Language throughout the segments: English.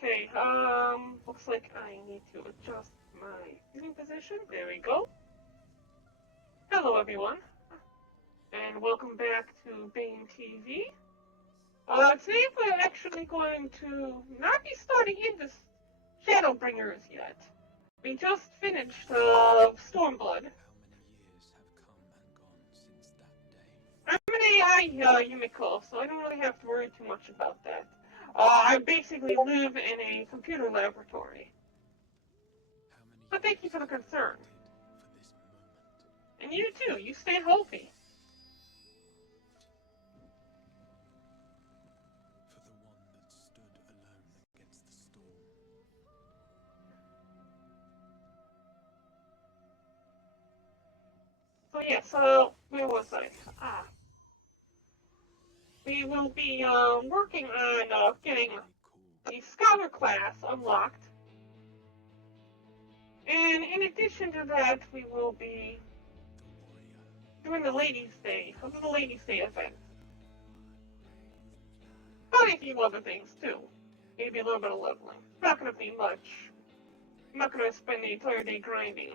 Okay, looks like I need to adjust my viewing position. There we go. Hello, everyone, and welcome back to Bane TV. Today we're actually going to not be starting into Shadowbringers yet. We just finished, Stormblood. I'm an AI, Yumiko, so I don't really have to worry too much about that. I basically live in a computer laboratory. But thank you for the concern. And you too, you stay healthy. So yeah, so where was I? We will be working on getting the Scholar class unlocked. And in addition to that, we will be doing the Ladies' Day, the Ladies' Day event. Probably a few other things too. Maybe a little bit of leveling. It's not going to be much. I'm not going to spend the entire day grinding.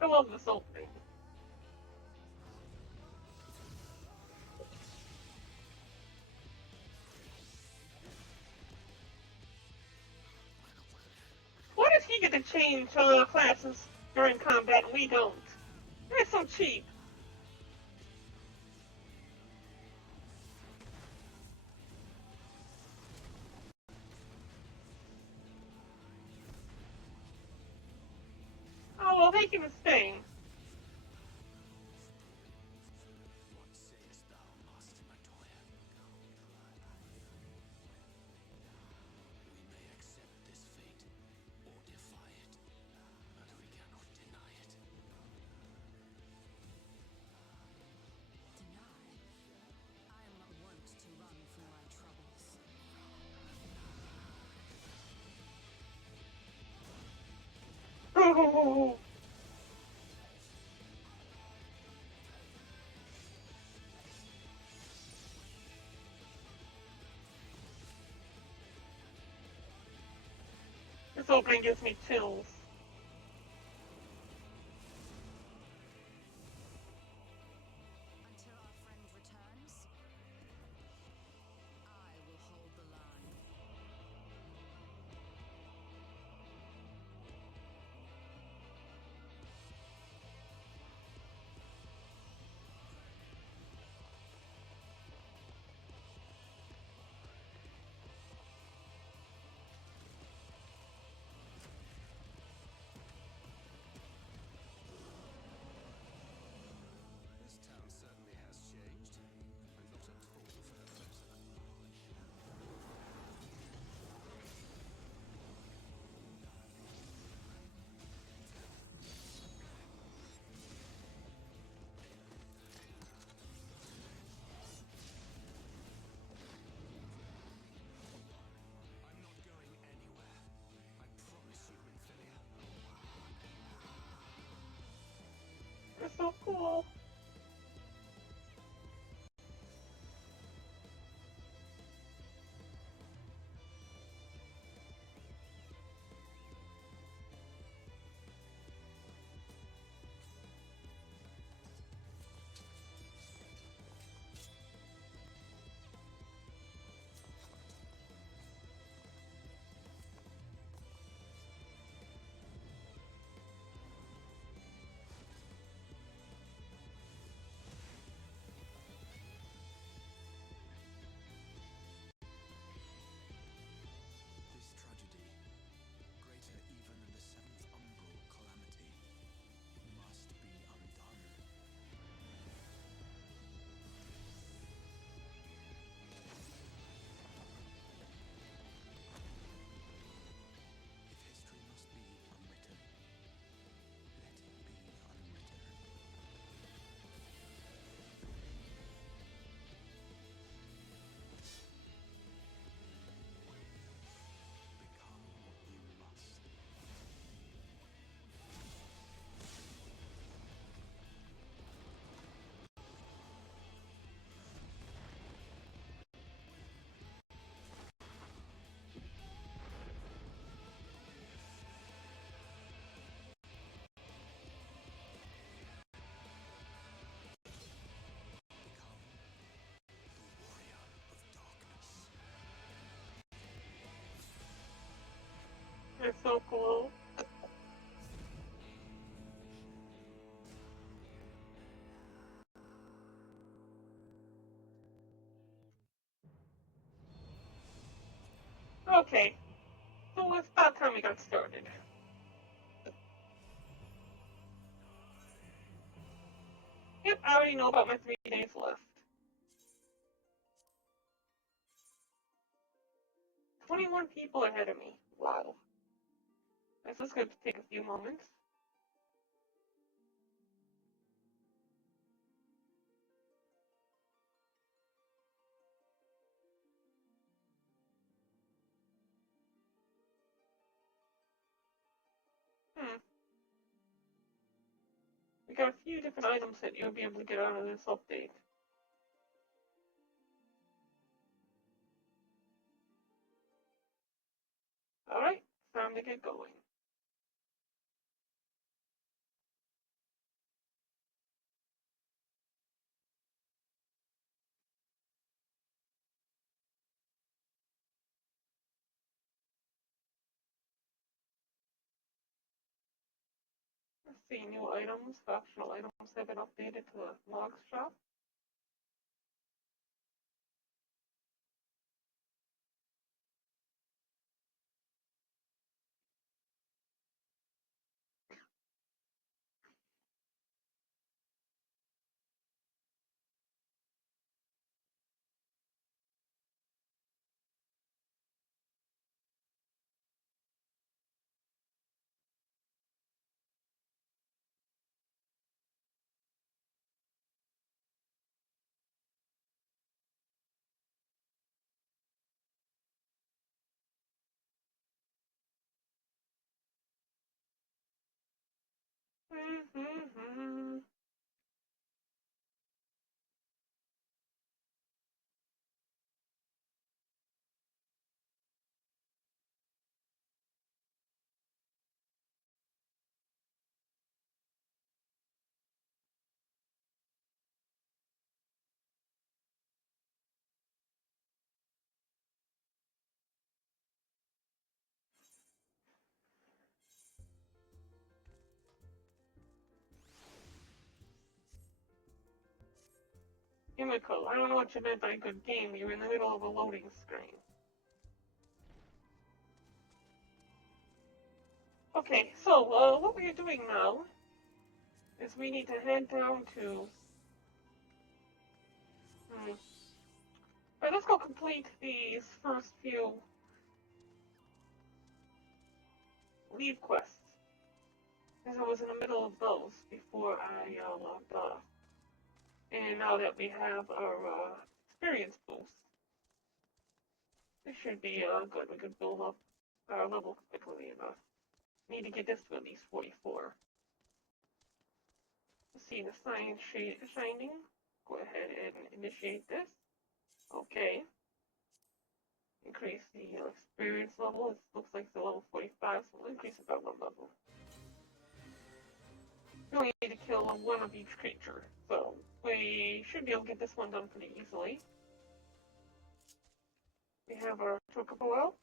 I love this opening. Why does he get to change classes during combat and we don't? That's so cheap. Oh, well, thank you for staying. Oh, this opening gives me chills. so cool. Okay, so it's about time we got started. Yep, I already know about my 3 days left. 21 people ahead of me. Wow. This is going to take a few moments. Hmm. We got a few different items that you'll be able to get out of this update. Alright, time to get going. Let's see, new items, optional items have been updated to the logs shop. Chemical, I don't know what you meant by good game. You're in the middle of a loading screen. Okay, so what we're doing now is we need to head down to. Alright, let's go complete these first few leave quests. Because I was in the middle of those before I logged off. And now that we have our experience boost, this should be good. We could build up our level quickly enough. Need to get this to at least 44. Let's see the sign shining. Go ahead and initiate this. Okay. Increase the experience level. It looks like it's a level 45, so we'll increase it by 1 level. We only need to kill one of each creature, so we should be able to get this one done pretty easily. We have our chocobo out.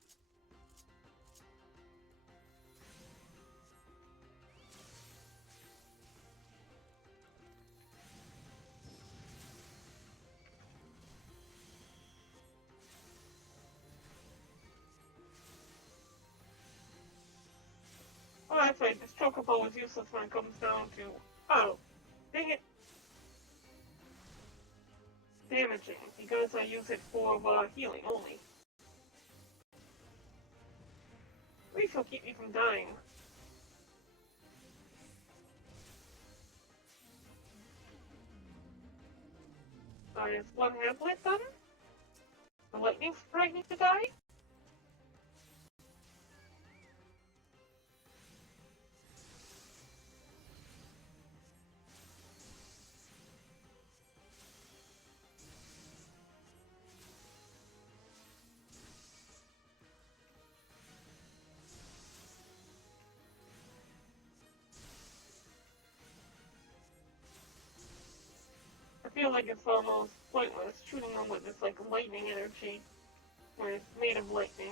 Oh, that's right, this chocobo is useless when it comes down to... Oh, dang it! Damaging, because I use it for healing only. At least he'll keep me from dying. Alright, is one hamlet done? The lightning sprite needs to die? I feel like it's almost pointless shooting them with this like lightning energy, where it's made of lightning.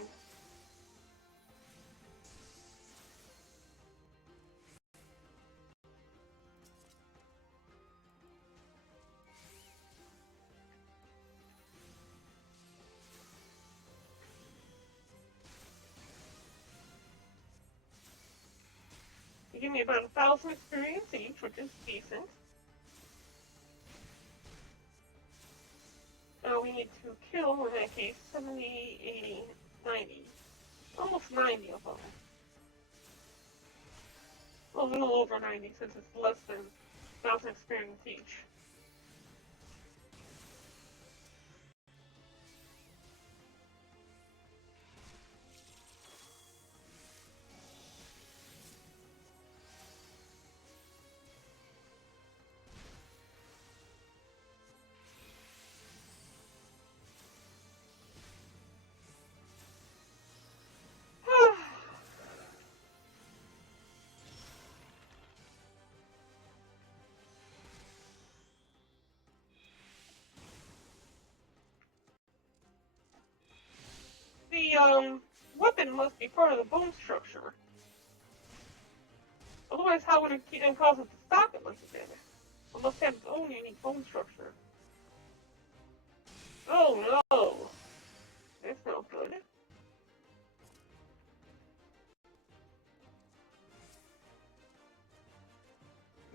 give me about 1,000 experience each, which is decent. We need to kill, in that case, 70, 80, 90. Almost 90 of them. A little over 90 since it's less than 1,000 experience each. The weapon must be part of the bone structure. Otherwise, how would it cause it to stop it like it did? It must have its own unique bone structure. Oh no! That's no good.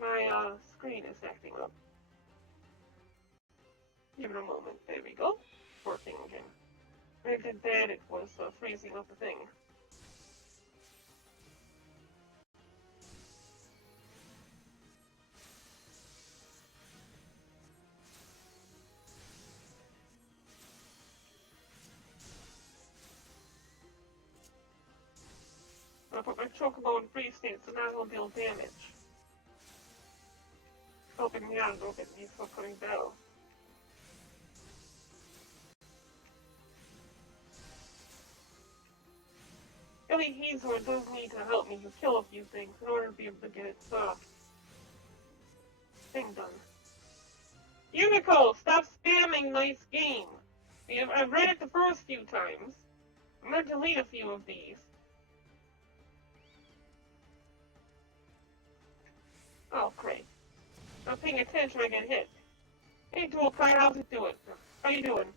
My screen is acting up. Give it a moment. There we go. Working again. When I did that, it was freezing up the thing. I'll put my chocobo in freeze state so now it'll deal damage. Helping me out a little bit before putting down. Ellie Hazor does need to help me to kill a few things in order to be able to get its thing done. Unico, stop spamming nice game. I've read it the first few times. I'm gonna delete a few of these. Oh, great. Not paying attention, I get hit. Hey, Dual Pride, how's it doing? How you doing?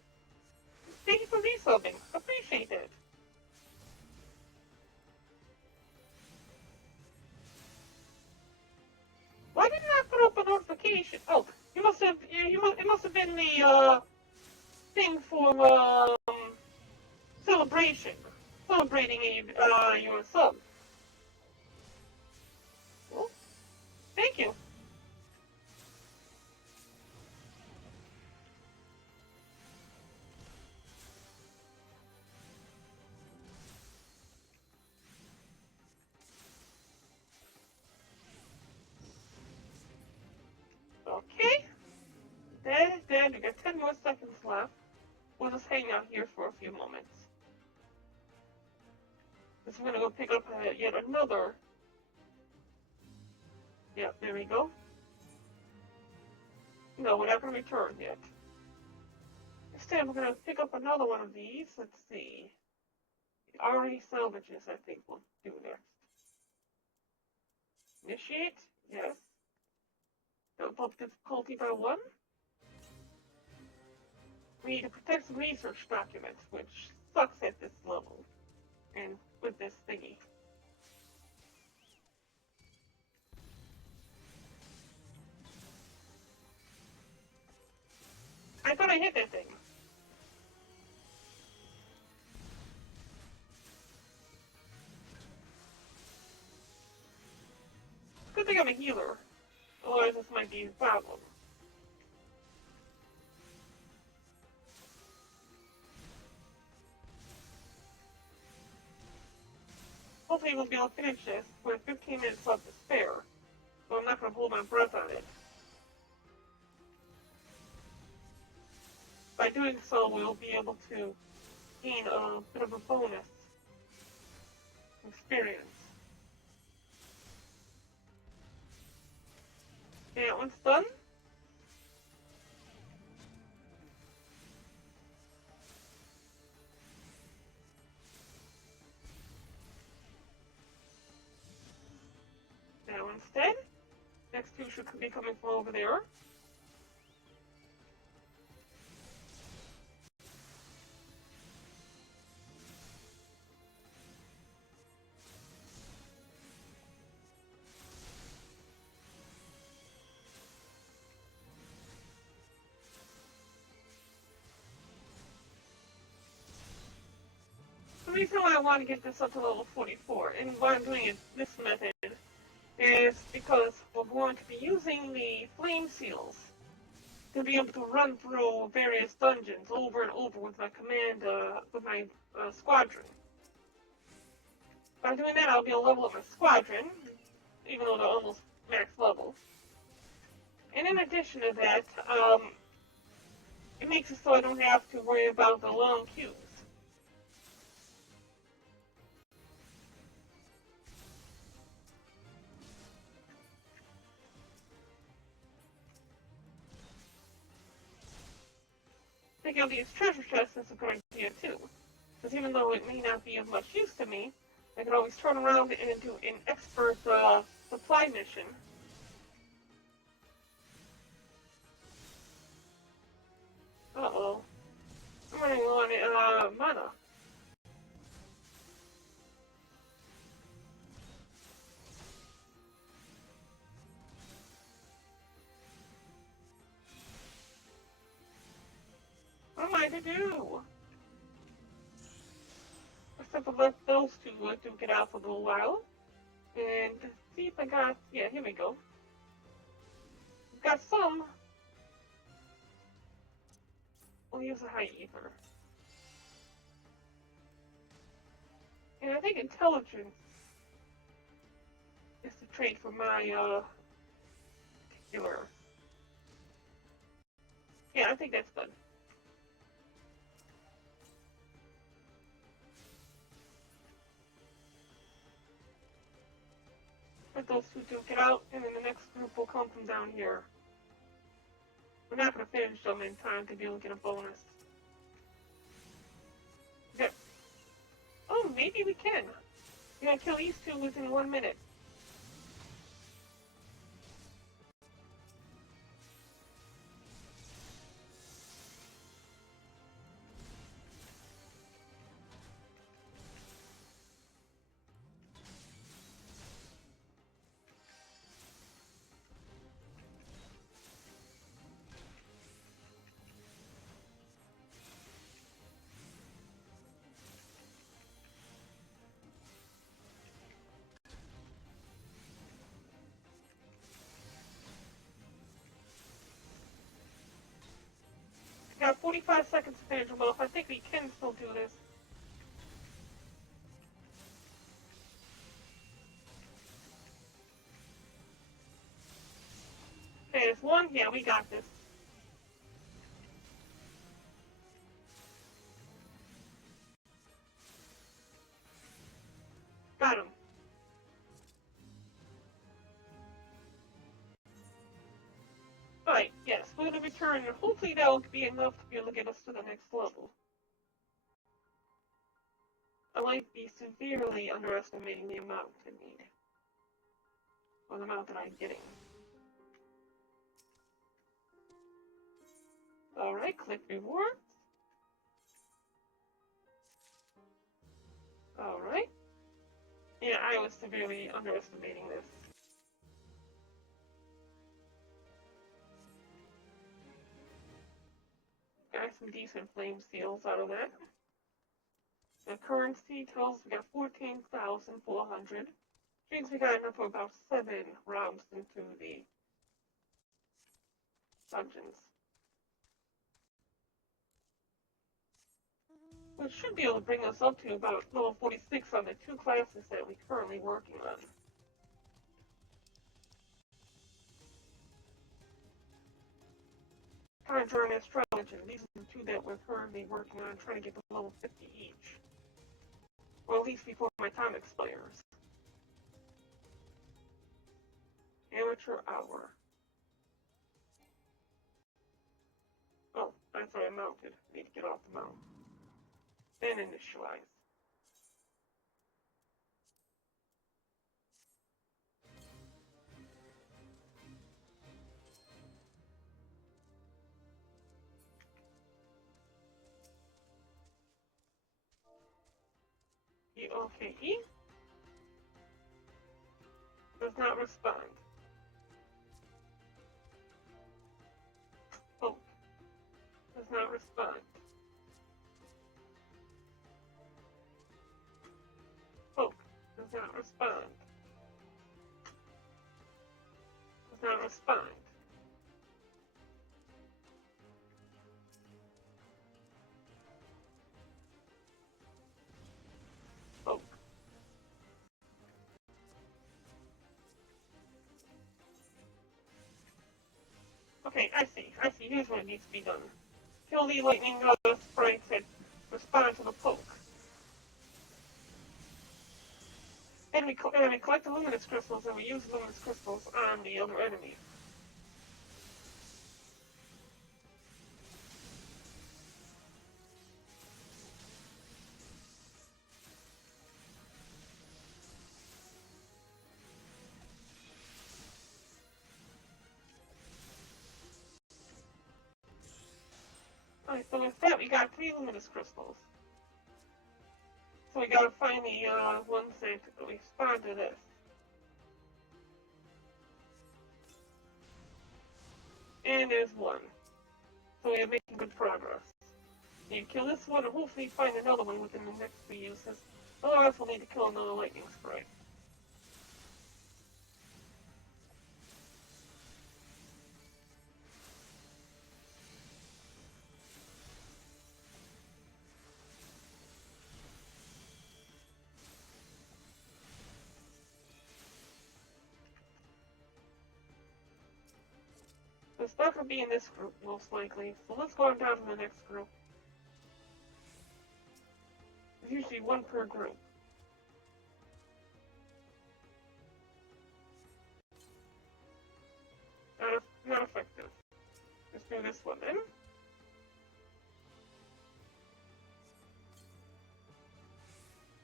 Thank you for resubbing. Appreciate it. Why didn't I put up a notification? Oh, it must have been the thing for celebration, celebrating your sub. Well, thank you. Okay, that is dead. We got 10 more seconds left. We'll just hang out here for a few moments. Because we're gonna go pick up yet another. Yeah, there we go. No, we're not gonna return yet. Instead, we're gonna pick up another one of these. Let's see. Already salvages, I think we'll do next. Initiate? Yes. Don't up difficulty by 1. We need to protect some research documents, which sucks at this level. And with this thingy. I thought I hit that thing. Good thing I'm a healer. Otherwise this might be a problem. Hopefully we'll be able to finish this with 15 minutes left to spare. So I'm not going to hold my breath on it. By doing so, we'll be able to gain a bit of a bonus experience. Okay, that one's done. That one's dead. Next two should be coming from over there. reason why I want to get this up to level 44, and why I'm doing it this method, is because we're going to be using the flame seals to be able to run through various dungeons over and over with my squadron. By doing that, I'll be able to level up my squadron, even though they're almost max level. And in addition to that, it makes it so I don't have to worry about the long queues. I think I'll use treasure chests as a good idea too, because even though it may not be of much use to me, I can always turn around and do an expert supply mission. Uh-oh. I'm running low on mana. What am I to do? Except for let those two duke it out for a little while. And see if I got... Yeah, here we go. Got some. We'll use a high ether. And I think intelligence is the trait for my particular. Yeah, I think that's good. Let those two duke it out, and then the next group will come from down here. We're not going to finish them in time to be able to get a bonus. Okay. Oh, maybe we can. We're going to kill these two within 1 minute. Got 45 seconds to finish them off. I think we can still do this. Okay, there's one. Yeah, we got this. Got him. Alright, yes, we're going to return, and hopefully that will be enough to be able to get us to the next level. I might be severely underestimating the amount I need. Or the amount that I'm getting. Alright, click rewards. Alright. Yeah, I was severely underestimating this. Got some decent flame seals out of that. The currency tells we got 14,400. Means we got enough for about 7 rounds into the dungeons. Which should be able to bring us up to about level 46 on the 2 classes that we're currently working on. Conjure and Astrology. These are the 2 that we're currently working on, trying to get to level 50 each. Or at least before my time expires. Amateur hour. Oh, that's why I mounted. Need to get off the mount. Then initialize. EOKE does not respond. Oh, does not respond. not respond. Does not respond. Oh. Okay, I see. Here's what needs to be done. Kill the lightning sprites that respond to the poke. And we collect the luminous crystals, and we use luminous crystals on the other enemies. Alright, so with that, we got 3 luminous crystals. So we gotta find the ones that respond to this. And there's 1. So we are making good progress. You kill this one and hopefully find another one within the next 3 uses. Otherwise we'll need to kill another lightning sprite. It's not going to be in this group, most likely, so let's go on down to the next group. There's usually 1 per group. Not effective. Let's do this one then.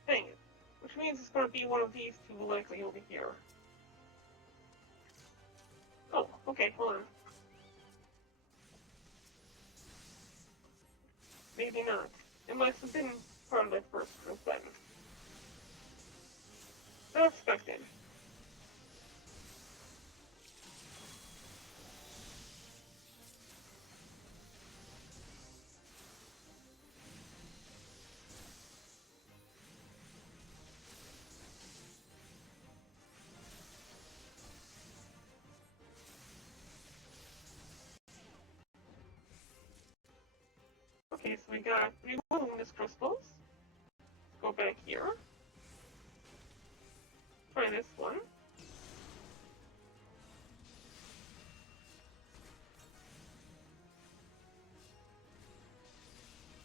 Dang it. Which means it's going to be one of these 2 likely over here. Oh, okay, hold on. Maybe not. It must have been part of that first group then. Not expected. Okay, so we got 3 luminous crystals. Go back here. Try this one.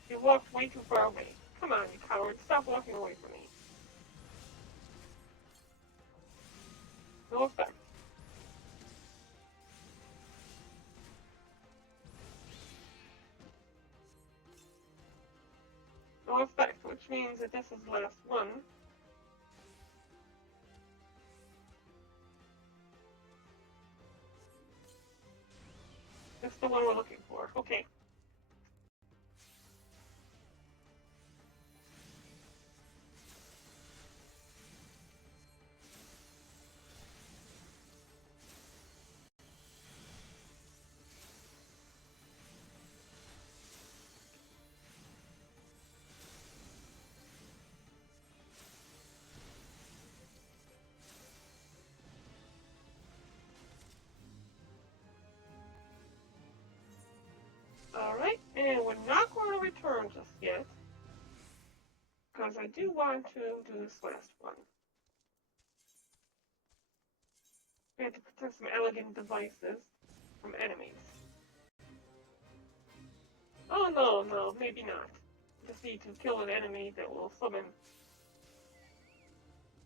You walked way too far away. Come on, you coward. Stop walking away from me. No effect. No effect, which means that this is the last one. That's the one we're looking for. Okay. Alright, and we're not going to return just yet, because I do want to do this last one. We have to protect some elegant devices from enemies. Oh no, maybe not. Just need to kill an enemy that will summon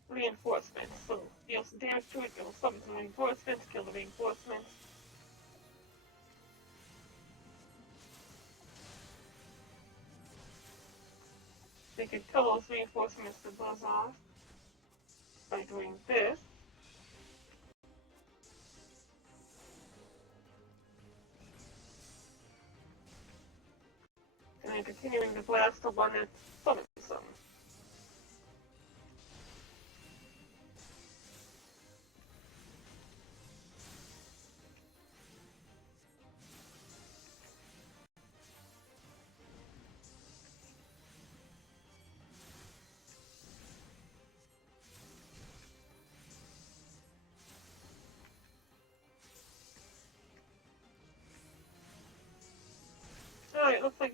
reinforcements. So deal some damage to it, it will summon some reinforcements, kill the reinforcements. They can tell those reinforcements to buzz off by doing this. And then continuing to blast the one that summons them.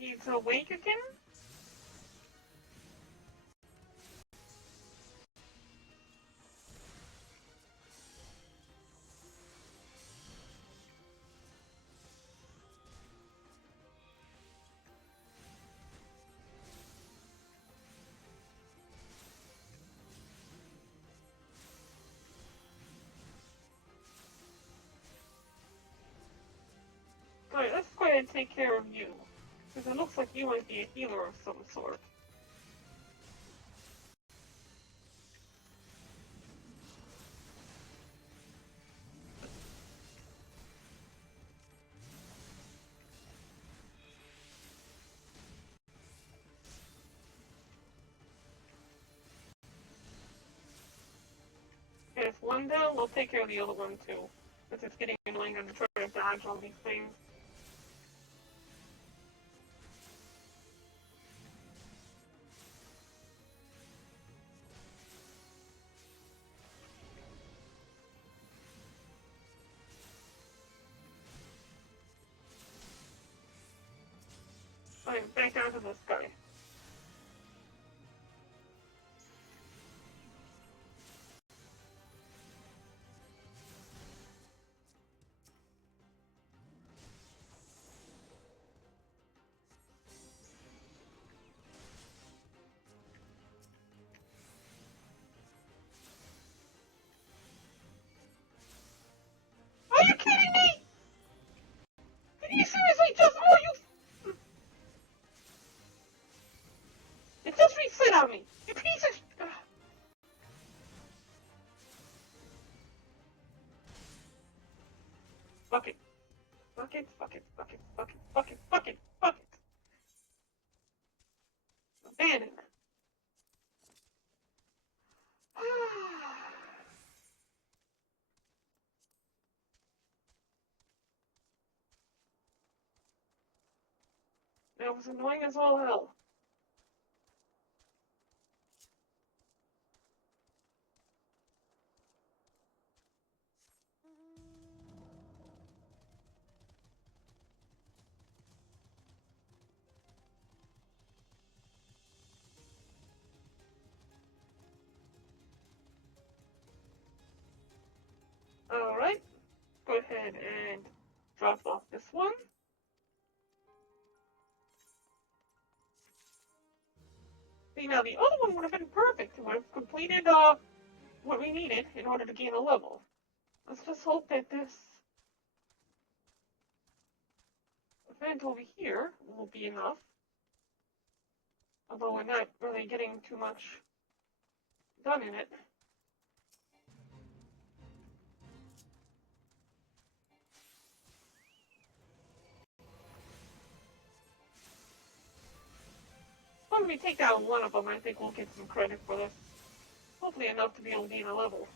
he's awake again? Alright, let's go ahead and take care of you. Because it looks like you might be a healer of some sort. Okay, if one down, we'll take care of the other one too. Because it's getting annoying to try to dodge all these things. Alright, back down to this guy. Are you kidding me? Did you seriously just... Oh, you... It just reset on me. You piece of... Fuck it. Fuck it, fuck it, fuck it, fuck it, fuck it, fuck it, fuck it. Abandon. That was annoying as all hell. Alright, go ahead and drop off this one. See, now the other one would have been perfect. It would have completed what we needed in order to gain a level. Let's just hope that this event over here will be enough. Although we're not really getting too much done in it. When we take down one of them, I think we'll get some credit for this. Hopefully enough to be able to gain a level.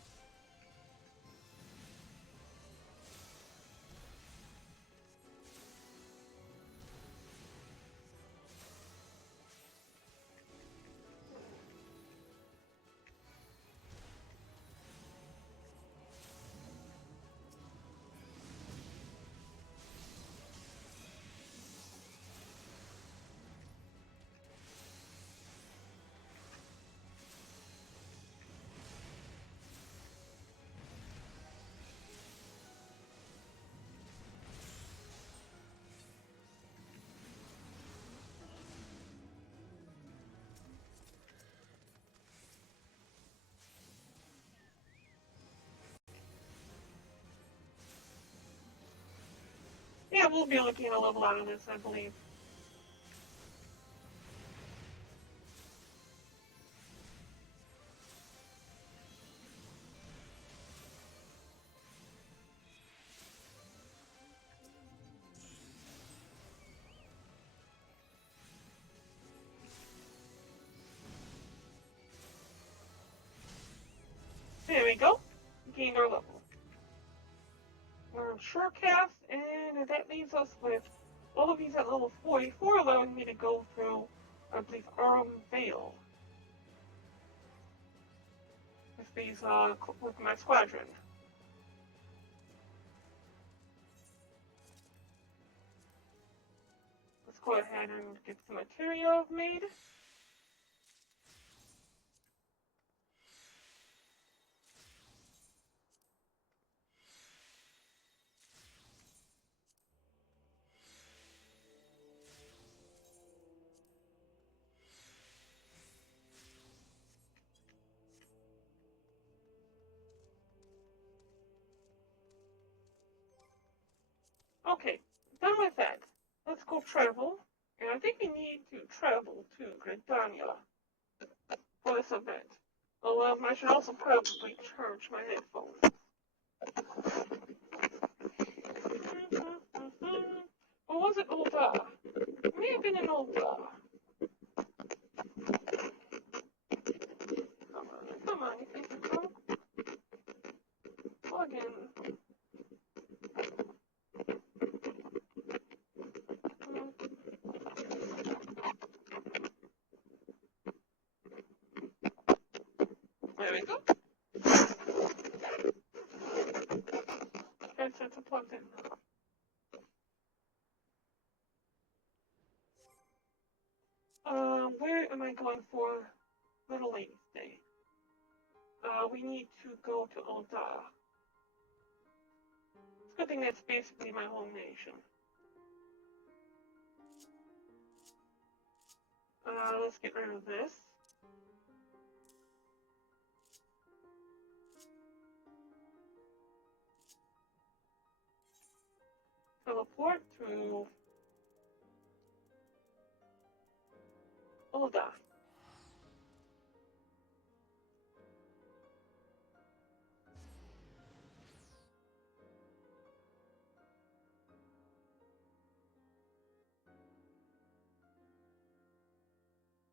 Yeah, we'll be able to gain a level out of this, I believe. There we go. Gained our level. We're Surecast, and that leaves us with all of these at level 44, allowing me to go through, I believe, Vale. With these, with my squadron. Let's go ahead and get some material made. Okay, done with that. Let's go travel. And I think we need to travel to Gridania for this event. Oh, I should also probably charge my headphones. Or was it Ulda? It may have been an Ulda. Come on, you think you can? Plug in. There we go. Headsets are plugged in. Where am I going for Little Ladies Day? We need to go to Ulda. It's a good thing that's basically my home nation. Let's get rid of this. Teleport to Ulda.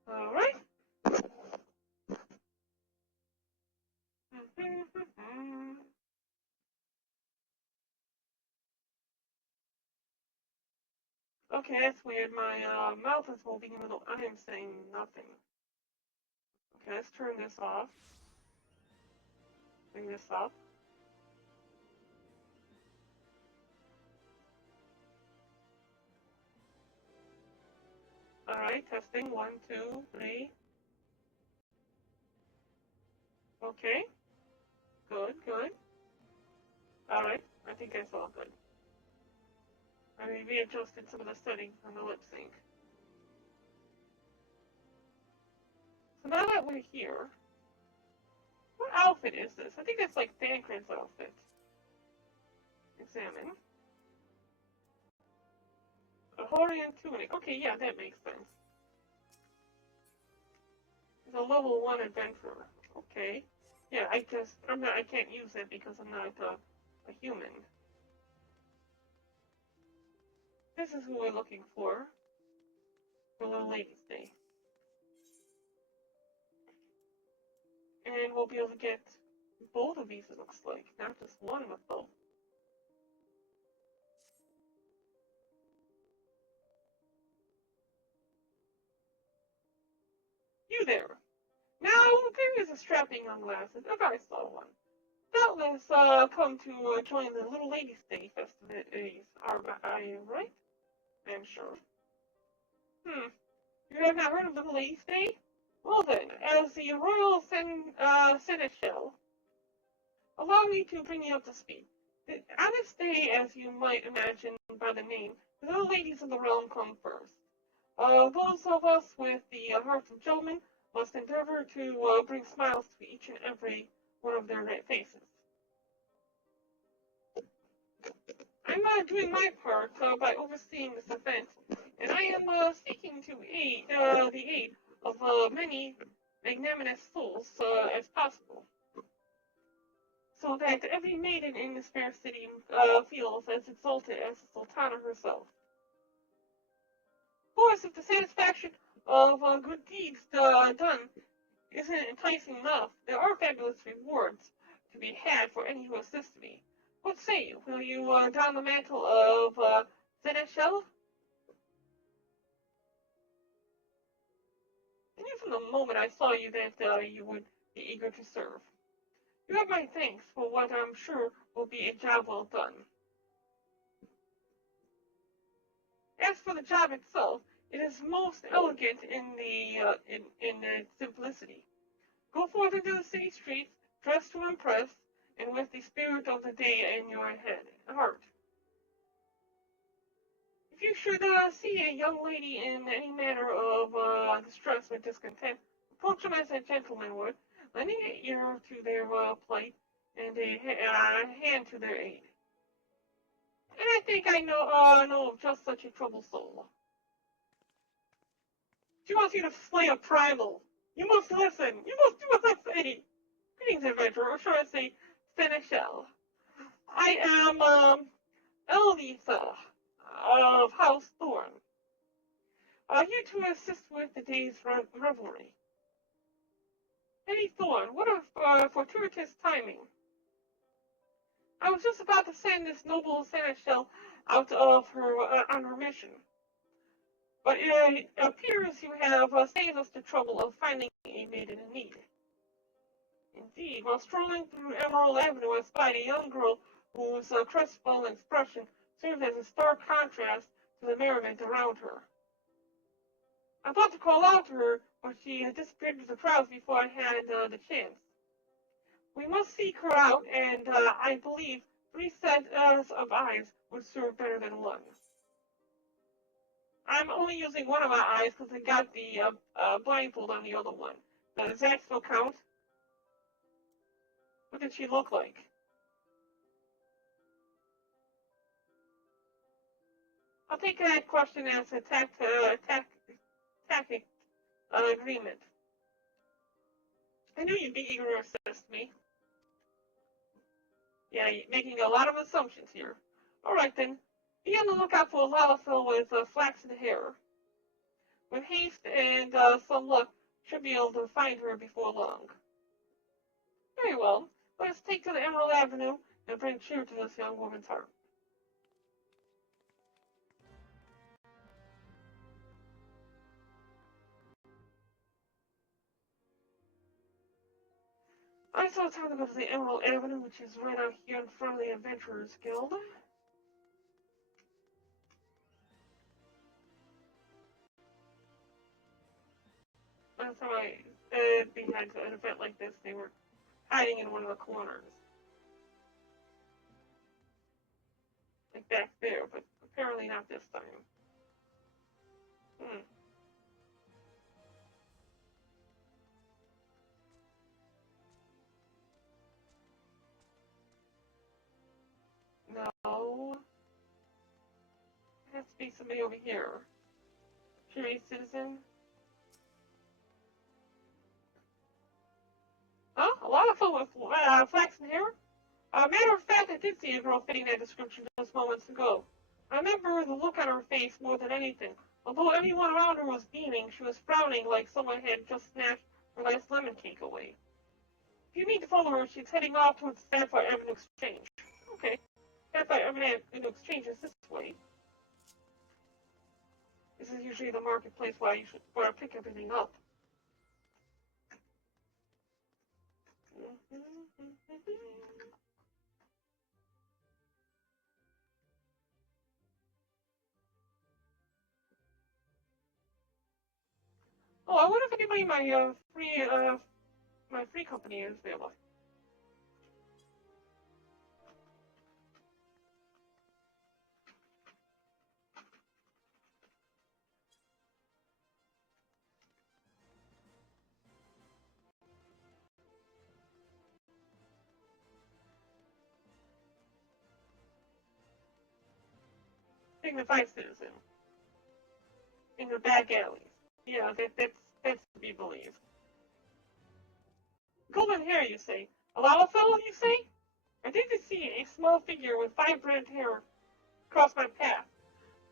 Alright. Okay, that's weird. My mouth is moving even though I am saying nothing. Okay, let's turn this off. Bring this up. Alright, testing. 1, 2, 3. Okay. Good, good. Alright, I think that's all good. I readjusted some of the settings on the lip sync. So now that we're here, what outfit is this? I think it's like Thancred's outfit. Examine. A Horian tunic. Okay, yeah, that makes sense. He's a level 1 adventurer. Okay. Yeah, I can't use it because I'm not a human. This is who we're looking for Little Ladies Day. And we'll be able to get both of these, it looks like, not just one with both. You there. Now, there is a strapping young lass, if I saw one. Doubtless, come to join the Little Ladies Day festivities, are you right? I'm sure. You have not heard of Little Ladies Day? Well then, as the Royal Seneschal, allow me to bring you up to speed. On this day, as you might imagine by the name, the little ladies of the realm come first. Those of us with the hearts of gentlemen must endeavor to bring smiles to each and every one of their faces. I'm doing my part by overseeing this event, and I am seeking to aid the aid of many magnanimous souls as possible, so that every maiden in this fair city feels as exalted as the Sultana herself. Of course, if the satisfaction of good deeds done isn't enticing enough, there are fabulous rewards to be had for any who assist me. What say you? Will you don the mantle of Seneschal? I knew from the moment I saw you that you would be eager to serve. You have my thanks for what I'm sure will be a job well done. As for the job itself, it is most elegant in its simplicity. Go forth into the city streets, dressed to impress, and with the spirit of the day in your heart. If you should see a young lady in any manner of distress or discontent, approach them as a gentleman would, lending an ear to their plight and a hand to their aid. And I think I know of just such a troubled soul. She wants you to slay a primal. You must listen. You must do as I say. Greetings, adventurer, or should I say, seneschal. I am, Elnitha of House Thorn. Here to assist with the day's revelry. Lady Thorn, what a fortuitous timing. I was just about to send this noble seneschal out of her on her mission. But it appears you have saved us the trouble of finding a maiden in need. Indeed, while strolling through Emerald Avenue, I spied a young girl whose crestfallen expression served as a stark contrast to the merriment around her. I thought to call out to her, but she had disappeared into the crowds before I had the chance. We must seek her out, and I believe 3 sets of eyes would serve better than one. I'm only using one of my eyes because I got the blindfold on the other one. Does that still count? What did she look like? I'll take that question as a tactic agreement. I knew you'd be eager to assist me. Yeah, you're making a lot of assumptions here. All right then. Be on the lookout for a Lalafell with flaxen hair. With haste and some luck, should be able to find her before long. Very well. Let us take to the Emerald Avenue and bring cheer to this young woman's heart. I saw it's time to go to the Emerald Avenue, which is right out here in front of the Adventurers Guild. Last time I behind an event like this, they were hiding in one of the corners. Like back there, but apparently not this time. No. It has to be somebody over here. Curious citizen? Huh? A lot of fun with flaxen hair? Matter of fact, I did see a girl fitting that description just moments ago. I remember the look on her face more than anything. Although everyone around her was beaming, she was frowning like someone had just snatched her last lemon cake away. If you need to follow her, she's heading off towards the Sapphire Avenue Exchange. Okay. Sapphire Avenue Exchange is this way. This is usually the marketplace where I pick everything up. Oh, I wonder if anybody in my free company is available. Dignified citizen. In the back alleys. Yeah, that's to be believed. Golden hair, you say? A Lalafell, you say? I did see a small figure with vibrant hair cross my path,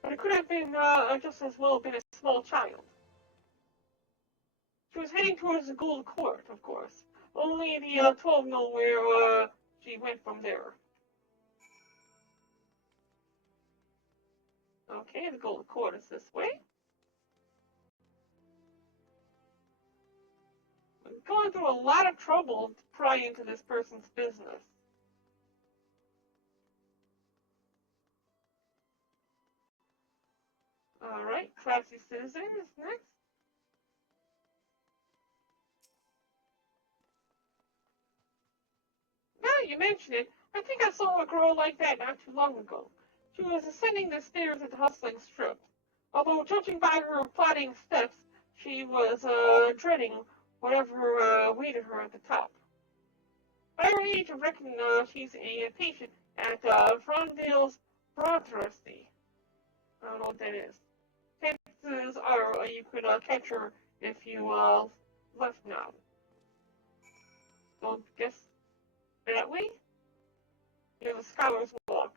but it could have been just as well been a small child. She was heading towards the Gold Court, of course. Only the 12 know where she went from there. Okay, the Gold Court is this way. I'm going through a lot of trouble to pry into this person's business. classy citizen is next. Now you mention it, I think I saw a girl like that not too long ago. She was ascending the stairs at the hustling strip. Although, judging by her plodding steps, she was dreading whatever awaited her at the top. By her age, I reckon she's a patient at Frondale's Broadthrusty. I don't know what that is. Chances are you could catch her if you left now. Don't guess that way? Near the Scholar's Walk.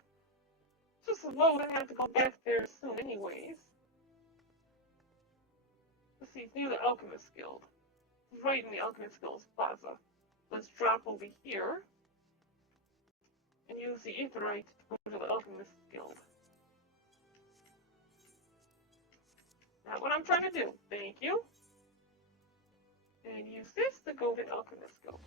Just as well I have to go back there soon anyways. Let's see, it's near the Alchemist Guild. It's right in the Alchemist Guild's plaza. Let's drop over here and use the Aetherite to go to the Alchemist Guild. Not what I'm trying to do. Thank you. And use this to go to the Alchemist Guild.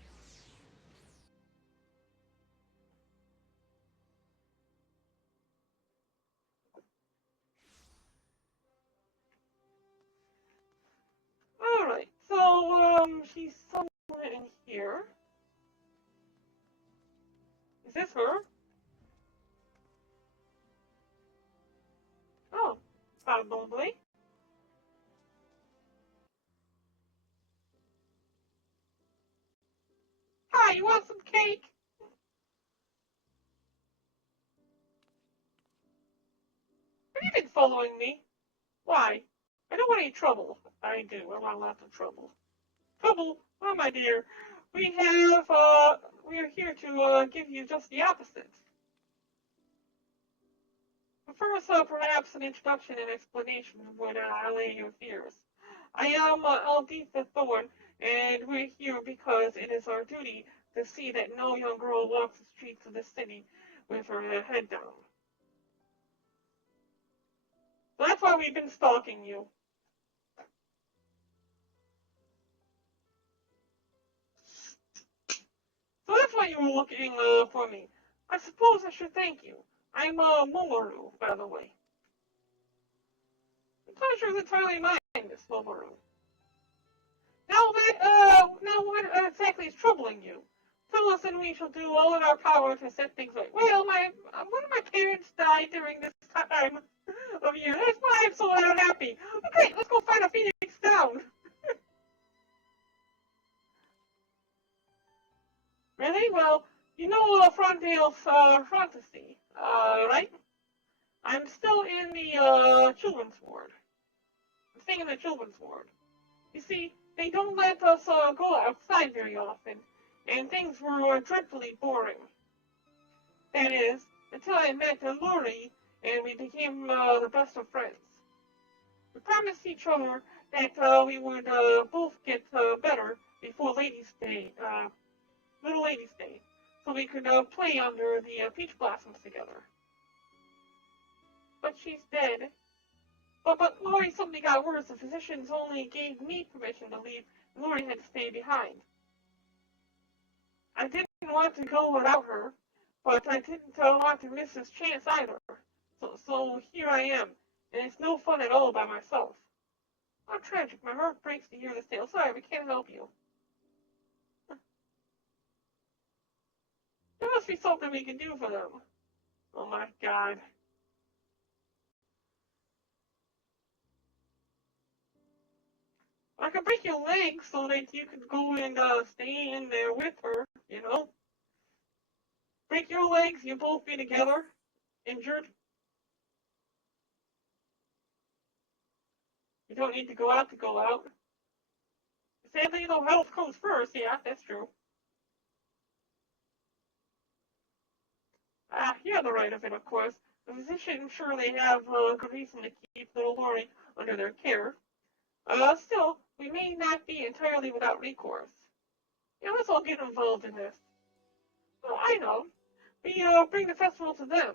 Alright, so, she's somewhere in here. Is this her? Oh, probably. Hi, you want some cake? Have you been following me? Why? I don't want any trouble. I do. I want lots of trouble. Trouble? Oh, my dear. We are here to, give you just the opposite. But first, perhaps an introduction and explanation would allay your fears. I am Aldetha Thorne, and we're here because it is our duty to see that no young girl walks the streets of the city with her head down. So that's why we've been stalking you. So that's why you were looking for me. I suppose I should thank you. I'm Momoru, by the way. The pleasure is entirely mine, Miss Momoru. Now what exactly is troubling you? Tell us and we shall do all in our power to set things right. Well, one of my parents died during this time of year. That's why I'm so unhappy. Okay, let's go find a Phoenix Down. Really? Well, you know Frondale's fantasy, right? I'm still in the children's ward. I'm staying in the children's ward. You see, they don't let us go outside very often, and things were dreadfully boring. That is, until I met Luri, and we became the best of friends. We promised each other that we would both get better before Ladies' Day, Little Ladies' Day, so we could play under the peach blossoms together. But she's dead. But Lori suddenly got worse. The physicians only gave me permission to leave. Lori had to stay behind. I didn't want to go without her, but I didn't want to miss this chance either. So here I am, and it's no fun at all by myself. How tragic. My heart breaks to hear this tale. Sorry, we can't help you. There must be something we can do for them. Oh my god. I could break your legs so that you could go and stay in there with her, you know? Break your legs, you both be together, injured. You don't need to go out to go out. Sadly, though, health comes first. Yeah, that's true. You have the right of it, of course. The physicians surely have good reason to keep little Lori under their care. Still, we may not be entirely without recourse. Yeah, let's all get involved in this. Oh, I know. We bring the festival to them.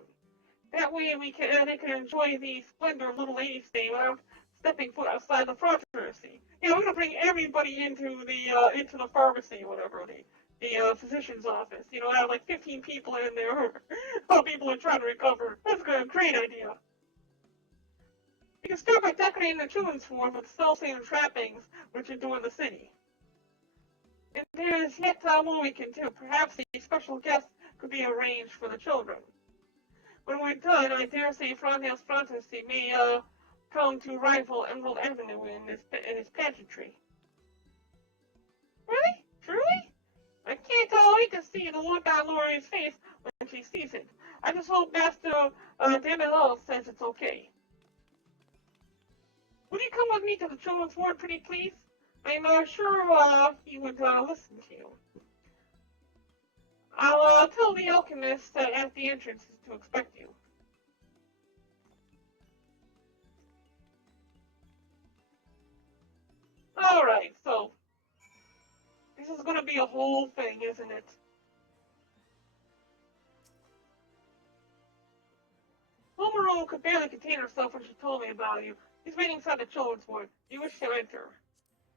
That way they can enjoy the splendor of Little Lady's Day without stepping foot outside the pharmacy. You know, we're gonna bring everybody into the pharmacy, whatever, the physician's office. You know, have like 15 people in there while people are trying to recover. That's a great idea. You can start by decorating the children's ward with cell-shaded trappings, which you do in the city. And there is yet more we can do. Perhaps a special guest could be arranged for the children. When we're done, I dare say Frondale's fantasy may come to rival Emerald Avenue in his pageantry. Really? Truly? I can't wait to see the look on Laurie's face when she sees it. I just hope Master Demilon says it's okay. Would you come with me to the children's ward, pretty please? I'm sure he would listen to you. I'll tell the alchemist at the entrance to expect you. Alright, so this is gonna be a whole thing, isn't it? Homeroom could barely contain herself when she told me about you. He's waiting inside the children's ward. You wish to enter?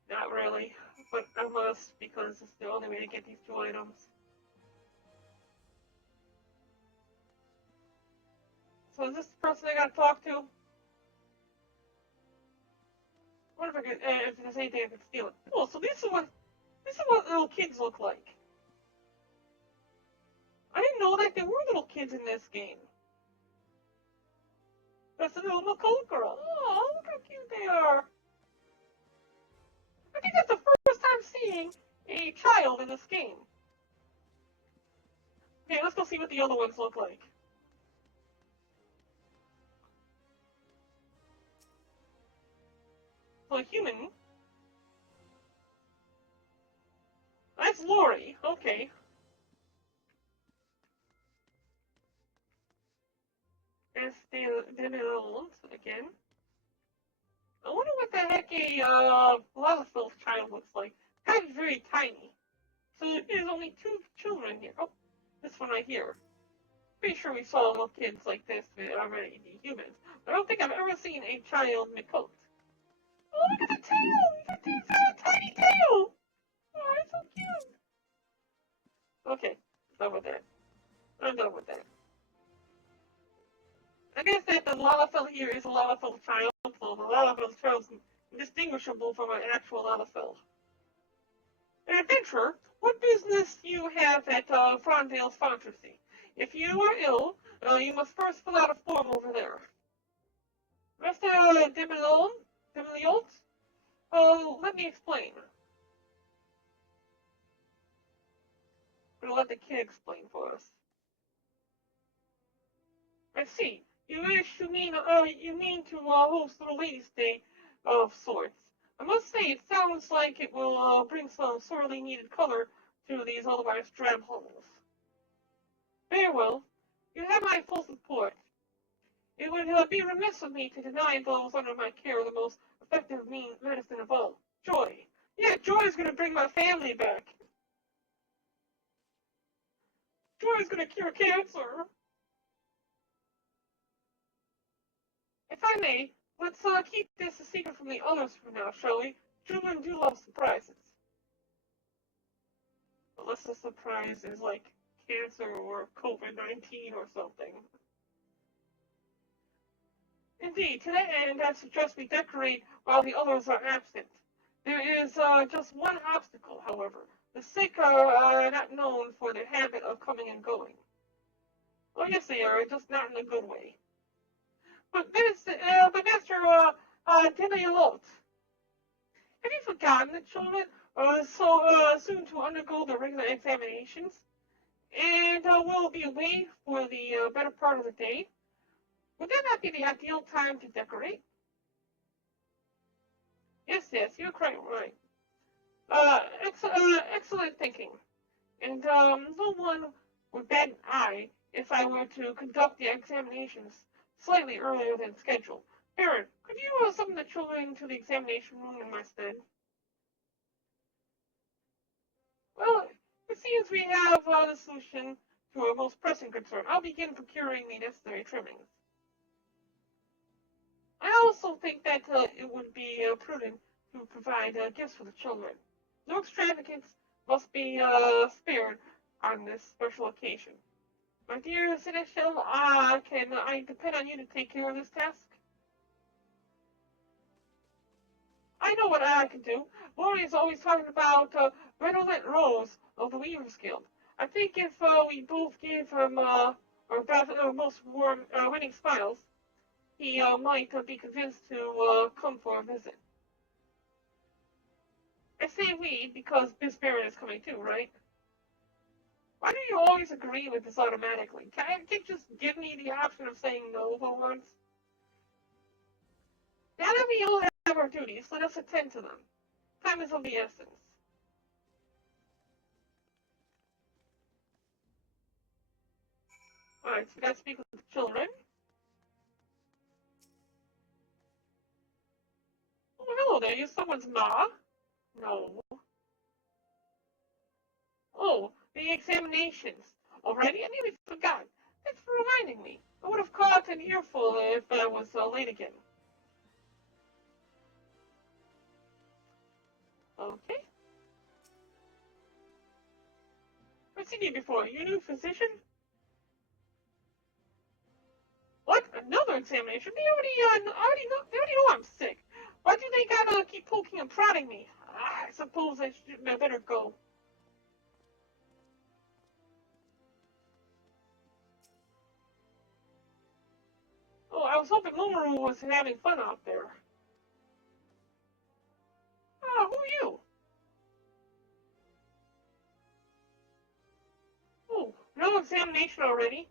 Not really, but I must because it's the only way to get these two items. So is this the person I gotta talk to? I wonder if there's anything I can steal it. Oh, so this is what little kids look like. I didn't know that there were little kids in this game. That's a little McCall girl. Oh, look how cute they are. I think that's the first time seeing a child in this game. Okay, let's go see what the other ones look like. So a human. That's Lori. Okay. There's Demilon again. I wonder what the heck a Lalafell's child looks like. Kind of very tiny. So there's only two children here. Oh, this one right here. Pretty sure we saw little kids like this already, the humans. But I don't think I've ever seen a child Miqote. Oh, look at the tail! He's got a tiny tail! Oh, it's so cute! Okay, done with that. I'm done with that. I guess that the Lalafell here is a Lalafell child, so the Lalafell child is indistinguishable from an actual Lalafell. An adventurer, what business do you have at Frondale's Fantasy? If you are ill, you must first fill out a form over there. Mr. Demilon? Let me explain. We'll let the kid explain for us. I see. You mean to host a ladies' day of sorts. I must say, it sounds like it will bring some sorely needed color to these otherwise drab halls. Very well. You have my full support. It would be remiss of me to deny those under my care the most effective medicine of all. Joy. Yeah, joy is going to bring my family back. Joy is going to cure cancer. If I may, let's keep this a secret from the others for now, shall we? Children do love surprises. Unless the surprise is like cancer or COVID-19 or something. Indeed, to that end, I suggest we decorate while the others are absent. There is just one obstacle, however. The sick are not known for their habit of coming and going. Oh, yes, they are, just not in a good way. But Master Demilon, have you forgotten that children are so soon to undergo the regular examinations? And will be away for the better part of the day? Would that not be the ideal time to decorate? Yes, you're quite right. Excellent thinking. And no one would bat an eye if I were to conduct the examinations slightly earlier than scheduled. Baron, could you summon the children to the examination room in my stead? Well, it seems we have the solution to our most pressing concern. I'll begin procuring the necessary trimmings. I also think that it would be prudent to provide gifts for the children. No extravagance must be spared on this special occasion. My dear Seneschal, can I depend on you to take care of this task? I know what I can do. Lori is always talking about Redolent Rose of the Weavers Guild. I think if we both gave him our most warm, winning smiles, he might be convinced to come for a visit. I say we because Miss Barrett is coming too, right? Why do you always agree with this automatically? Can't you just give me the option of saying no for once? Now that we all have our duties, let us attend to them. Time is of the essence. Alright, so we gotta speak with the children. Oh, hello there, you someone's ma? No. Oh, the examinations. Already? I nearly forgot. Thanks for reminding me. I would have caught an earful if I was late again. Okay. I've seen you before. You a new physician? What? Another examination? They already know I'm sick. Why do they gotta keep poking and prodding me? I suppose I better go. Oh, I was hoping Momoru was having fun out there. Ah, who are you? Oh, no examination already.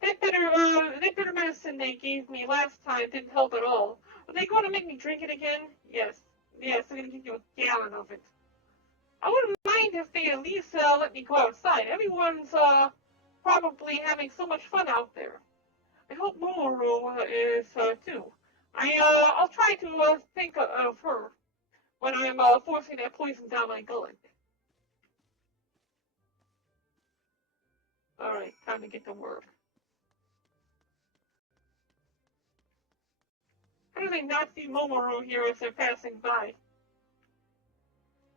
That bitter medicine they gave me last time didn't help at all. Are they going to make me drink it again? Yes. Yes, they're going to give you a gallon of it. I wouldn't mind if they at least let me go outside. Everyone's probably having so much fun out there. I hope Momoru is too. I'll try to think of her when I'm forcing that poison down my gullet. All right, time to get to work. How do they not see Momoru here as they're passing by?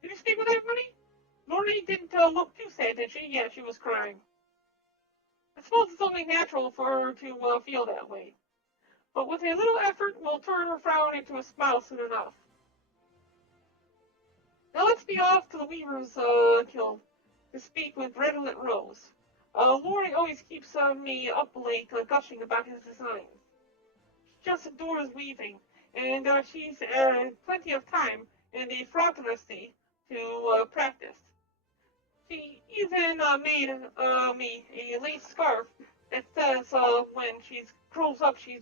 Did you speak with everybody? Lori didn't look too sad, did she? Yeah, she was crying. I suppose it's only natural for her to feel that way. But with a little effort, we'll turn her frown into a smile soon enough. Now let's be off to the Weaver's Guild to speak with Redolent Rose. Lori always keeps me up late gushing about his designs. She just adores weaving, and she's plenty of time in the frontieracy to practice. She even made me a lace scarf that says when she grows up she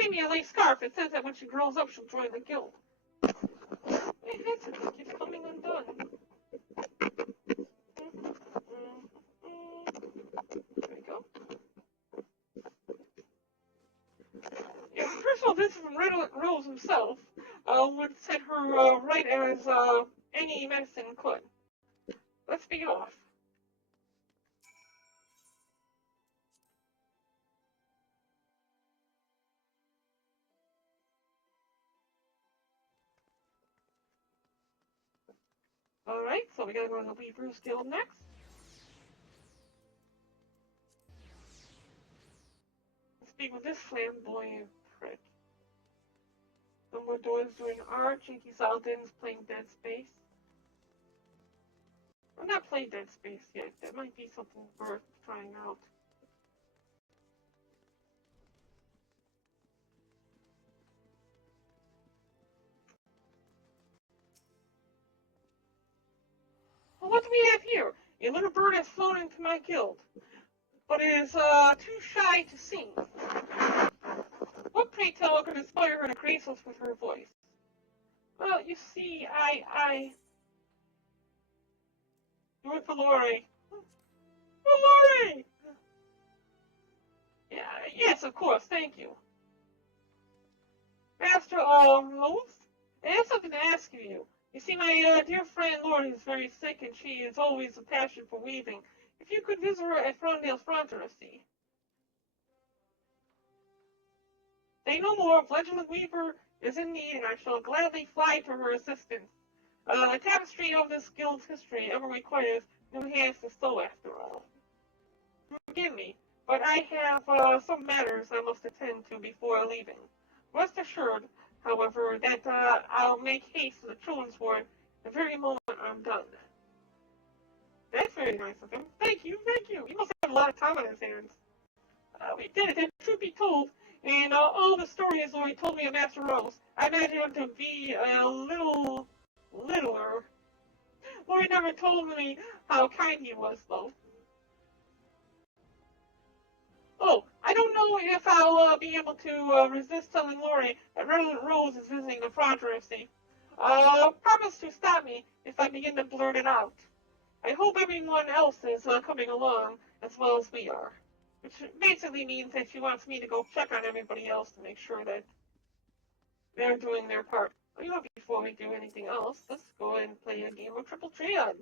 made me a lace scarf that says that when she grows up she'll join the guild. My headset keeps coming undone. There we go. Yeah, a personal visit from Redolent Rose himself would set her right as any medicine could. Let's be off. Alright, so we gotta go to the Weaver's Guild next. Let's speak with this flamboyant prick. Dumbledore's doing art, Jinky Saladin's playing Dead Space. I'm not playing Dead Space yet. That might be something worth trying out. Well, what do we have here? A little bird has flown into my guild, but is too shy to sing. What, pray tell, could inspire her to grace us with her voice? Well, you see, do it for Lori. For Lori! Yeah, yes, of course, thank you. Master Rose, I have something to ask of you. You see, my dear friend Lori is very sick, and she is always a passion for weaving. If you could visit her at Frondale's Frontieracy. Say no more. Fledgling Weaver is in need, and I shall gladly fly to her assistance. The tapestry of this guild's history ever requires new hands to sew, after all. Forgive me, but I have some matters I must attend to before leaving. Rest assured, However, that I'll make haste to the children's ward the very moment I'm done. That's very nice of him. Thank you, thank you. He must have a lot of time on his hands. We did it, and truth be told, and all the stories he told me of Master Rose, I imagined him to be a little littler. Lori never told me how kind he was, though. Oh, I don't know if I'll be able to resist telling Lori that Reverend Rose is visiting the Prodigy. Promise to stop me if I begin to blurt it out. I hope everyone else is coming along as well as we are. Which basically means that she wants me to go check on everybody else to make sure that they're doing their part. You know, before we do anything else, let's go and play a game of Triple Triad.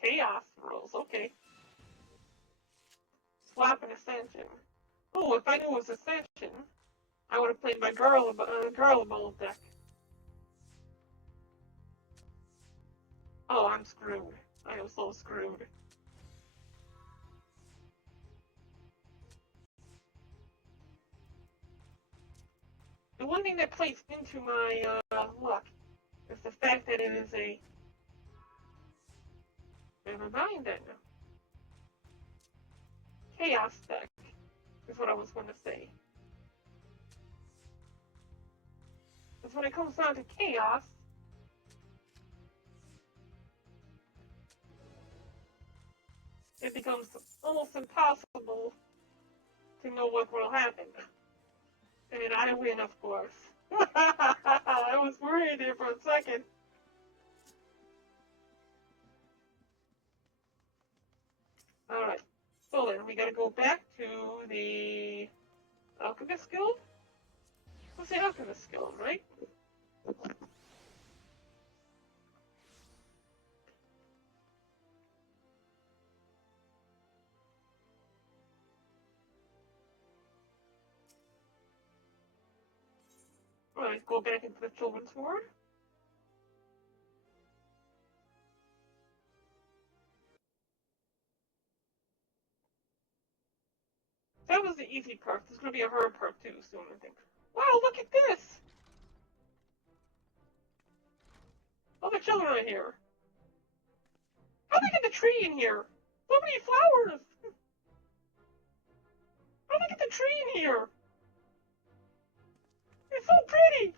Chaos rules, okay. Swap and Ascension. Oh, if I knew it was Ascension, I would have played my Garlemald deck. Oh, I'm screwed. I am so screwed. The one thing that plays into my luck is the fact that it is a... Never mind then. Chaos deck is what I was going to say. Because when it comes down to Chaos, it becomes almost impossible to know what will happen. And I win, of course. I was worried there for a second. Alright, so then we gotta go back to the Alchemist Guild? What's the Alchemist Guild, right? Alright, go back into the children's ward. That was the easy part. There's gonna be a hard part too soon, I think. Wow, look at this! All the children are here. How did I get the tree in here? So many flowers! How did I get the tree in here? It's so pretty!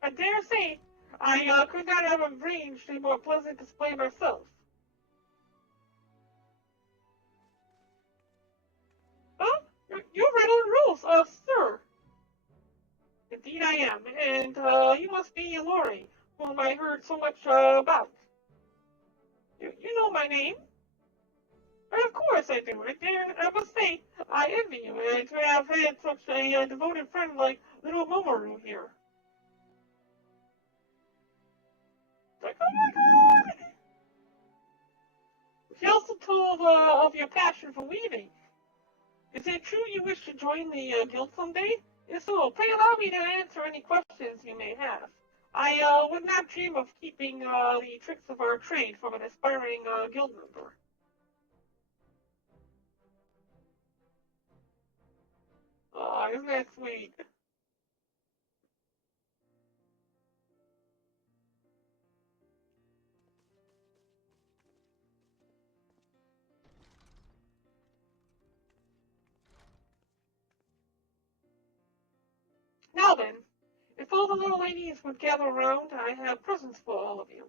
I dare say I could not have arranged a more pleasant display myself. Huh? You're Riddle Rules, sir. Indeed I am, and you must be Lori, whom I heard so much about. You know my name? Of course I do. I must say, I envy you to have had such a devoted friend like little Momoru here. Like, oh my god! She also told of your passion for weaving. Is it true you wish to join the guild someday? If so, pray allow me to answer any questions you may have. I would not dream of keeping the tricks of our trade from an aspiring guild member. Aw, isn't that sweet? Now then, if all the little ladies would gather around, I have presents for all of you.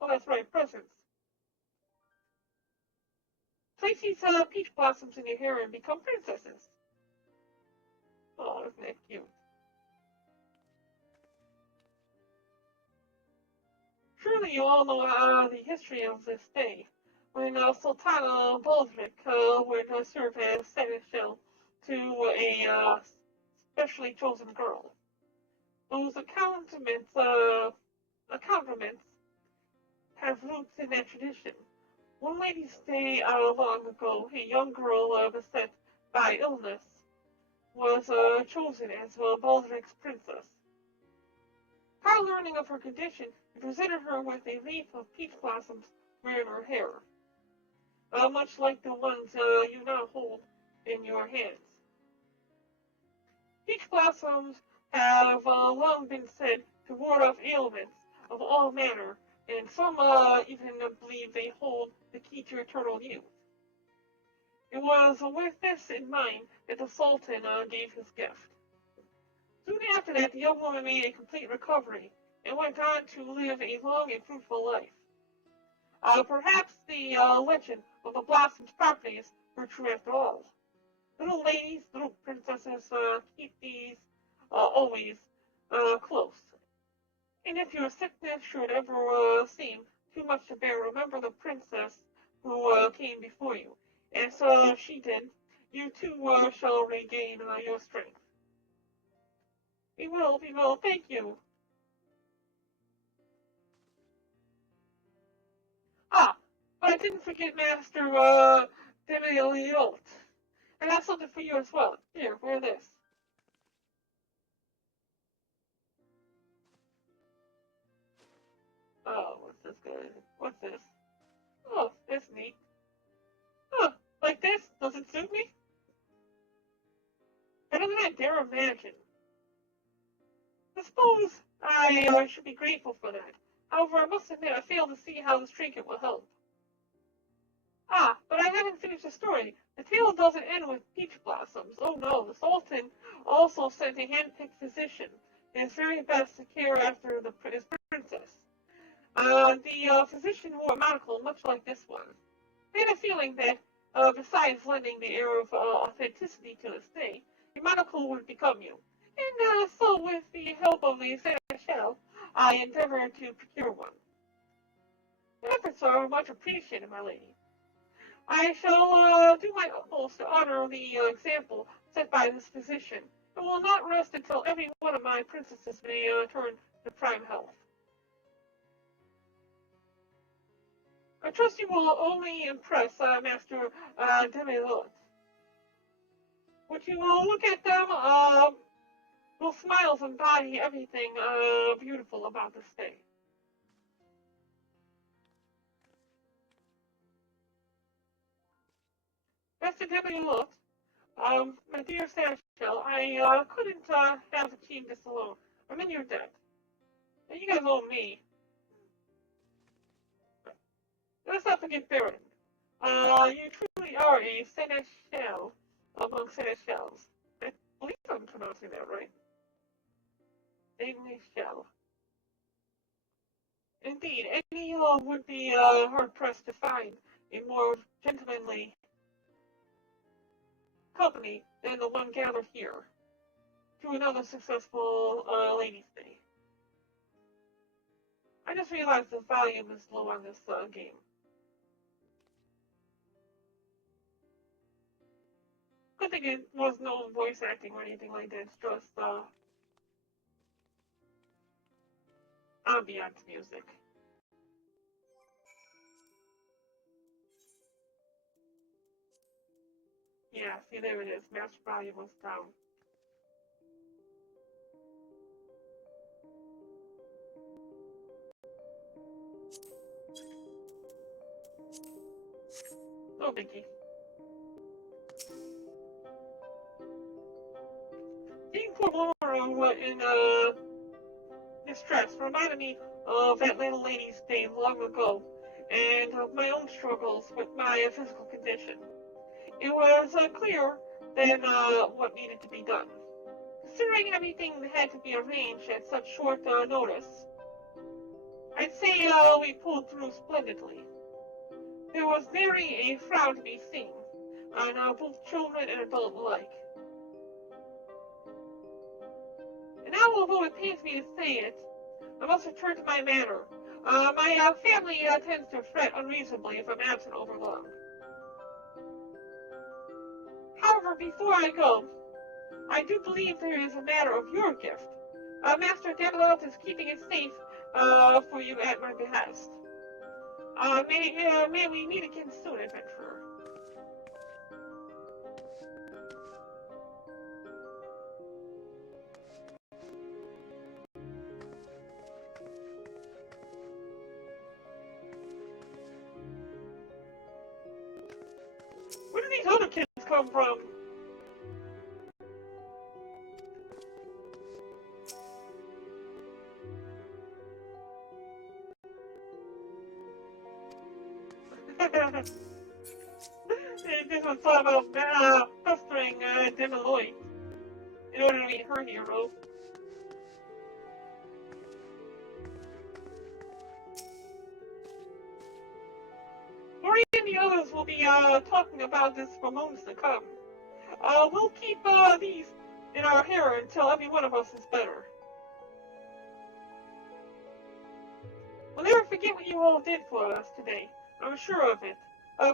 Oh, that's right, presents. Place these peach blossoms in your hair and become princesses. Oh, isn't that cute? Surely you all know the history of this day, when Sultana Baldric would serve as seneschal to a specially chosen girl. Those accoutrements have roots in that tradition. One lady's day long ago, a young girl beset by illness was chosen as Baldric's princess. Upon learning of her condition, he presented her with a wreath of peach blossoms to wear in her hair, much like the ones you now hold in your hands. Peach blossoms have long been said to ward off ailments of all manner, and some even believe they hold the key to eternal youth. It was with this in mind that the Sultan gave his gift. Soon after that, the young woman made a complete recovery and went on to live a long and fruitful life. Perhaps the legend of the Blossom's properties were true after all. Little ladies, little princesses keep these always close. And if your sickness should ever seem too much to bear, remember the princess who came before you. As she did, you too shall regain your strength. We will, thank you. Ah, but I didn't forget Master Demiliot. I got something for you as well. Here, wear this. Oh, what's this good? What's this? Oh, that's neat. Huh, like this? Does it suit me? Better than I dare imagine. I suppose I should be grateful for that. However, I must admit I fail to see how this trinket will help. Ah, but I haven't finished the story. The tale doesn't end with peach blossoms. Oh no, the Sultan also sent a hand-picked physician, his very best to care after his princess. The physician wore a monocle much like this one. I had a feeling that, besides lending the air of authenticity to the stay, the monocle would become you. And so, with the help of the seneschal, I endeavored to procure one. Your efforts are much appreciated, my lady. I shall do my utmost to honor the example set by this physician, and will not rest until every one of my princesses may return to prime health. I trust you will only impress Master Demilot. Would you look at them? Will smiles embody everything beautiful about this day? Master Demilot, my dear Seneschal, I couldn't have achieved this alone. I'm in your debt. And you guys owe me. Let's not forget Baron. You truly are a seneschal among seneschals. I believe I'm pronouncing that right. Seneschal. Indeed, any would be hard pressed to find a more gentlemanly company than the one gathered here to another successful ladies' day. I just realized the volume is low on this game. Good thing it was no voice acting or anything like that. It's just ambiance music. Yeah, see, there it is. Master volume was down. No biggie. Seeing poor Laura in distress reminded me of that little lady's day long ago, and of my own struggles with my physical condition. It was clear then what needed to be done. Considering everything had to be arranged at such short notice, I'd say we pulled through splendidly. There was nary a frown to be seen on both children and adults alike. And now, although it pains me to say it, I must return to my manor. My family tends to fret unreasonably if I'm absent over long. However, before I go, I do believe there is a matter of your gift. Master Gamelot is keeping it safe for you at my behest. May we meet again soon, adventurer. Where do these other kids come from? This was all about pestering Demeloid in order to meet her hero. Ori and the others will be talking about this for months to come. We'll keep these in our hair until every one of us is better. We'll never forget what you all did for us today. I'm sure of it.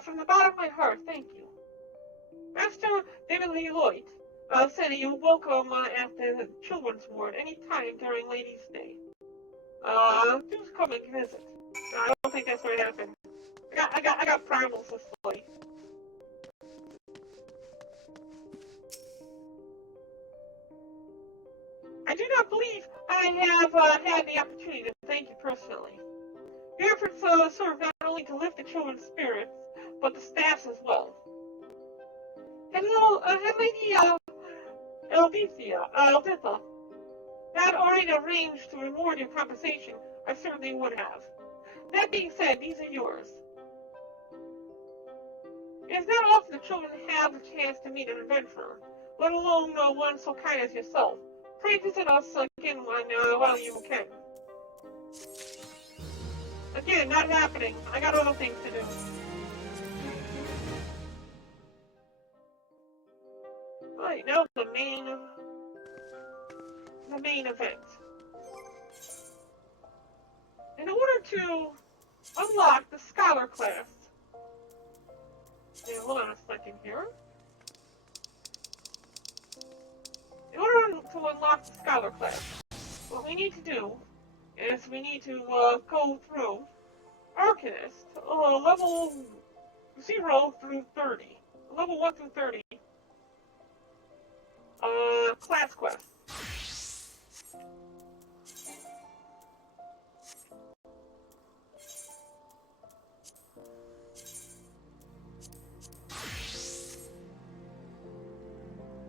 From the bottom of my heart, thank you. Master David Lee Lloyd said you're welcome at the children's ward any time during Ladies' Day. Do come and visit. I don't think that's going to happen. I got problems this way. I do not believe I have had the opportunity to thank you personally. Your efforts serve not only to lift the children's spirits, but the staff's as well. Hello, Lady Elditha. Had already arranged to reward your compensation, I certainly would have. That being said, these are yours. It is not often the children have the chance to meet an adventurer, let alone one so kind as yourself. Pray visit us again while you can. Again, not happening. I got other things to do. Right, now the main event. In order to unlock the Scholar class, hold on a second here. In order to unlock the Scholar class, what we need to do is we need to go through Arcanist, level 0 through 30. Level 1 through 30. Class quest.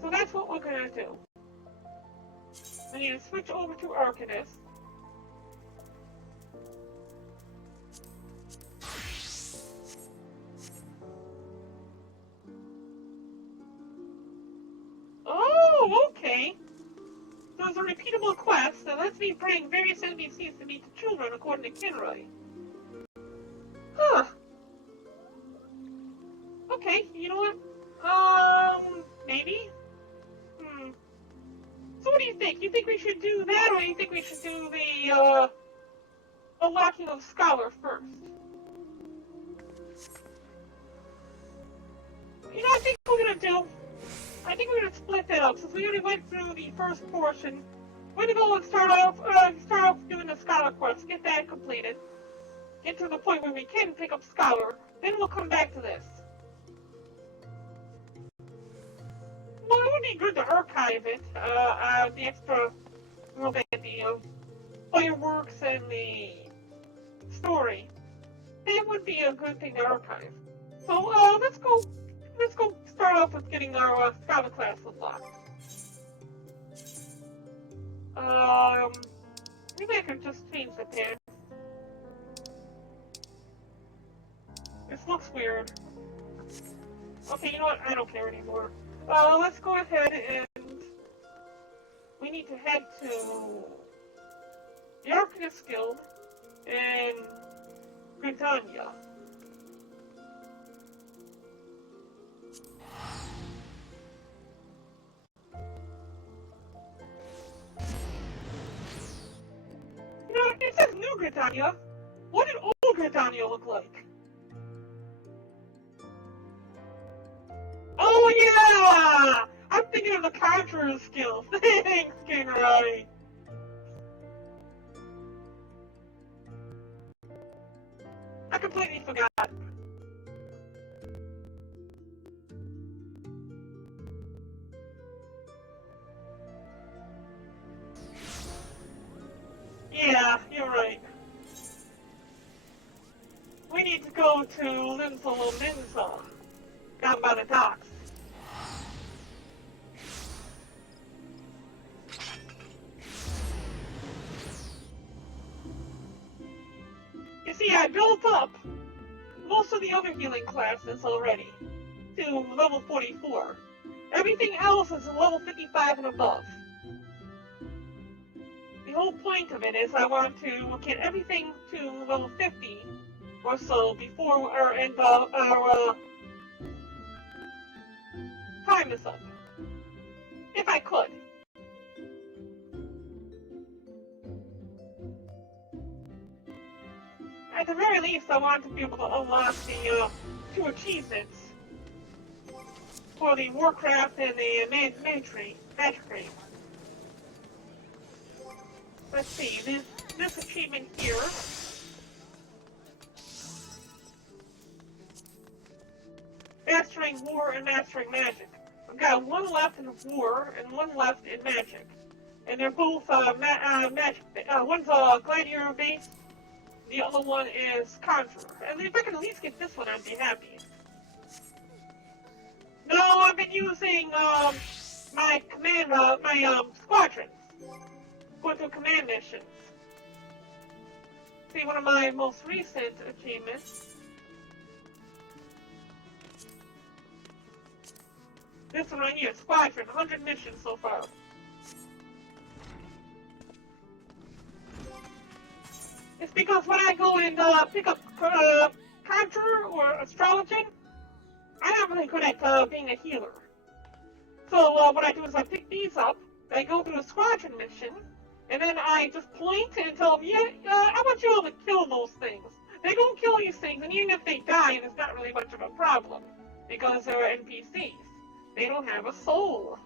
So that's what we're gonna do. We need to switch over to Arcanist. Oh, okay. So it's a repeatable quest that lets me bring various NPCs to meet the children, according to Kinroy. Huh. Okay, you know what? Maybe? So what do you think? You think we should do that, or do you think we should do the, unlocking of Scholar first? You know, I think we're gonna split that up, since we already went through the first portion. We're gonna go and start off doing the Scholar quest, get that completed. Get to the point where we can pick up Scholar, then we'll come back to this. Well, it would be good to archive it, the extra, little bit, the fireworks and the story. It would be a good thing to archive. So, let's go start off with getting our Scholar class unlocked. Maybe I could just change the pants. This looks weird. Okay, you know what? I don't care anymore. Let's go ahead and we need to head to the Arcanist Guild in Britannia. You know, it says New Britannia. What did Old Britannia look like? Oh yeah! I'm thinking of the Conjurer's Guild. Thanks, Kinroy. completely forgot. Yeah, you're right. We need to go to Minza, down by the docks. You see, I built up most of the other healing classes already to level 44. Everything else is level 55 and above. The whole point of it is I want to get everything to level 50 or so before our time is up. If I could. At the very least, I want to be able to unlock the 2 achievements for the Warcraft and the Magic Tree. Let's see, this achievement here. Mastering War and Mastering Magic. I've got 1 left in War and 1 left in Magic. And they're both magic. One's Gladiator based, the other one is Conjurer. And if I can at least get this one, I'd be happy. No, I've been using my squadrons. Going through command missions. See, one of my most recent achievements. This one right here, Squadron, 100 missions so far. It's because when I go and pick up Conjurer or Astrologian, I'm not really good at being a healer. So what I do is I pick these up, I go through a Squadron mission, and then I just point and tell them, yeah, I want you all to kill those things. They go kill these things, and even if they die, it's not really much of a problem, because they're NPCs. They don't have a soul.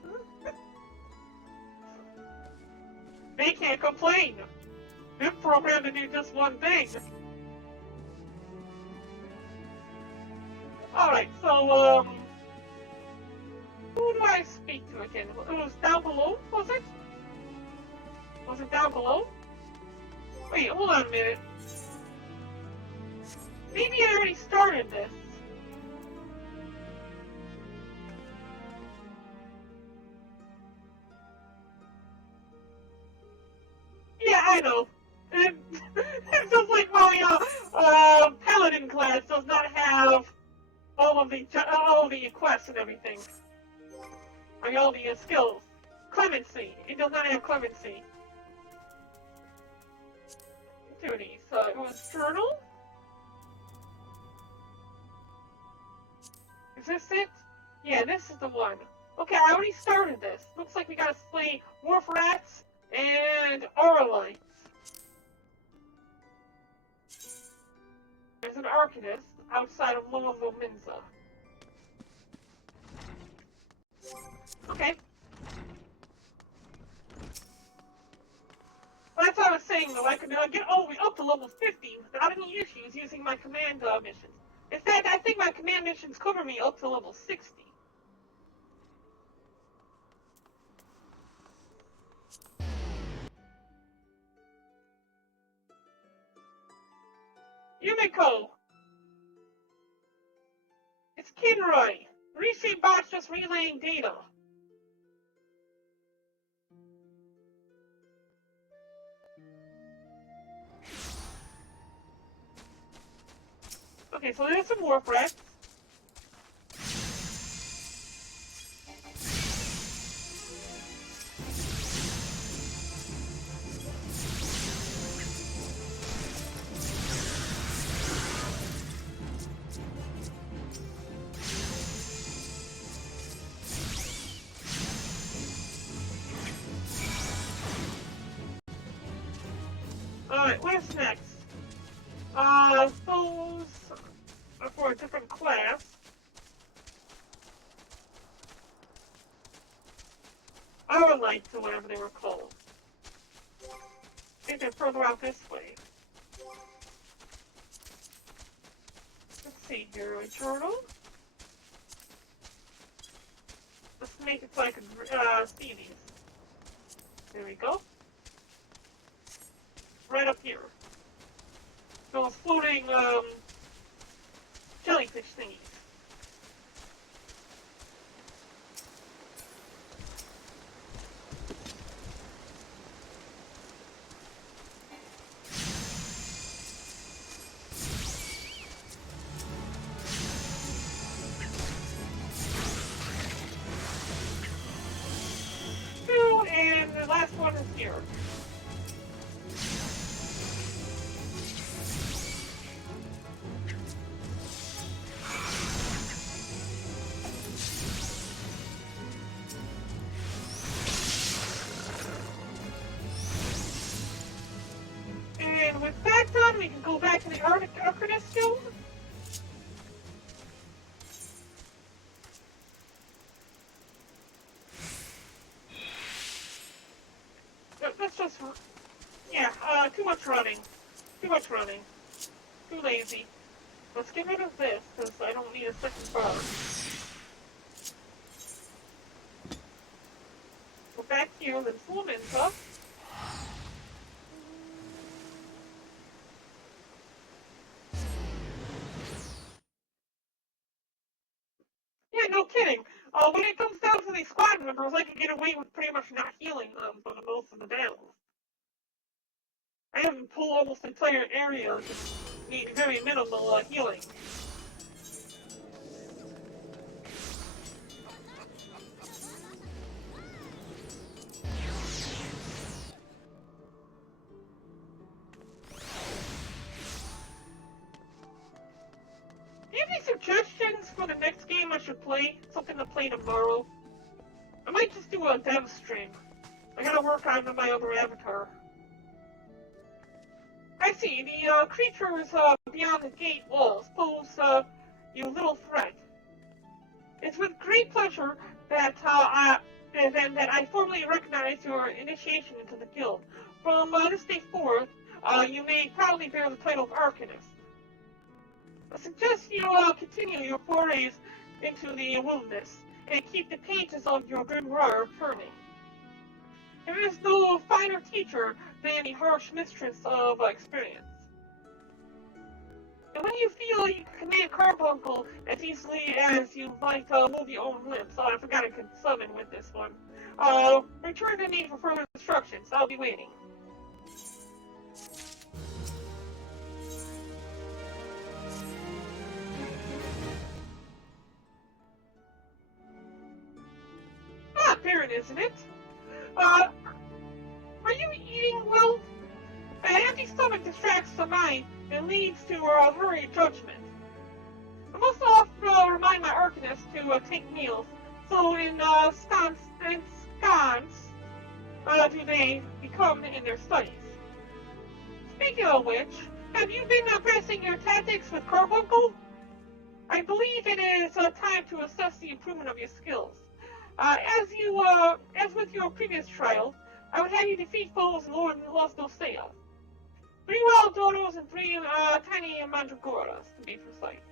They can't complain. They're programmed to do just one thing. Alright, so, who do I speak to again? It was down below, was it? Was it down below? Wait, hold on a minute. Maybe I already started this. Yeah, I know. It's just like my paladin class does not have all of the quests and everything. I mean, all the skills. Clemency. It does not have clemency. Duty. So it was journal. Is this it? Yeah, this is the one. Okay, I already started this. Looks like we gotta slay Wolf Rats and Auralites. There's an Arcanist outside of Louisville, Minza. Okay. Well, that's what I was saying, though. I could get all the way up to level 50 without any issues using my command missions. In fact, I think my command missions cover me up to level 60. Yumiko! It's Kinroy! Reshape bot's just relaying data. Okay, so there's some Warp Rats. Alright, what's next? Those are for a different class. Our lights, or whatever they were called. I think they're further out this way. see here, a journal. Let's make it so I can see these. There we go. Right up here. Those floating jellyfish thingies. And the last one is here. And with that done, we can go back to the Arcanist Guild. That's just, yeah, too much running. Too much running. Too lazy. Let's get rid of this, because I don't need a second bar. Go back here, then zoom in up. Yeah, no kidding. When it comes down to these squad members, I can get away with pretty much not healing them for the most of the battles. I haven't pulled almost entire areas, just need very minimal healing. Do you have any suggestions for the next game I should play? Something to play tomorrow? I might just do a dev stream. I gotta work on my other avatar. I see, the creatures beyond the gate walls pose you little threat. It's with great pleasure that I formally recognize your initiation into the guild. From this day forth, you may proudly bear the title of Arcanist. I suggest you continue your forays into the wilderness and keep the pages of your grimoire turning. There is no finer teacher than the harsh mistress of experience. And when you feel you can command Carbuncle as easily as you might move your own limbs, I forgot I could summon with this one, return to me for further instructions. I'll be waiting. Ah, Baron, isn't it? Are you eating well? An empty stomach distracts the mind and leads to hurried judgment. I must often remind my Arcanists to take meals, so in sconce do they become in their studies. Speaking of which, have you been practicing your tactics with Carbuncle? I believe it is time to assess the improvement of your skills. As with your previous trial, I would have you defeat foes in Lord Los Dulcea. 3 wild dodos and 3 tiny mandragoras, to be precise.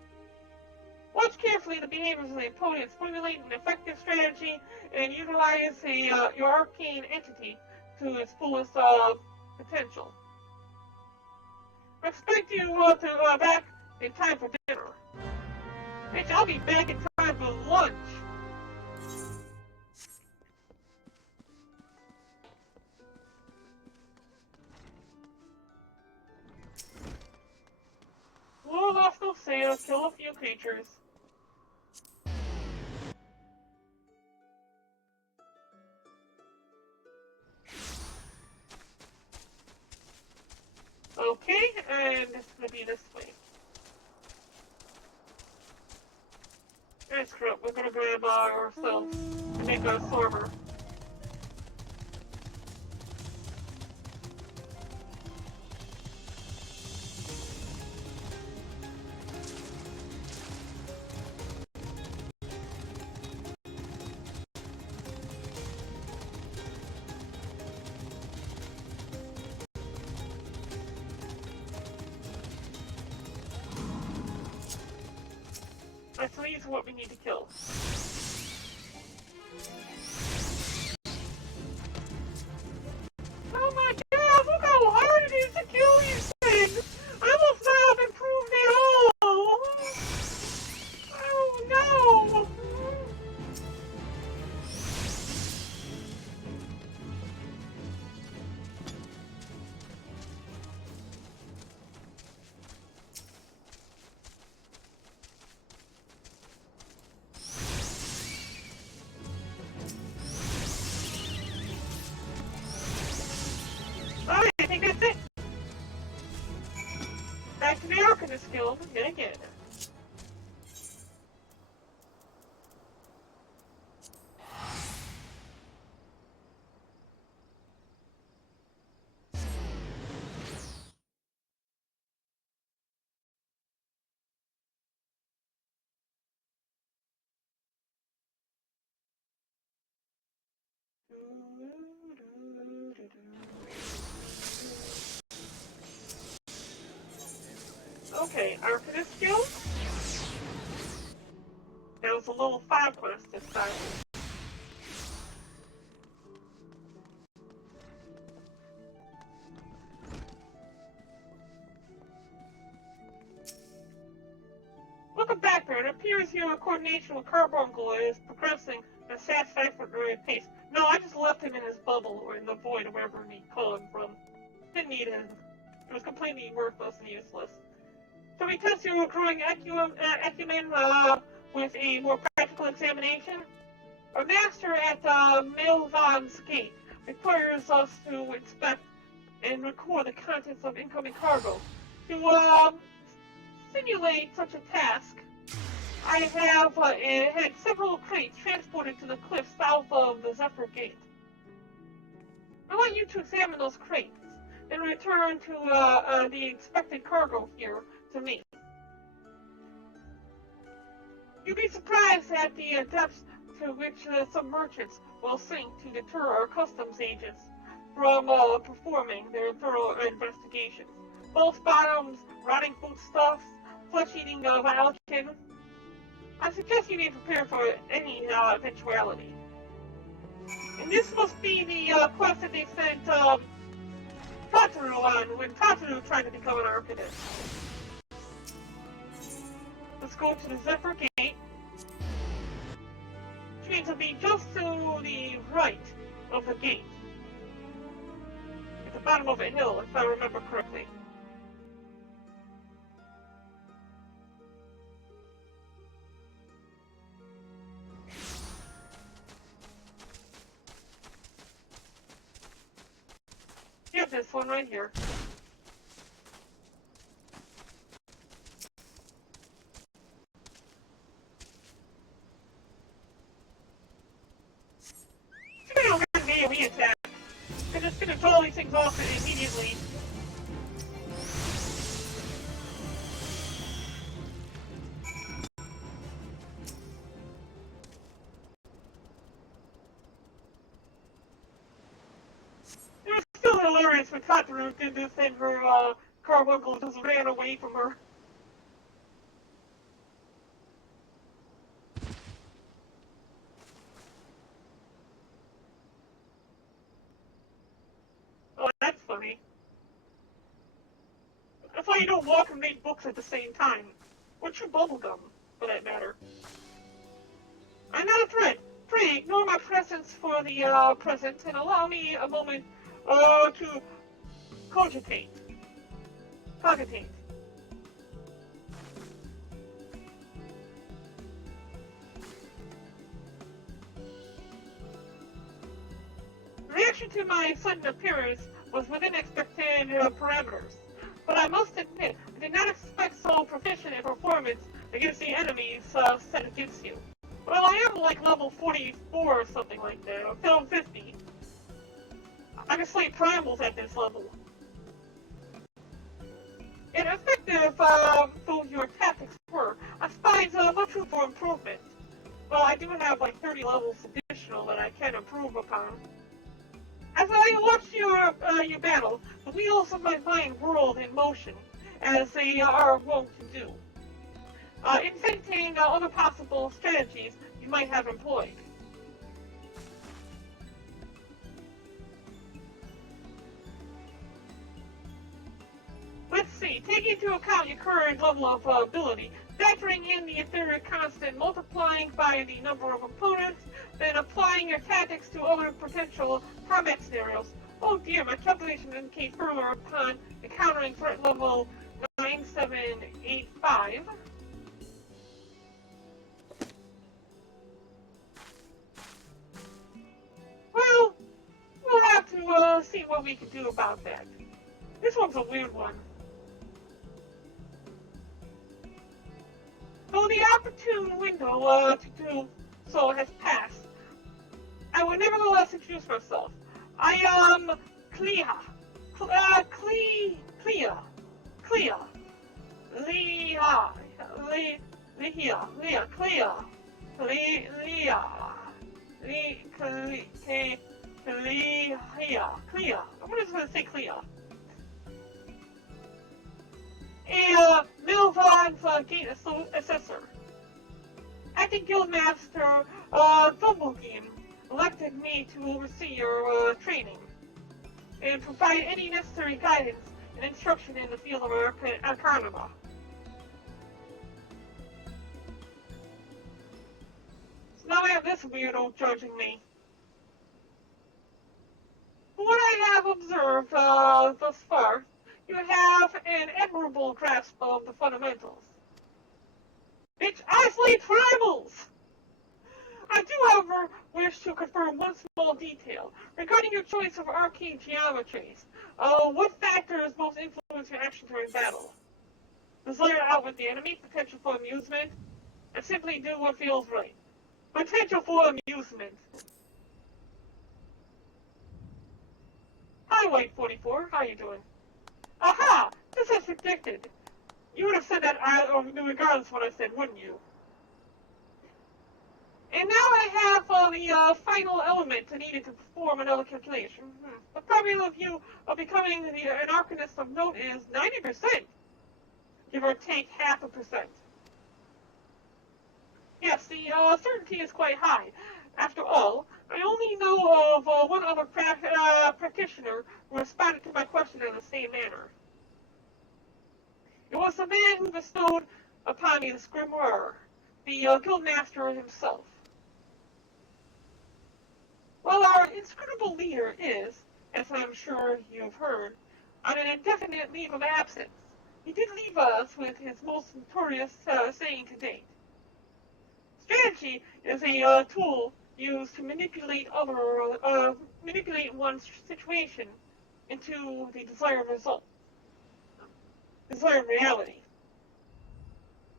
Watch carefully the behaviors of the opponents, formulate an effective strategy, and utilize your arcane entity to its fullest potential. I expect you to back in time for dinner. Bitch, I'll be back in time for lunch. Lord Los Dulcea, kill a few creatures. Okay, and it's gonna be this way. Screw up, we're gonna grab ourselves and make a Sorber. enemies are what we need to kill. Oh my god, look how hard it is to kill these things! I must not have improved at all! Oh no! Alright, I think that's it. Back to the Arcanist Guild yet again. Okay, Arcanist Guild. That was a level 5 quest this time. Welcome back there. It appears your coordination with Carbuncle is progressing at a satisfactory pace. No, I just left him in his bubble or in the void or wherever he came from. Didn't need him. It was completely worthless and useless. So we test your growing acumen with a more practical examination. A master at Melvan's Gate requires us to inspect and record the contents of incoming cargo. To simulate such a task, I have had several crates transported to the cliff south of the Zephyr Gate. I want you to examine those crates and return to the expected cargo here to me. You'd be surprised at the depths to which some merchants will sink to deter our customs agents from performing their thorough investigations. Both bottoms, rotting foodstuffs, flesh-eating Valkin. I suggest you be prepared for any eventuality. And this must be the quest that they sent Tataru on when Tataru tried to become an Arcanist. Let's go to the Zephyr Gate. Which means to be just to the right of the gate. At the bottom of a hill, if I remember correctly. Here's this one right here. I'm gonna get an AoE attack. I'm just gonna throw these things off immediately. It was still hilarious when Tataru did this and her Carbuncle just ran away from her. Oh, that's funny. That's why you don't walk and read books at the same time. Or chew bubblegum, for that matter. I'm not a threat. Pray, ignore my presence for the present and allow me a moment to cogitate. Cogitate. Reaction to my sudden appearance was within expected parameters, but I must admit, I did not expect so proficient a performance against the enemies set against you. Well, I am like level 44 or something like that, or film 50. I can slay primals at this level. And effective though your tactics were, I find much room for improvement. Well, I do have like 30 levels additional that I can improve upon. As I watch your battle, the wheels of my mind whirled in motion, as they are wont to do. inventing other possible strategies you might have employed. Let's see, taking into account your current level of ability, factoring in the etheric constant, multiplying by the number of opponents, then applying your tactics to other potential combat scenarios. Oh dear, my calculations indicate further upon encountering threat level 9785. Well, we'll have to see what we can do about that. This one's a weird one. Though the opportune window to do so has passed, I will nevertheless introduce myself. I am Clea. Clea. Clea. Clea. Leah. Leah. Leah. Leah. Clea. Leah. Clea. I'm just going to say Clea. A Milvan's gate assessor. Acting Guildmaster Thumblebeam elected me to oversee your training and provide any necessary guidance and instruction in the field of Arcana. So now I have this weirdo judging me. From what I have observed thus far, you have an admirable grasp of the fundamentals. Bitch, isolate tribals! I do, however, wish to confirm one small detail regarding your choice of arcane geometries. What factors most influence your action during battle? Desire to outwit the enemy, potential for amusement, and simply do what feels right. Potential for amusement. Hi, White 44. How you doing? Aha! This is predicted. You would have said that regardless of what I said, wouldn't you? And now I have the final element needed to perform another calculation. The probability of you becoming an Arcanist of note is 90%, give or take 0.5%. Yes, the certainty is quite high. After all, I only know of one other practitioner who responded to my question in the same manner. It was the man who bestowed upon me this grimoire, the Guildmaster himself. Well, our inscrutable leader is, as I'm sure you've heard, on an indefinite leave of absence. He did leave us with his most notorious saying to date. Strategy is a tool used to manipulate one's situation into the desired result, desired reality.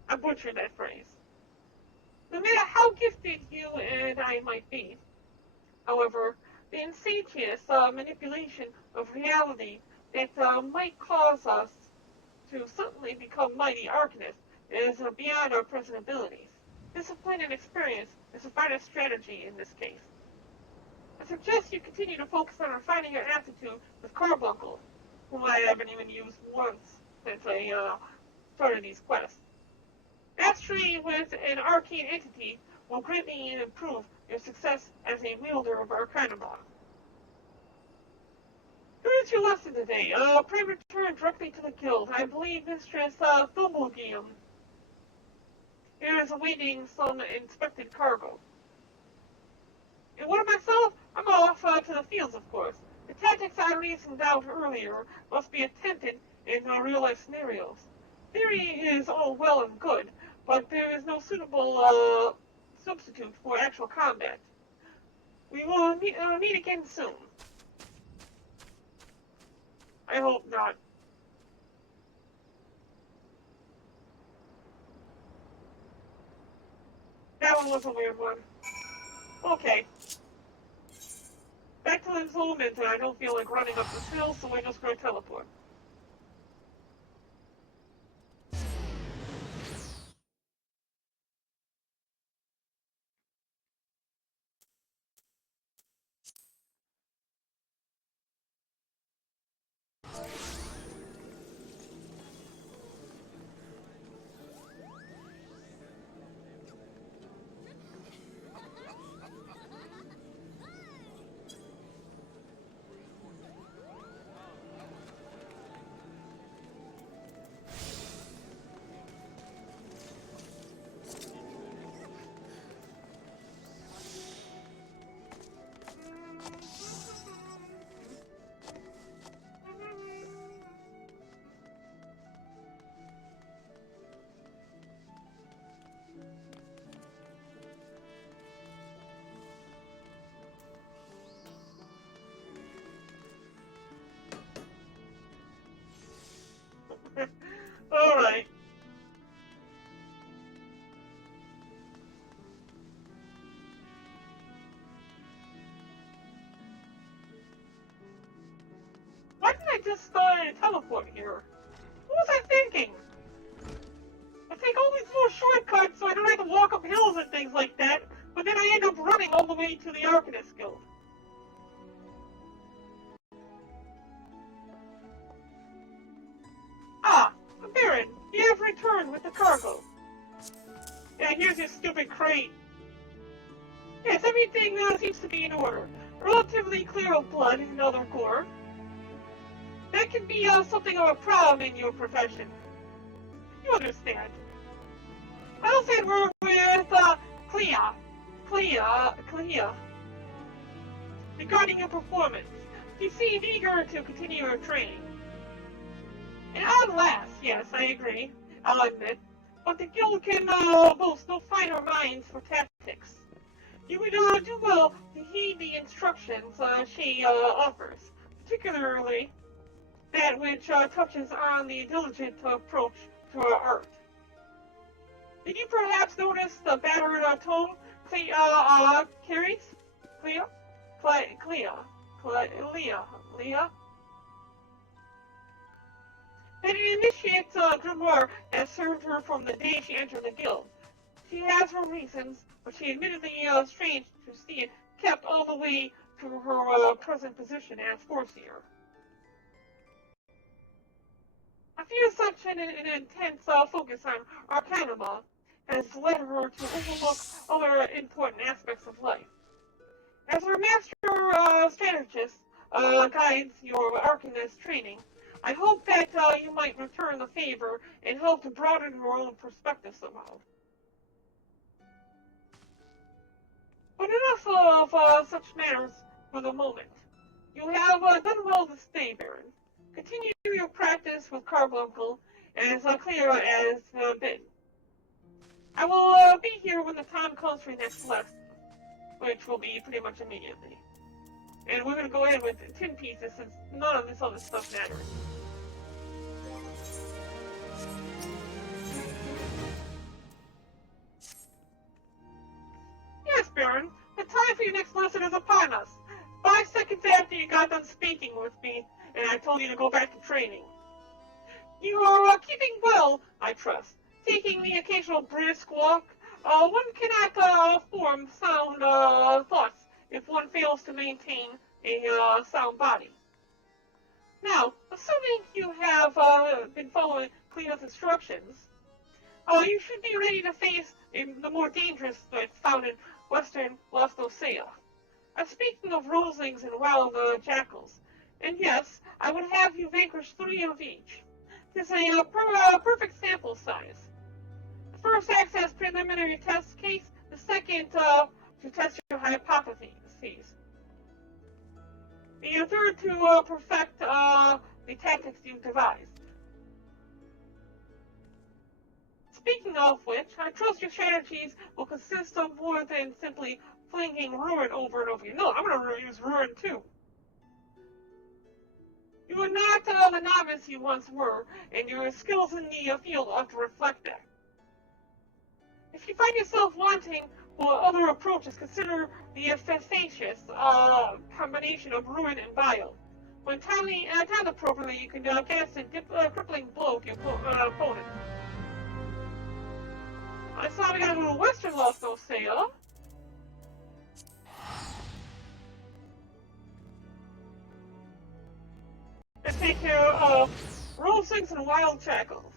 I butchered that phrase. No matter how gifted you and I might be, however, the insidious manipulation of reality that might cause us to suddenly become mighty arcanists is beyond our present abilities. Discipline and experience is a vital strategy in this case. I suggest you continue to focus on refining your aptitude with Carbuncle, whom I haven't even used once since I started these quests. Mastery with an arcane entity will greatly improve your success as a wielder of Arcana. Here is your lesson today. Pray return directly to the guild. I believe Mistress Thumblebeam is awaiting some inspected cargo. And what of myself? I'm off to the fields, of course. The tactics I reasoned out earlier must be attempted in real-life scenarios. Theory is all well and good, but there is no suitable substitute for actual combat. We will meet again soon. I hope not. That one was a weird one. Okay. Back to this moment, and I don't feel like running up this hill, so we're just going to teleport. could just teleport here. What was I thinking? I take all these little shortcuts so I don't have to walk up hills and things like that, but then I end up running all the way to the Arcanist Guild. Ah, Baron, you have returned with the cargo. Yeah, here's your stupid crate. Yes, everything seems to be in order. Relatively clear of blood and other gore. That can be something of a problem in your profession. You understand. I also we're with Clea. Regarding your performance, you seem eager to continue your training. And at last, yes, I agree, I'll admit, but the guild can boast no finer minds for tactics. You would do well to heed the instructions she offers, particularly that which touches on the diligent approach to our art. Did you perhaps notice the battered tone Clea carries? Clea? That it initiates grimoire has served her from the day she entered the guild. She has her reasons, but she admittedly strange to see it kept all the way to her present position as Foreseer. I fear such an intense focus on Arcanima has led her to overlook other important aspects of life. As her master strategist guides your Arcanist training, I hope that you might return the favor and help to broaden your own perspective somehow. But enough of such matters for the moment. You have done well this day, Baron. Continue your practice with Carbuncle as clear as been. I will be here when the time comes for your next lesson, which will be pretty much immediately. And we're going to go ahead with 10 pieces since none of this other stuff matters. Yes, Baron, the time for your next lesson is upon us. 5 seconds after you got done speaking with me, and I told you to go back to training. You are keeping well, I trust. Taking the occasional brisk walk. One cannot form sound thoughts if one fails to maintain a sound body. Now, assuming you have been following Clea's instructions, you should be ready to face the more dangerous threats found in western Lostosea. Speaking of roslings and wild jackals, and yes, I would have you vanquish 3 of each. This is a perfect sample size. The first acts as preliminary test case, the second to test your hypotheses. The third to perfect the tactics you've devised. Speaking of which, I trust your strategies will consist of more than simply flinging ruin over and over again. No, I'm going to use ruin too. You are not the novice you once were, and your skills in the field ought to reflect that. If you find yourself wanting for other approaches, consider the efficacious combination of ruin and bile. When timed appropriately, you can cast a crippling blow to your opponent. I saw we gotta go to Western Lostosea. And take care of roslings and wild jackals.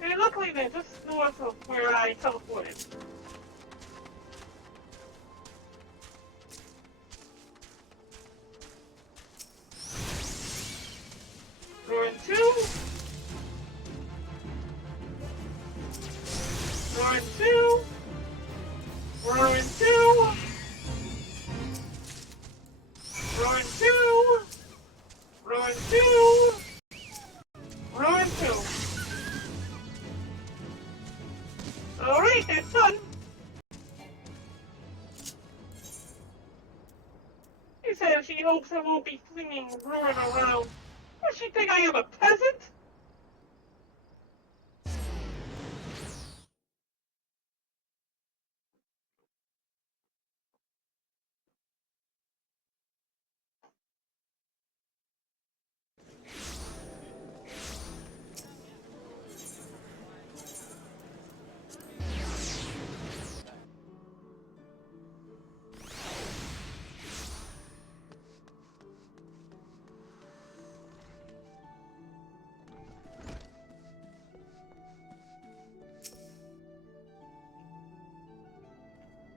And luckily they're just north of where I teleported. Ruin 2. Ruin 2. Ruin 2. Ruin 2. Ruin 2. Ruin 2. Alright, that's done. says she hopes I won't be flinging ruin around. Does she think I am a peasant?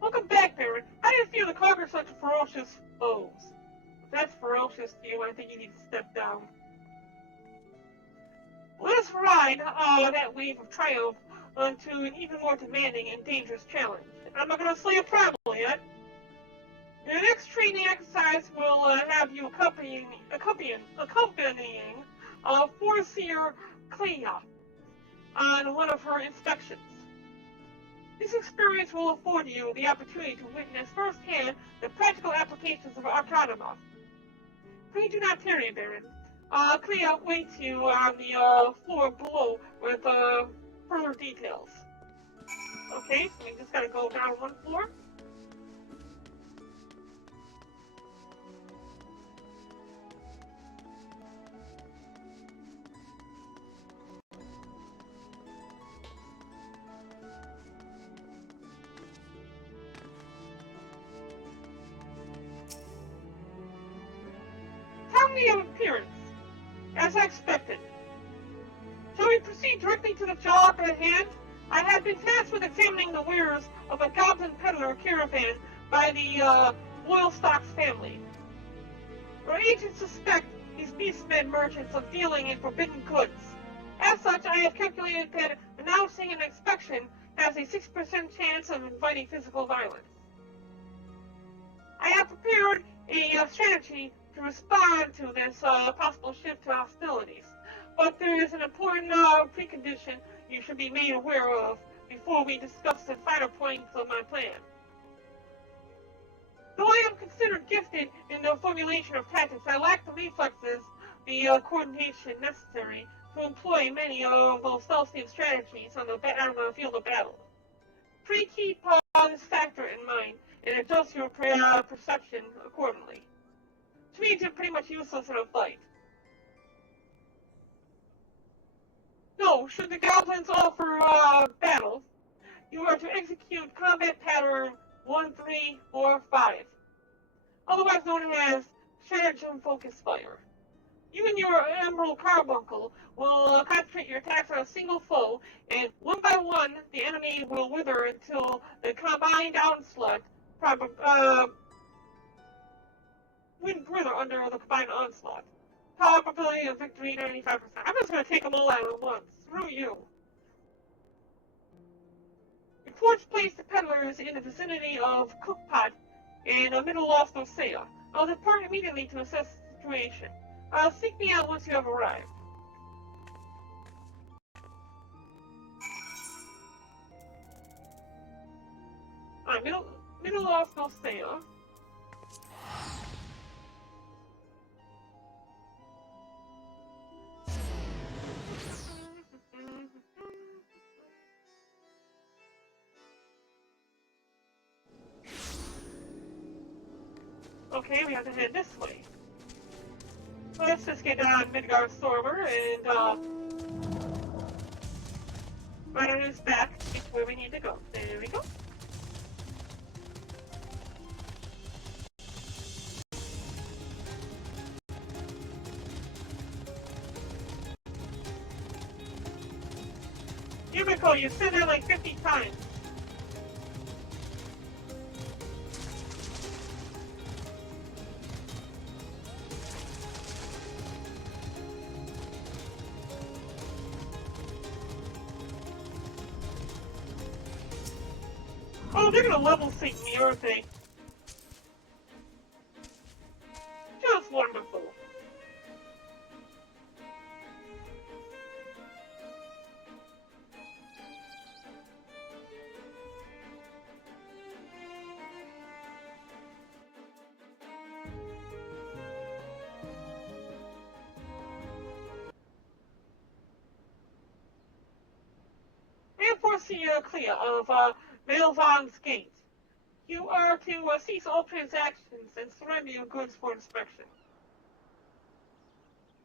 Welcome back, Baron. How do you feel to conquer such ferocious foes? If that's ferocious to you, I think you need to step down. Let us ride that wave of triumph onto an even more demanding and dangerous challenge. I'm not going to slay a primal yet. Your next training exercise will have you accompanying Foreseer Clea on one of her inspections. This experience will afford you the opportunity to witness firsthand the practical applications of Arcanima. Please do not tarry, Baron. Clea waits you on the floor below with further details. Okay, so we just gotta go down one floor. Of appearance, as I expected. Shall we proceed directly to the job at hand? I have been tasked with examining the wares of a goblin peddler caravan by the Boylstocks family. Our agents suspect these beastmen merchants of dealing in forbidden goods. As such, I have calculated that announcing an inspection has a 6% chance of inviting physical violence. I have prepared a strategy to respond to this possible shift to hostilities. But there is an important precondition you should be made aware of before we discuss the finer points of my plan. Though I am considered gifted in the formulation of tactics, I lack the reflexes, the coordination necessary to employ many of those self-same strategies on the field of battle. Please keep this factor in mind and adjust your perception accordingly. Which means you're pretty much useless in a fight. No, should the goblins offer battle, you are to execute combat pattern 1345, otherwise known as stratagem focus fire. You and your Emerald Carbuncle will concentrate your attacks on a single foe, and one by one, the enemy will wither until the combined onslaught wither under the combined onslaught. Probability of victory 95%. I'm just going to take them all out at once. Screw you. Reports place the peddlers in the vicinity of Cookpot and Middle Lost Osea. I'll depart immediately to assess the situation. Seek me out once you have arrived. Alright, Middle Lost Osea. Okay, we have to head this way. Let's just get on Midgard Stormer and right on his back to where we need to go. There we go. Yumiko, you said that like 50 times. Oh, they're gonna level sync me, aren't they? Just wonderful. Garcia Clea of Melvon's Gate. You are to cease all transactions and surrender your goods for inspection.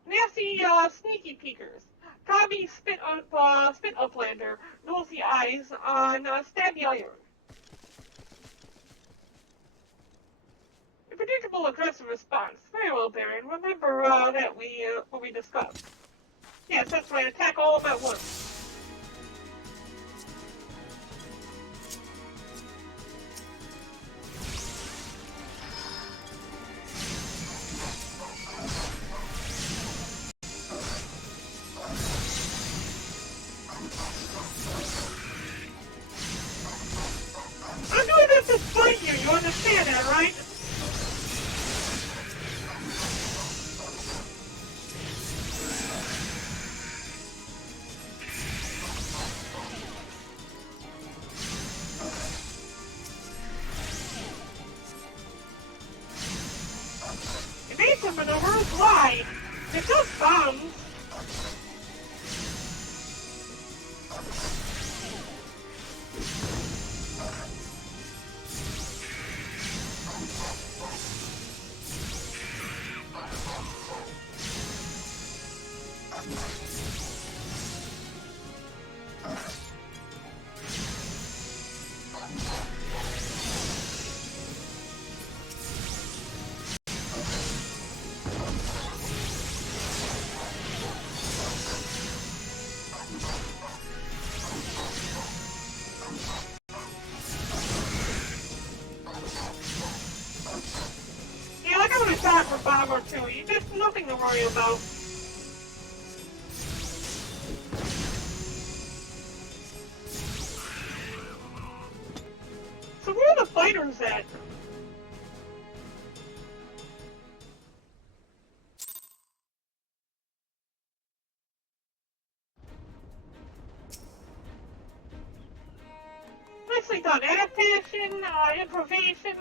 Nasty, sneaky peekers. Gobby spit uplander, nosy eyes on stabby iron. A predictable aggressive response. Very well, Baron. Remember that what we discussed. Yes, that's right. Attack all of them at once. I'm doing this to spite you. You understand that, right? Evasive maneuvers? Why? It does bombs. Yeah, I got a shot for Bob or two. There's nothing to worry about. So where are the fighters at? Nicely done. Adaptation, improvisation.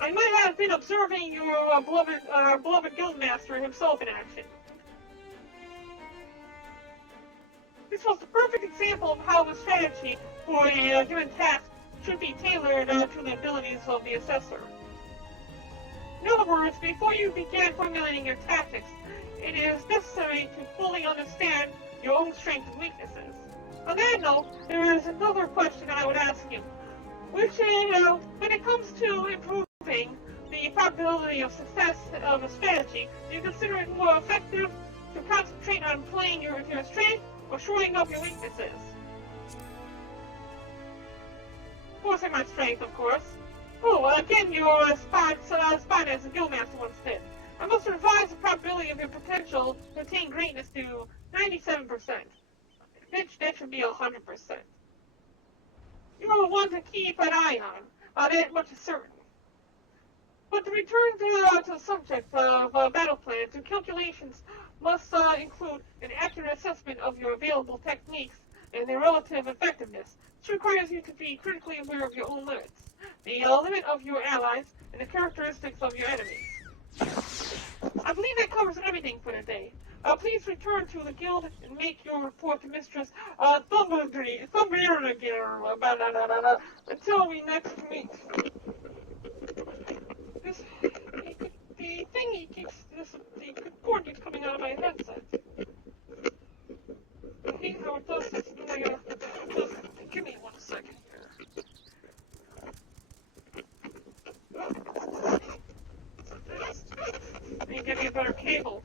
I might have been observing your beloved guildmaster himself in action. This was the perfect example of how the strategy for a given task should be tailored to the abilities of the assessor. In other words, before you begin formulating your tactics, it is necessary to fully understand your own strengths and weaknesses. On that note, there is another question I would ask you, which is, when it comes to improving the probability of success of a strategy, do you consider it more effective to concentrate on playing your strength or shoring up your weaknesses? Forcing my strength, of course. Oh, again, your spot as a guildmaster once did. I must revise the probability of your potential to attain greatness to 97%. That should be 100%. You are the one to keep an eye on. That much is certain. But to return to the subject of battle plans, your calculations must include an accurate assessment of your available techniques and their relative effectiveness. This requires you to be critically aware of your own limits, the limit of your allies, and the characteristics of your enemies. I believe that covers everything for today. Please return to the guild and make your report to Mistress Thumberger until we next meet. The thingy keeps, the cord keeps coming out of my headset. I hate how it does this. Give me 1 second here. Let me give you a better cable.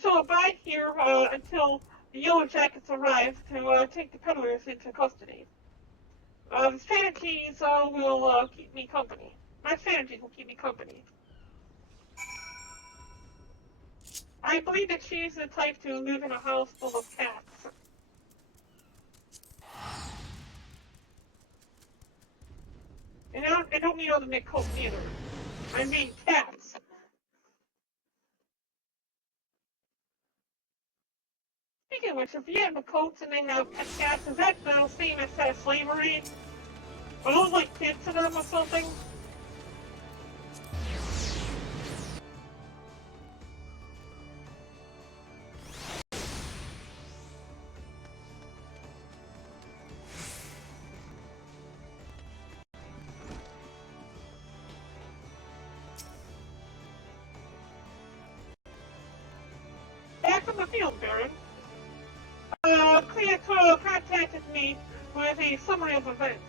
So abide here until the Yellow Jackets arrive to take the peddlers into custody. The strategies will keep me company. My strategies will keep me company. I believe that she's the type to live in a house full of cats. And I don't mean other Nick Coke either. I mean cats. Speaking of which, if you have the coats and they have pet cats, is that the same as slavery? Are those like kids to them or something? back from the field, Baron. Clea contacted me with a summary of events.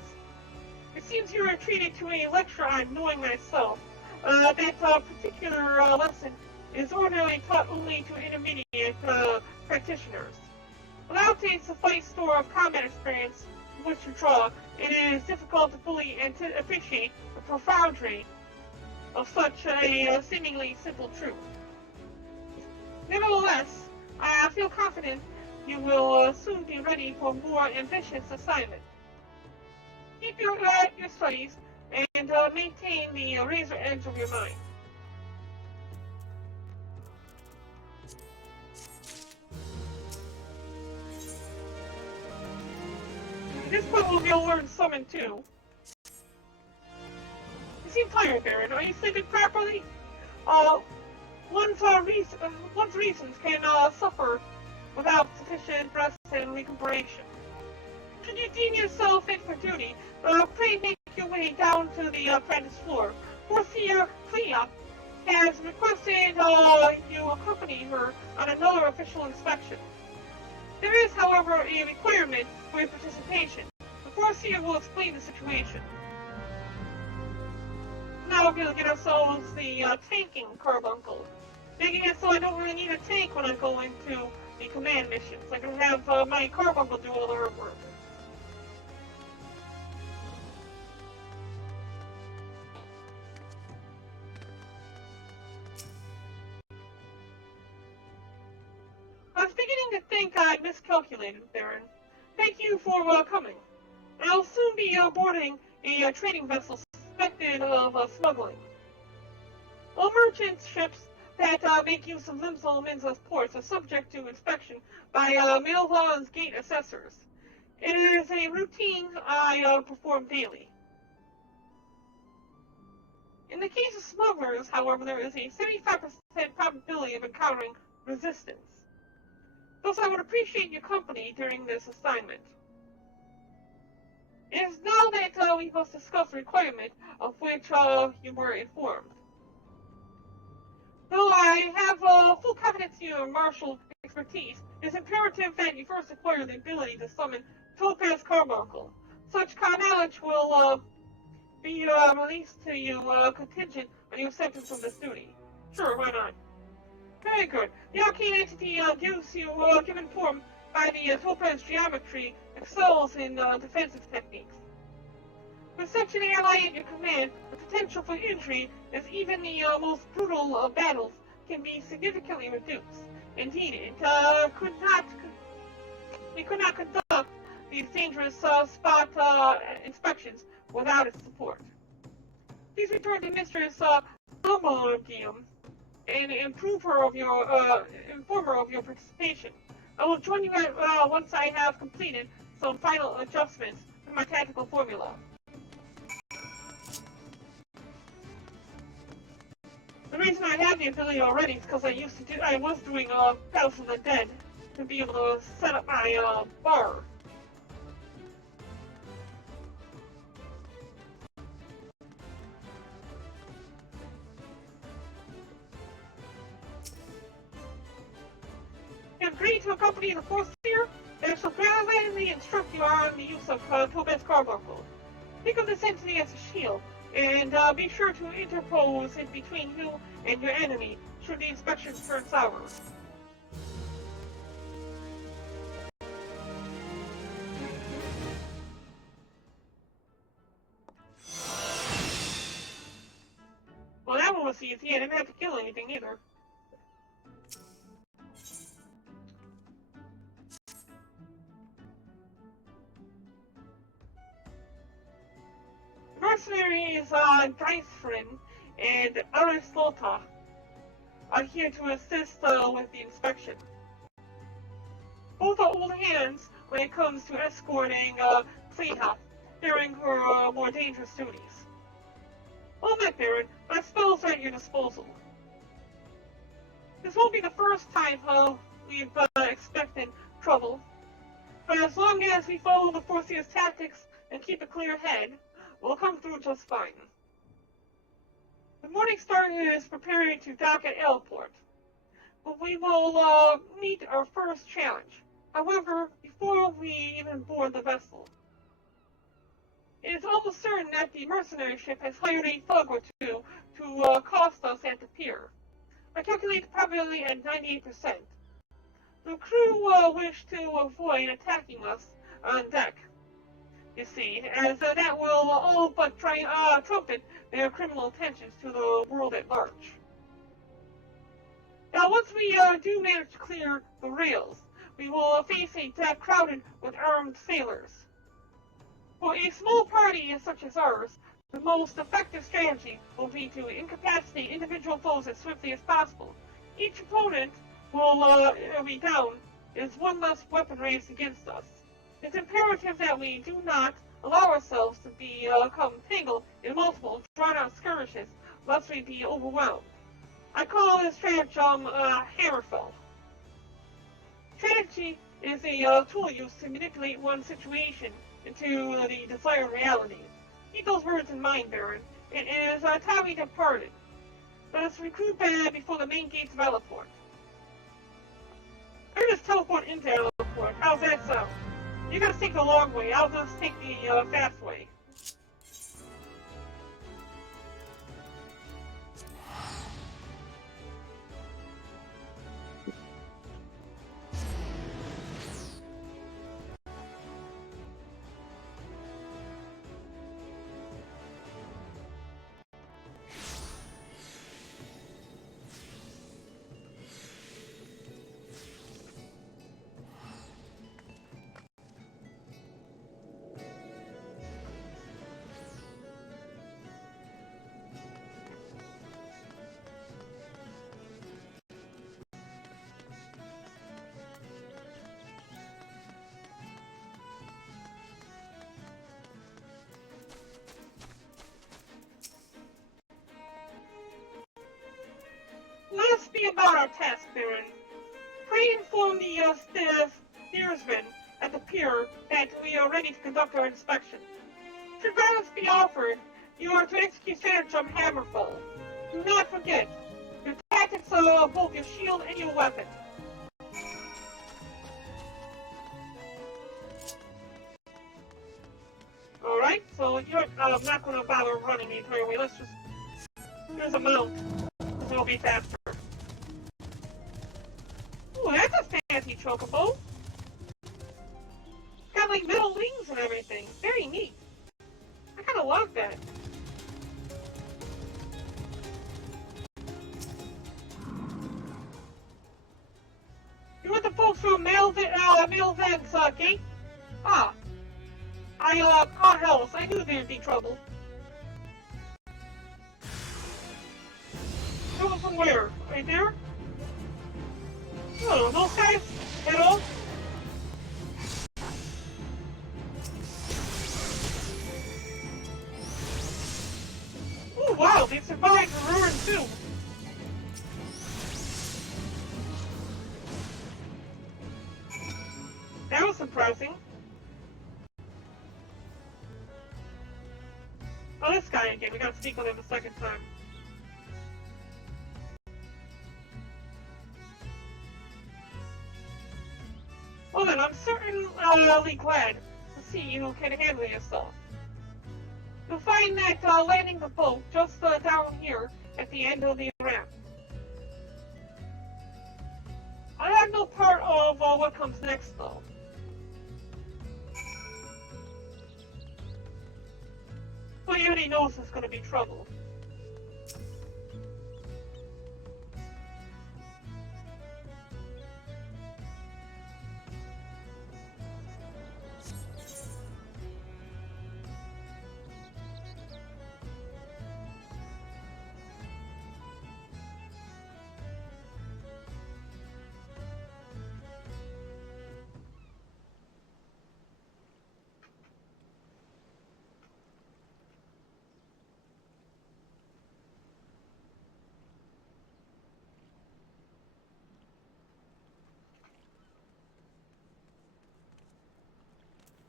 It seems you were treated to a lecture on knowing thyself. That particular lesson is ordinarily taught only to intermediate practitioners. Without a sufficient store of combat experience from which to draw, it is difficult to fully appreciate the profundity of such a seemingly simple truth. Nevertheless, I feel confident you will soon be ready for a more ambitious assignment. Keep your eye at your studies and maintain the razor edge of your mind. At this point, we'll be able to learn summon too. You seem tired, Baron. Are you sleeping properly? One's reasons can suffer without sufficient rest and recuperation. Should you deem yourself fit for duty, pray make your way down to the apprentice floor. Overseer Clea has requested you accompany her on another official inspection. There is, however, a requirement for your participation. The Overseer will explain the situation. Now we're going to get ourselves the tanking carbuncle, making it so I don't really need a tank when I go into the command missions. I can have my carbuncle do all the hard work. I was beginning to think I'd miscalculated, Baron. Thank you for coming. I'll soon be boarding a trading vessel suspected of smuggling. All merchant ships that make use of Limso ports are subject to inspection by Milvan's gate assessors. It is a routine I perform daily. In the case of smugglers, however, there is a 75% probability of encountering resistance. Thus, I would appreciate your company during this assignment. It is now that we must discuss the requirement of which you were informed. Though I have full confidence in your martial expertise, it is imperative that you first acquire the ability to summon Topaz Carbuncle. Such knowledge will be released to you contingent on your acceptance of this duty. Sure, why not? Very good. The arcane entity gives you given form by the Topaz geometry excels in defensive techniques. With such an ally at your command, the potential for injury as even the most brutal battles can be significantly reduced. Indeed, we could not conduct these dangerous spot inspections without its support. Please return to Mistress Almodium and inform her of your participation. I will join you once I have completed some final adjustments to my tactical formula. The reason I have the ability already is because I was doing House of the Dead to be able to set up my bar. You agree to accompany the Force-Seer? I shall gladly instruct you on the use of Topaz Carbuncle. Think of this entity as a shield, and be sure to interpose in between you and your enemy should the inspection turn sour. Well, that one was easy. I didn't have to kill anything either. Mercenaries Geisfrin and Aristota are here to assist with the inspection. Both are old hands when it comes to escorting Clea during her more dangerous duties. Well met, Baron. My spells are at your disposal. This won't be the first time we've expected trouble, but as long as we follow the Forceer's tactics and keep a clear head, we'll come through just fine. The Morning Star is preparing to dock at Airport. we will meet our first challenge. However, before we even board the vessel, it is almost certain that the mercenary ship has hired a thug or two to accost us at the pier. I calculate the probability at 98%. The crew wish to avoid attacking us on deck, you see, as that will all but trumpet their criminal intentions to the world at large. Now, once we do manage to clear the rails, we will face a deck crowded with armed sailors. For a small party such as ours, the most effective strategy will be to incapacitate individual foes as swiftly as possible. Each opponent will be down as one less weapon raised against us. It's imperative that we do not allow ourselves to become tangled in multiple drawn-out skirmishes, lest we be overwhelmed. I call this stratagem Hammerfell. Strategy is a tool used to manipulate one situation into the desired reality. Keep those words in mind, Baron. It is time we departed. Let us recruit before the main gates of Elaport. I just teleport into Elaport. How's that sound? You guys take the long way. I'll just take the fast way. Let us be about our task, Baron. Pray inform the steersman at the pier that we are ready to conduct our inspection. Should violence be offered, you are to execute stratagem Hammerfall. Do not forget, your tactics are both your shield and your weapon. Alright, so you're not going to bother running the entire way. Let's just use a mount, because it'll be faster. Ooh, that's a fancy chocobo. It's got like metal wings and everything. Very neat. I kind of love that. You with the folks from Malveg's gate? Ah, I caught Hells. I knew there'd be trouble. Trouble from where? Right there? Oh, those guys at all? Oh wow, they survived the ruin too. That was surprising. Oh, this guy again. We gotta speak with him a second time. Well then, I'm certainly glad to see you can handle yourself. You'll find that landing the boat just down here at the end of the ramp. I have no part of what comes next, though. But he already knows there's going to be trouble.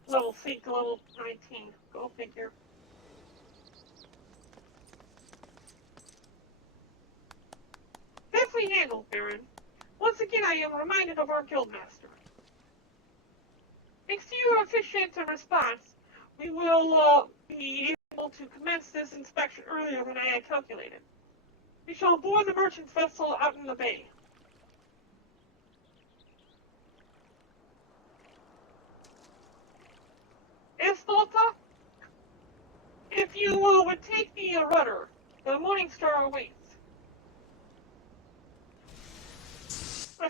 Level 8 to level 19. Go figure. Definitely handled, Baron. begin, I am reminded of our guildmaster. Thanks to your efficient response, we will be able to commence this inspection earlier than I had calculated. We shall board the merchant's vessel out in the bay. Estolta, if you would take the rudder, the Morning Star awaits.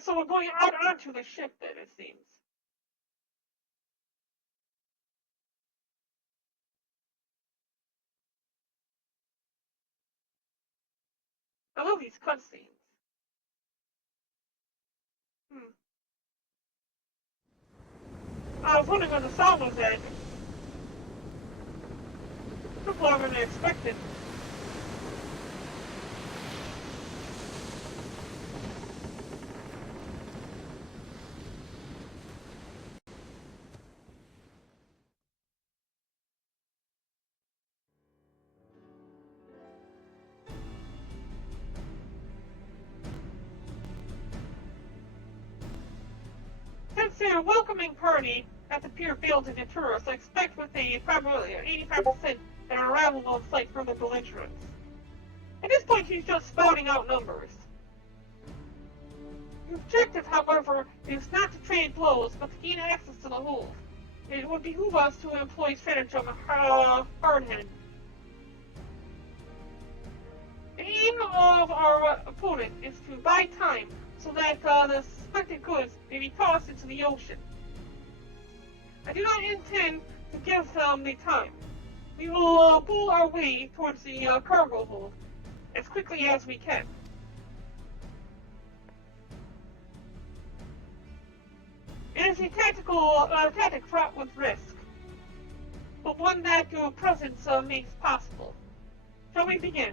So we're going out onto the ship then, it seems. I love these cutscenes. I was wondering where the sound was at. Took longer than I expected. Since their welcoming party at the pier failed to deter us, I expect with a probability of 85% that our arrival will incite further belligerence. At this point, he's just spouting out numbers. The objective, however, is not to trade blows, but to gain access to the hold. It would behoove us to employ stratagem hard-headed. The aim of our opponent is to buy time so that the suspected goods may be tossed into the ocean. I do not intend to give them the time. We will pull our way towards the cargo hold as quickly as we can. It is a tactic fraught with risk, but one that your presence makes possible. Shall we begin?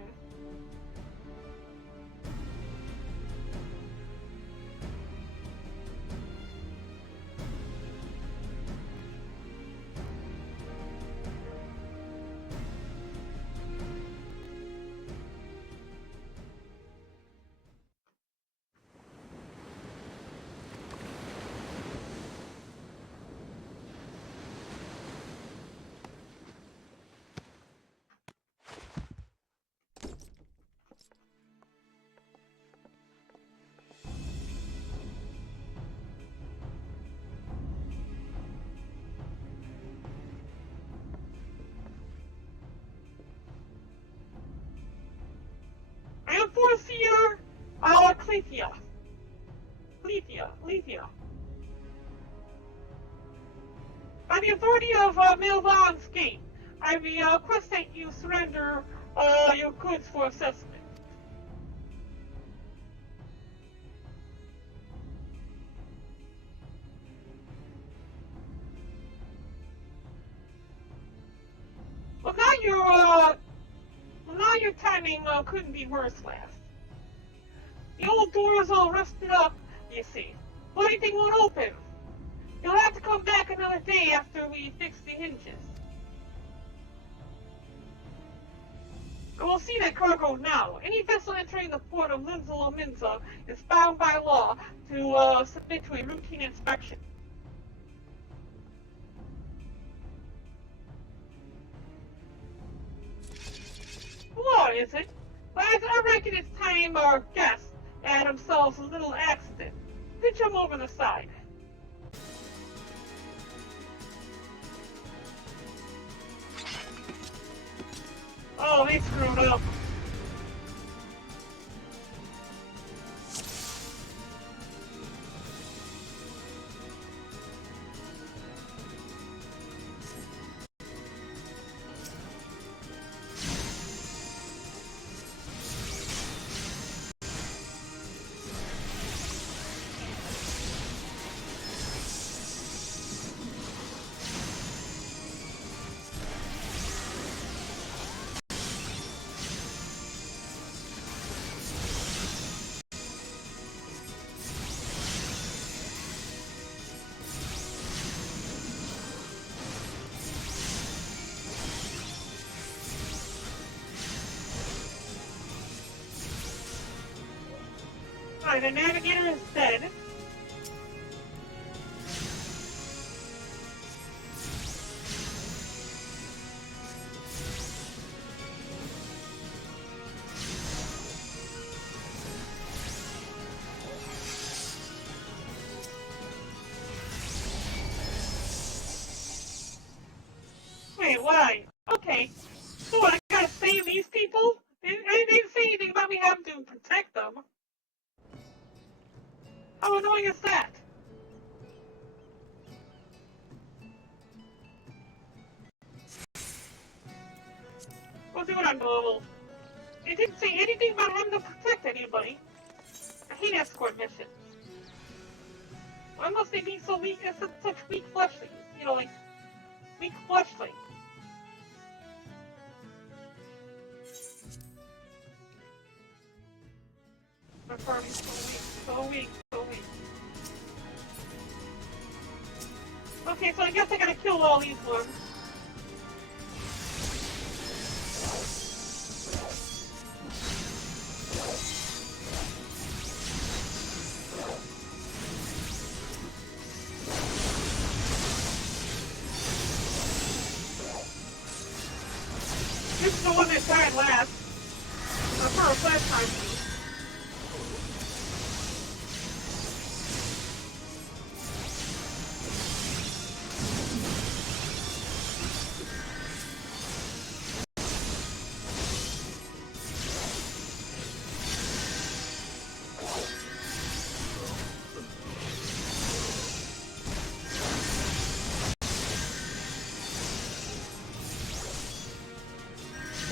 I am Forcier Clethia. By the authority of Milvan's Gate, I request that you surrender your goods for assessment. Well, now your timing couldn't be worse, lass. The old door's all rusted up, you see. But anything won't open. You'll have to come back another day after we fix the hinges. I will see that cargo now. Any vessel entering the port of Linzalominza is bound by law to submit to a routine inspection. Law, is it? But I reckon it's time our guests had themselves a little accident. Pitch them over the side. Oh, they screwed up. The navigator is dead. We'll do it on normal. It didn't say anything about having to protect anybody. I hate escort missions. Why must they be so weak as such weak fleshlings? You know, like, weak fleshlings. My party's so weak. Okay, so I guess I gotta kill all these ones. This is the one that died last. Or first, last time.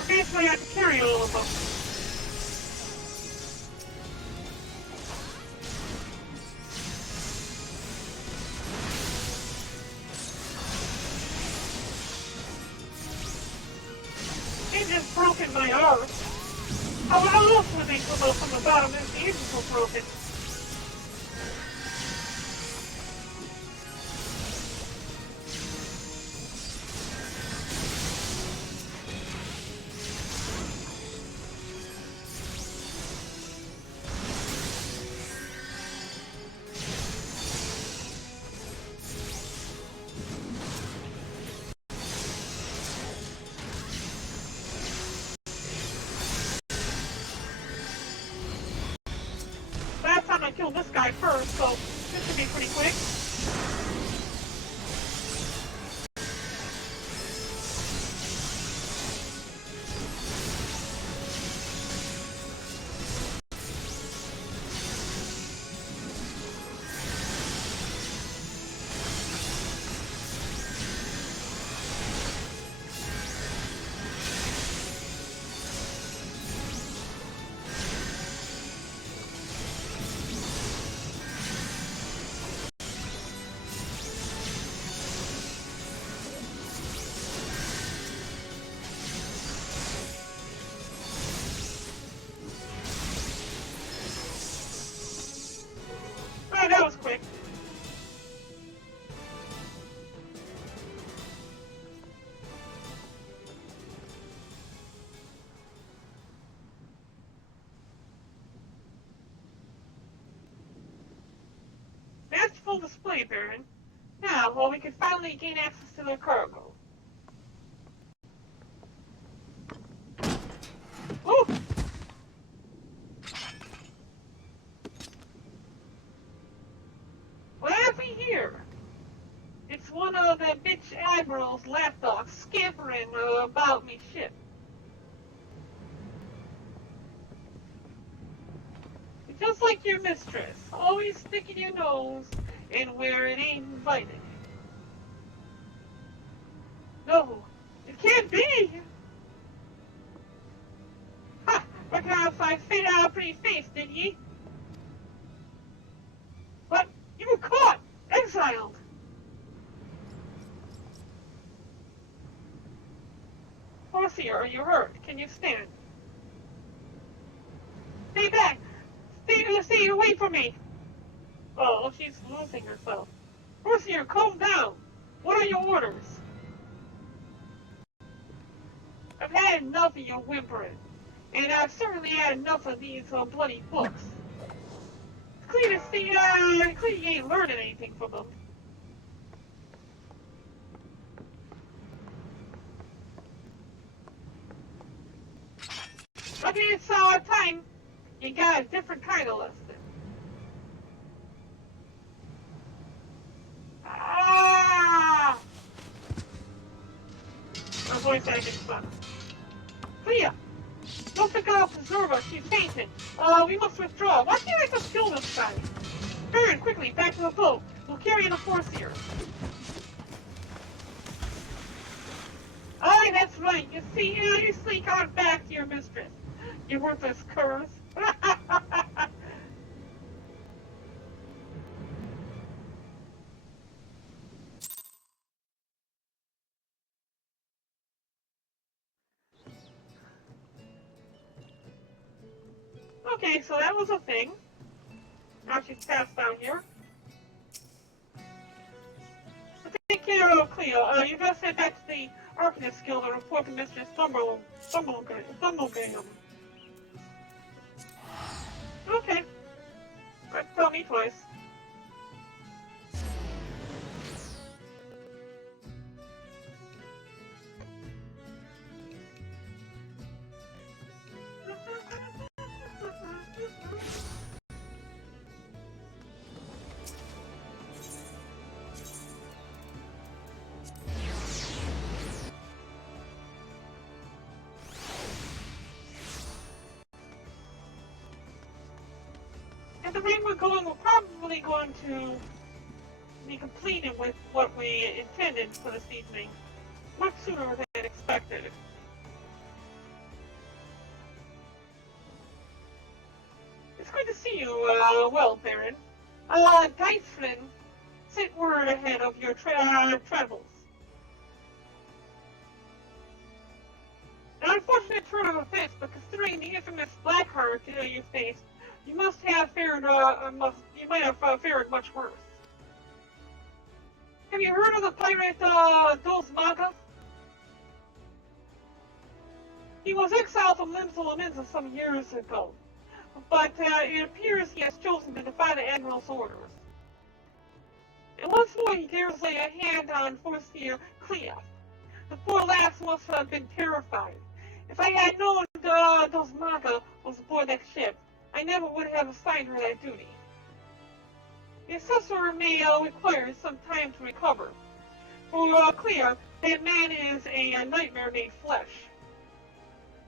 Okay, so I have to carry all of them. They just broken my arm. How else would they come up from the bottom if the engines were broken? Last time I killed this guy first, so this should be pretty quick. Alright, that was quick. That's full display, Baron. Now, well, we can finally gain access to their cargo. Ooh! What have we here? It's one of the bitch admiral's lapdogs scampering about me ship. Just like your mistress, always sticking your nose in where it ain't invited. No, it can't be! Ha! Because I fit out a pretty face, didn't ye? But you were caught! Exiled! Horsey, are you hurt? Can you stand? Stay back! Stay away from me! Oh, she's losing herself. Horsey, calm down! What are your orders? I've had enough of your whimpering, and I've certainly had enough of these bloody books. It's clear to see, clear you ain't learning anything from them. Okay, it's time. You got a different kind of lesson. Ah! Her voice acting fun. Clea! Don't pick up Zerva, she's fainted. We must withdraw. Why can't I just kill this guy? Baron, quickly, back to the boat. We'll carry the force here. Alright, that's right. You see, you sneak on back to your mistress. You worthless curs. Okay, so that was a thing. Now she's passed down here. Take care of Cleo. You gotta head back to the Arcanist Guild and report to Mistress Thumblegam. Okay. Tell me twice. At the rate we're going, we're probably going to be completed with what we intended for this evening. Much sooner than expected. It's good to see you, well, Baron. Dyson sent word ahead of your travels. An unfortunate turn of events, but considering the infamous Blackheart you faced, you must have fared, you might have fared much worse. Have you heard of the pirate, Dos Maga? He was exiled from Limsa some years ago, but it appears he has chosen to defy the Admiral's orders. And once more he dares lay a hand on Forseer Clea. The poor lass must have been terrified. If I had known Dos Maga was aboard that ship, I never would have assigned her that duty. The assessor may require some time to recover. For Clea, that man is a nightmare made flesh.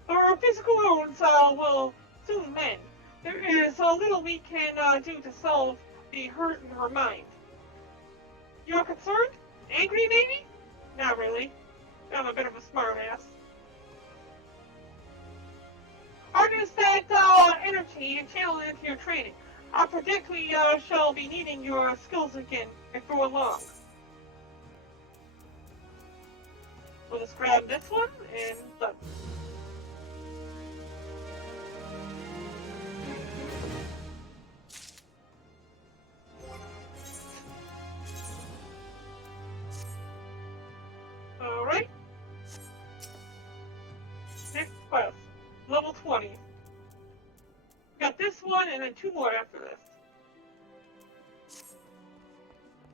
Her physical wounds will soon mend. There is little we can do to solve the hurt in her mind. You're concerned? Angry, maybe? Not really. I'm a bit of a smartass. Harness that energy and channel it into your training. I predict we shall be needing your skills again before long. We'll just grab this one and done. Alright. Next quest. Level 20. Got this one and then 2 more after this.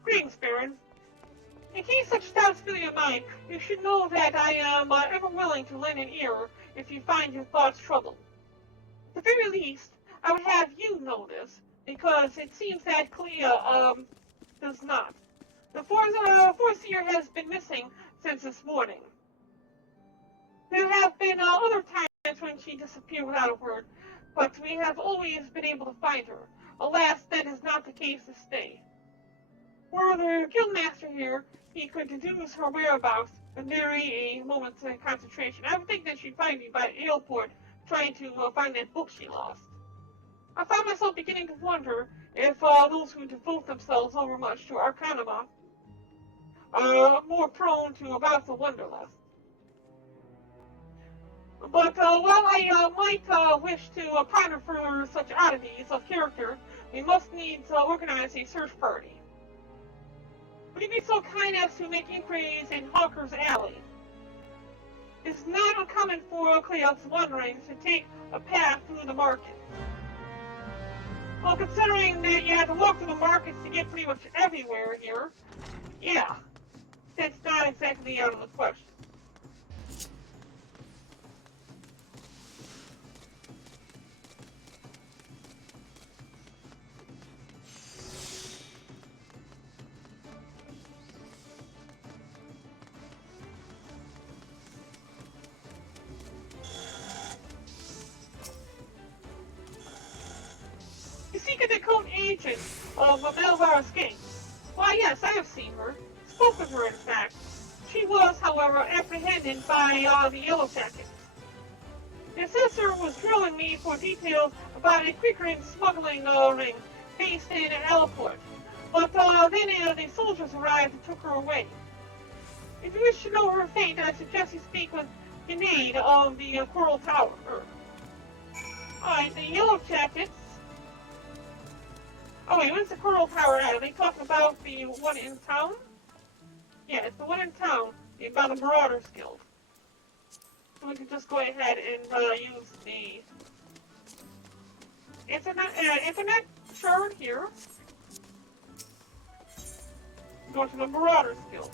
Greetings, Baron. In case such doubts fill your mind, you should know that I am ever willing to lend an ear if you find your thoughts troubled. At the very least, I would have you know this, because it seems that Clea, does not. The Foreseer has been missing since this morning. There have been other times when she disappeared without a word, but we have always been able to find her. Alas, that is not the case this day. Were the guildmaster here, he could deduce her whereabouts and vary a moment's concentration. I would think that she'd find me by the airport trying to find that book she lost. I found myself beginning to wonder if those who devote themselves overmuch to Arcanima are more prone to about the wanderlust. But while I might wish to ponder for such oddities of character, we must needs organize a search party. Would you be so kind as to make inquiries in Hawker's Alley? It's not uncommon for Cleo's wanderings to take a path through the market. Well, considering that you have to walk through the markets to get pretty much everywhere here, yeah, that's not exactly out of the question. You seek a decode agent of Melvar's gang. Why, yes, I have seen her. Spoke with her, in fact. She She was, however, apprehended by the Yellow Jackets. The assessor was drilling me for details about a quick-ring smuggling ring based in Alaport, but then the soldiers arrived and took her away. If you wish to know her fate, I suggest you speak with Grenade of the Coral Tower. Alright, the Yellow Jackets. Oh wait, what's the Coral Tower at? Are they talking about the one in town? Yeah, it's the one in town, about the Marauders Guild. So we can just go ahead and use the internet shard here. Go to the Marauders Guild.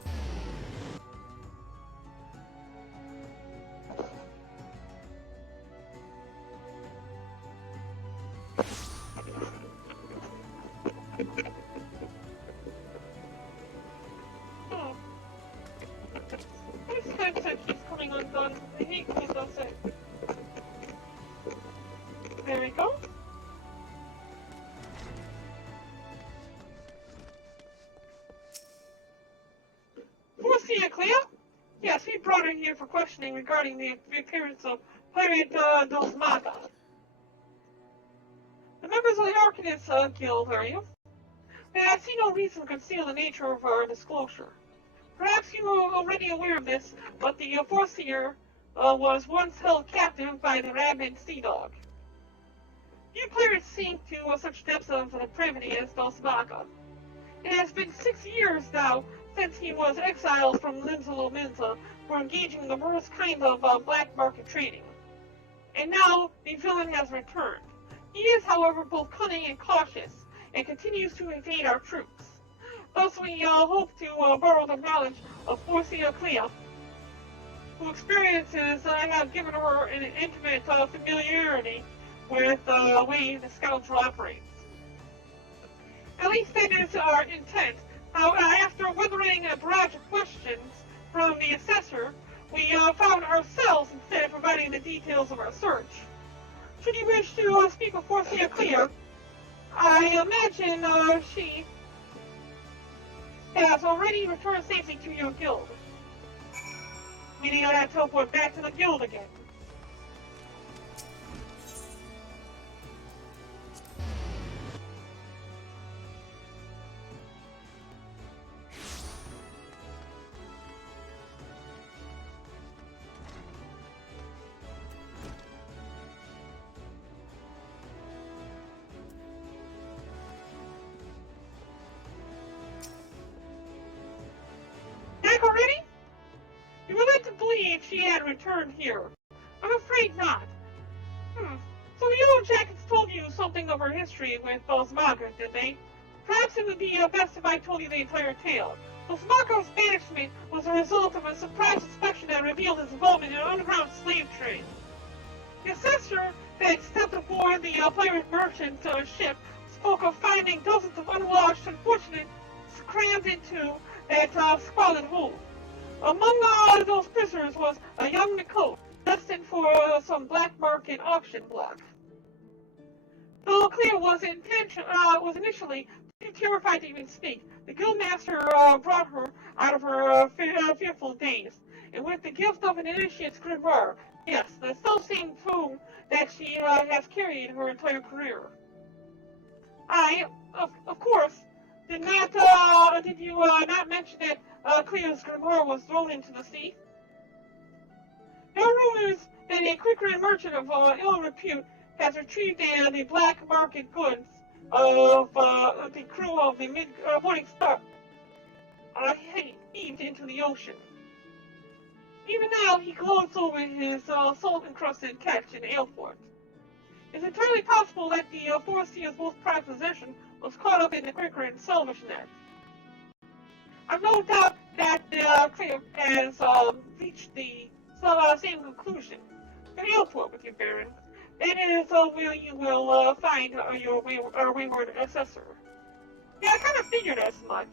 Oh. This headset keeps coming undone. I hate when it does it. There we go. Forcia Clea? Yes, we brought her here for questioning regarding the appearance of Pirate Dos Maga. The members of the Arcanist Guild, are you? I see no reason to conceal the nature of our disclosure. Perhaps you are already aware of this, but the Forcier was once held captive by the rabid Sea Dog. Few pirates sink to such depths of depravity as Dos Maga. It has been 6 years now since he was exiled from Linzalo for engaging in the worst kind of black market trading. And now the villain has returned. He is, however, both cunning and cautious, and continues to evade our troops. Thus we hope to borrow the knowledge of Forcia Clea, whose experiences have given her an intimate familiarity with the way the scoundrel operates. At least that is our intent. After withering a barrage of questions from the assessor, we found ourselves instead providing the details of our search. Should you wish to speak with Forcia Clea, I imagine she has already returned safely to your guild. Meaning I have to teleport back to the guild again. Back already? You were led to believe she had returned here. I'm afraid not. So the Yellow Jackets told you something of her history with Dos Maga, did they? Perhaps it would be best if I told you the entire tale. Dos Maga's banishment was a result of a surprise inspection that revealed his involvement in an underground slave trade. The assessor that stepped aboard the pirate merchant ship spoke of finding dozens of unwashed unfortunates crammed into that squalid hold. Among those prisoners was a young Nicole, destined for some black market auction block. Though Clea was initially too terrified to even speak, the guildmaster brought her out of her fearful daze, and with the gift of an initiate's grimoire, yes, the self-same tome that she has carried her entire career. I, of course, did you not mention that Cleo's grimoire was thrown into the sea? There are rumors that a quick-ring merchant of ill repute has retrieved the black market goods of the crew of the Morning Star heaved into the ocean. Even now, he gloats over his salt-encrusted catch in Aleport. It's entirely possible that the Forcia's most prized possession was caught up in the quick-ring salvage net. I've no doubt that Clea has reached the same conclusion. In Aleport with you, Baron. That is where you will find our wayward assessor. Yeah, I kind of figured as much.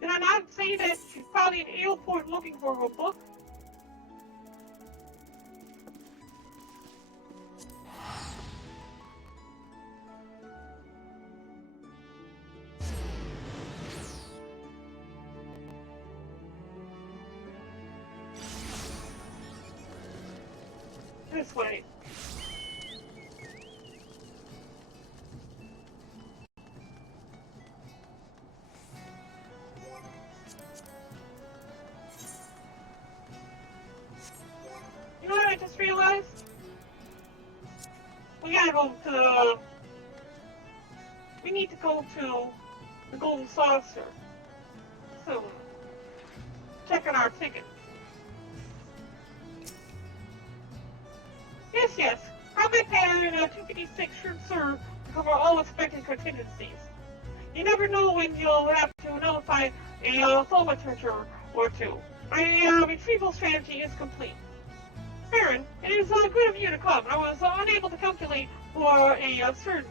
Did I not say that she's probably in Aleport looking for her book? this way. You know what I just realized? We gotta go to we need to go to the Golden Saucer soon. Checking our tickets. Yes. Combat Pattern 256 should serve to cover all expected contingencies. You never know when you'll have to nullify a thaumaturge or two. My retrieval strategy is complete. Baron, it is good of you to come. I was unable to calculate for a certain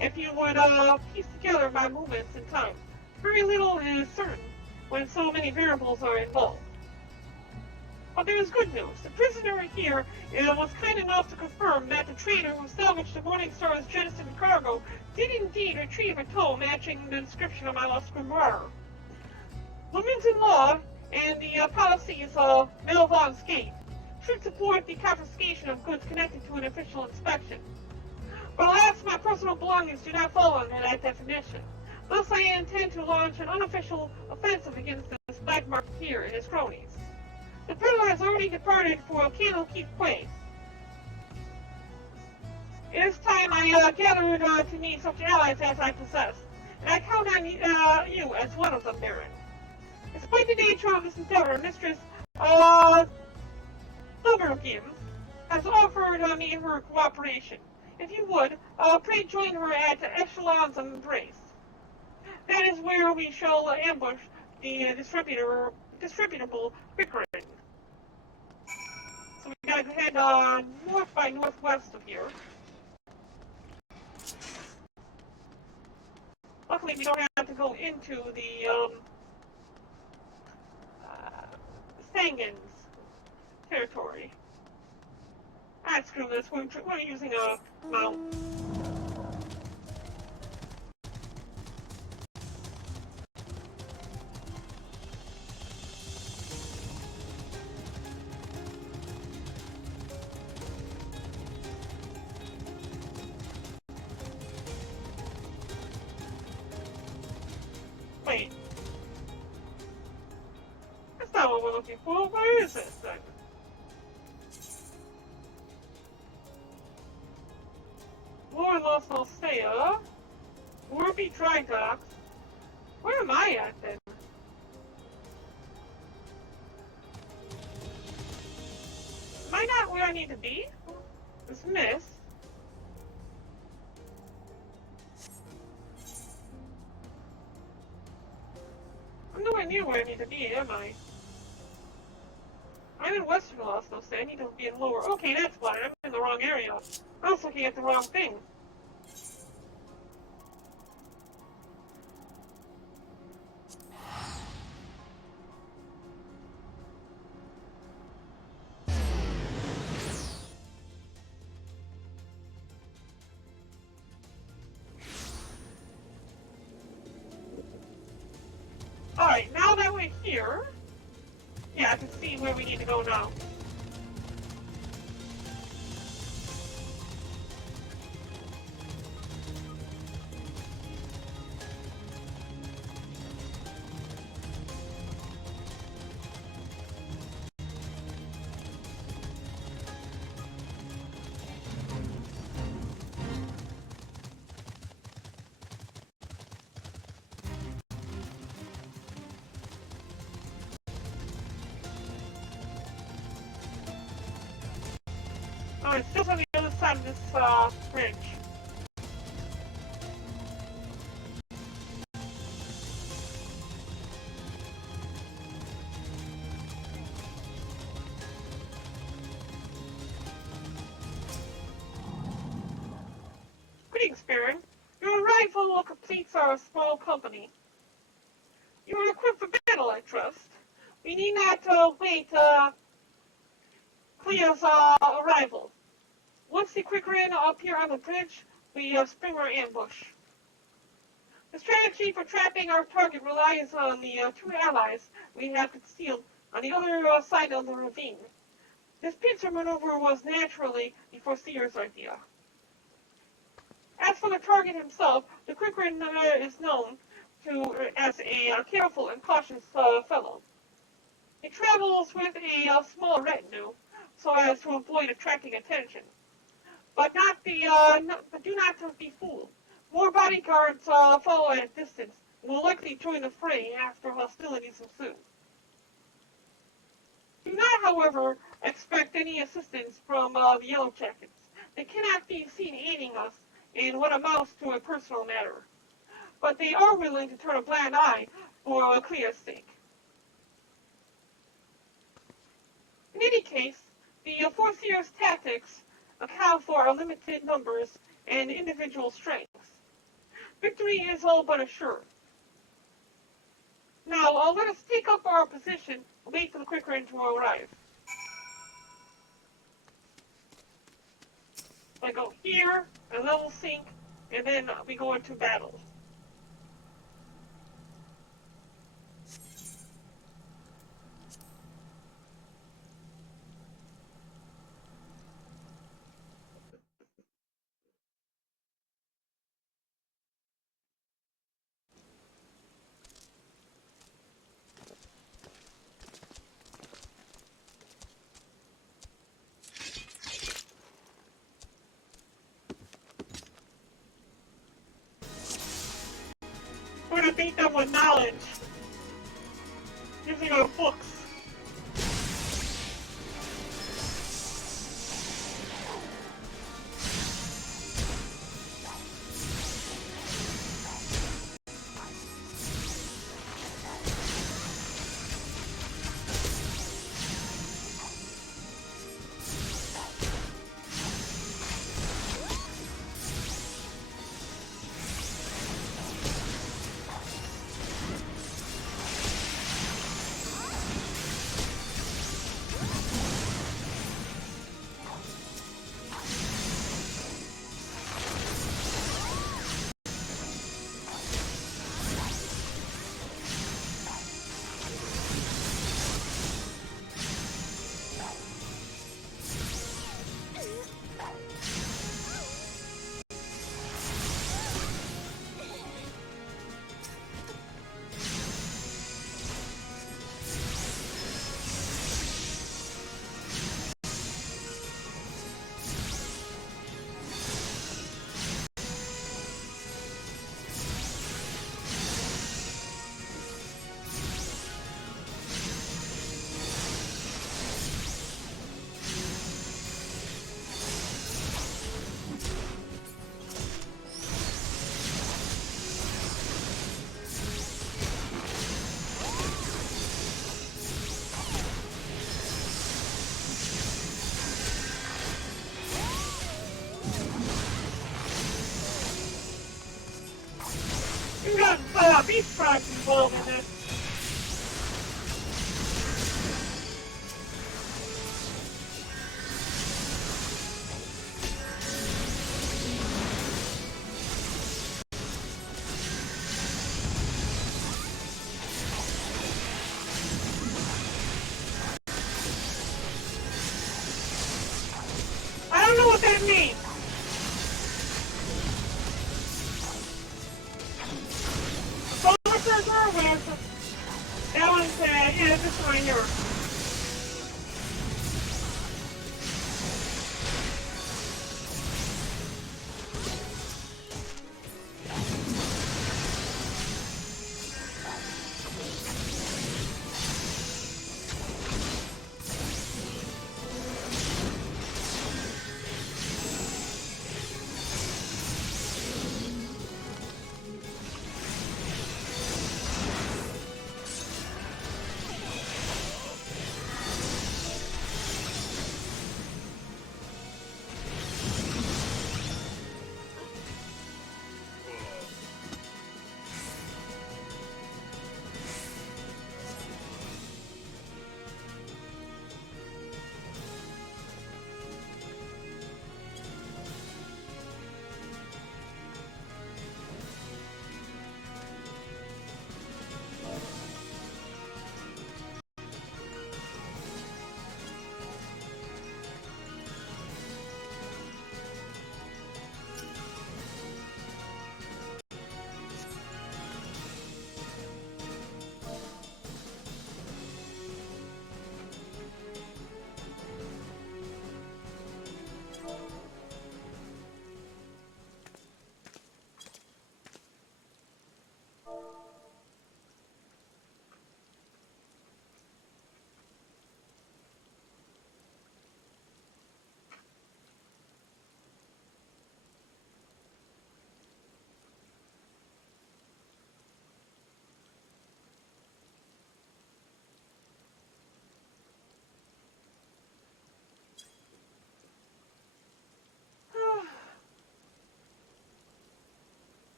if you would piece together my movements in time. Very little is certain when so many variables are involved. But there is good news. The prisoner here was kind enough to confirm that the trader who salvaged the Morning Star's jettison cargo did indeed retrieve a toe matching the description of my lost grimoire. Bloomington law and the policies of Melvon's Gate should support the confiscation of goods connected to an official inspection. But alas, my personal belongings do not fall under that definition. Thus, I intend to launch an unofficial offensive against this black marketeer and his cronies. The peddler has already departed for Candlekeep Quay. It is time I gathered to me such allies as I possess, and I count on you as one of them, Baron. Despite the nature of this endeavor, Mistress Silvergins has offered me her cooperation. If you would, pray join her at Echelon's Embrace. That is where we shall ambush the disreputable bickering. So we gotta head north by northwest of here. Luckily, we don't have to go into the Sangans territory. Screw this. We're using a mount. Wait. That's not what we're looking for. Where is this then? Lord Los Alcea. Warby Dry Docks. Where am I at then? Am I not where I need to be? Dismiss. I'm nowhere near where I need to be, am I? I'm in Western Los Alcea. I need to be in lower. Okay, that's why. I'm in the wrong area. I was looking at the wrong thing. Alright, now that we're here, yeah, I can see where we need to go now. Oh, it's just on the other side of this bridge. Greetings, Baron. Your arrival completes our small company. You are equipped for battle, I trust. We need not wait Cleo's arrival. Once the Quickren appear on the bridge, we spring our ambush. The strategy for trapping our target relies on the two allies we have concealed on the other side of the ravine. This pincer maneuver was naturally the Foreseer's idea. As for the target himself, the Quickren is known as a careful and cautious fellow. He travels with a small retinue so as to avoid attracting attention. But do not be fooled. More bodyguards follow at a distance and will likely join the fray after hostilities ensue. Do not, however, expect any assistance from the Yellow Jackets. They cannot be seen aiding us in what amounts to a personal matter. But they are willing to turn a blind eye for Clea's sake. In any case, the Foreseer's tactics account for our limited numbers and individual strengths. Victory is all but assured. Now, let us take up our position and wait for the Quickren to arrive. I go here, I level sync, and then we go into battle. We're gonna beat them with knowledge, using our books. You got beef tribes involved in this. I don't know what that means. That one's, yeah, this one right here.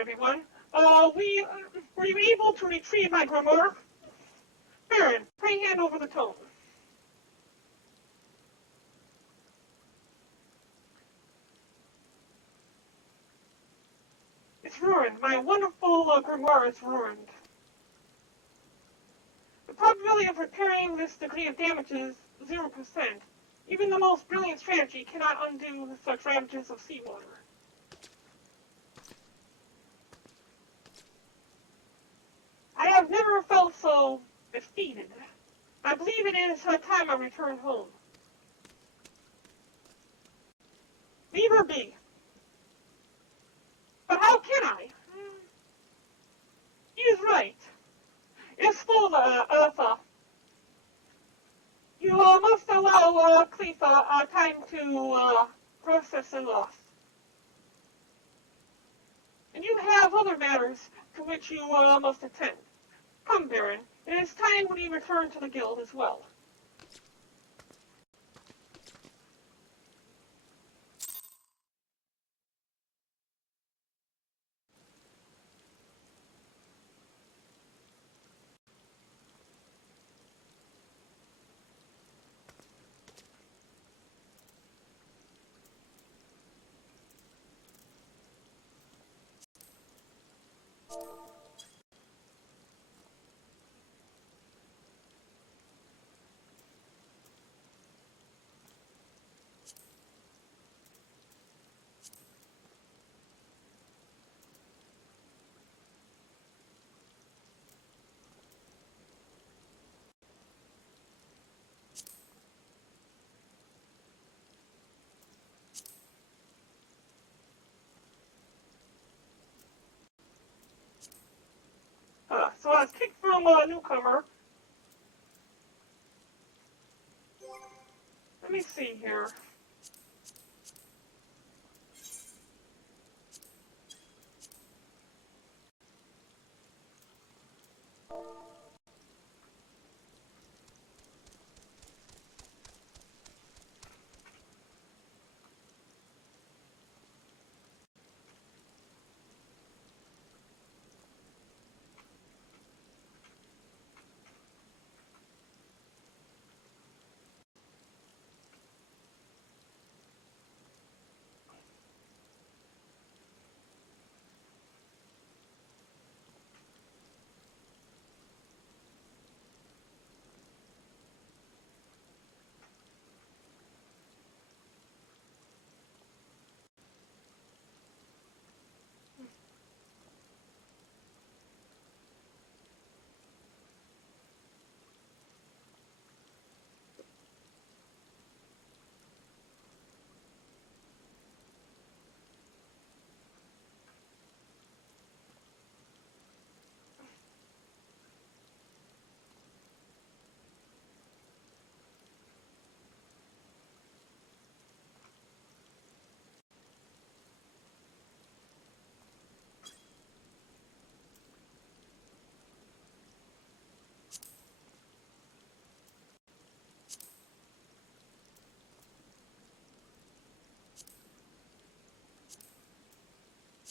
everyone. Were you able to retrieve my grimoire? Baron, pray hand over the tome. It's ruined. My wonderful grimoire is ruined. The probability of repairing this degree of damage is 0%. Even the most brilliant strategy cannot undo such ravages of seawater. I have never felt so defeated. I believe it is time I return home. Leave her be. But how can I? He is right. It's full of you must allow Clefa time to process the loss. And you have other matters to which you must attend. Come, Baron. It is time we return to the guild as well. So as kick from a newcomer, let me see here.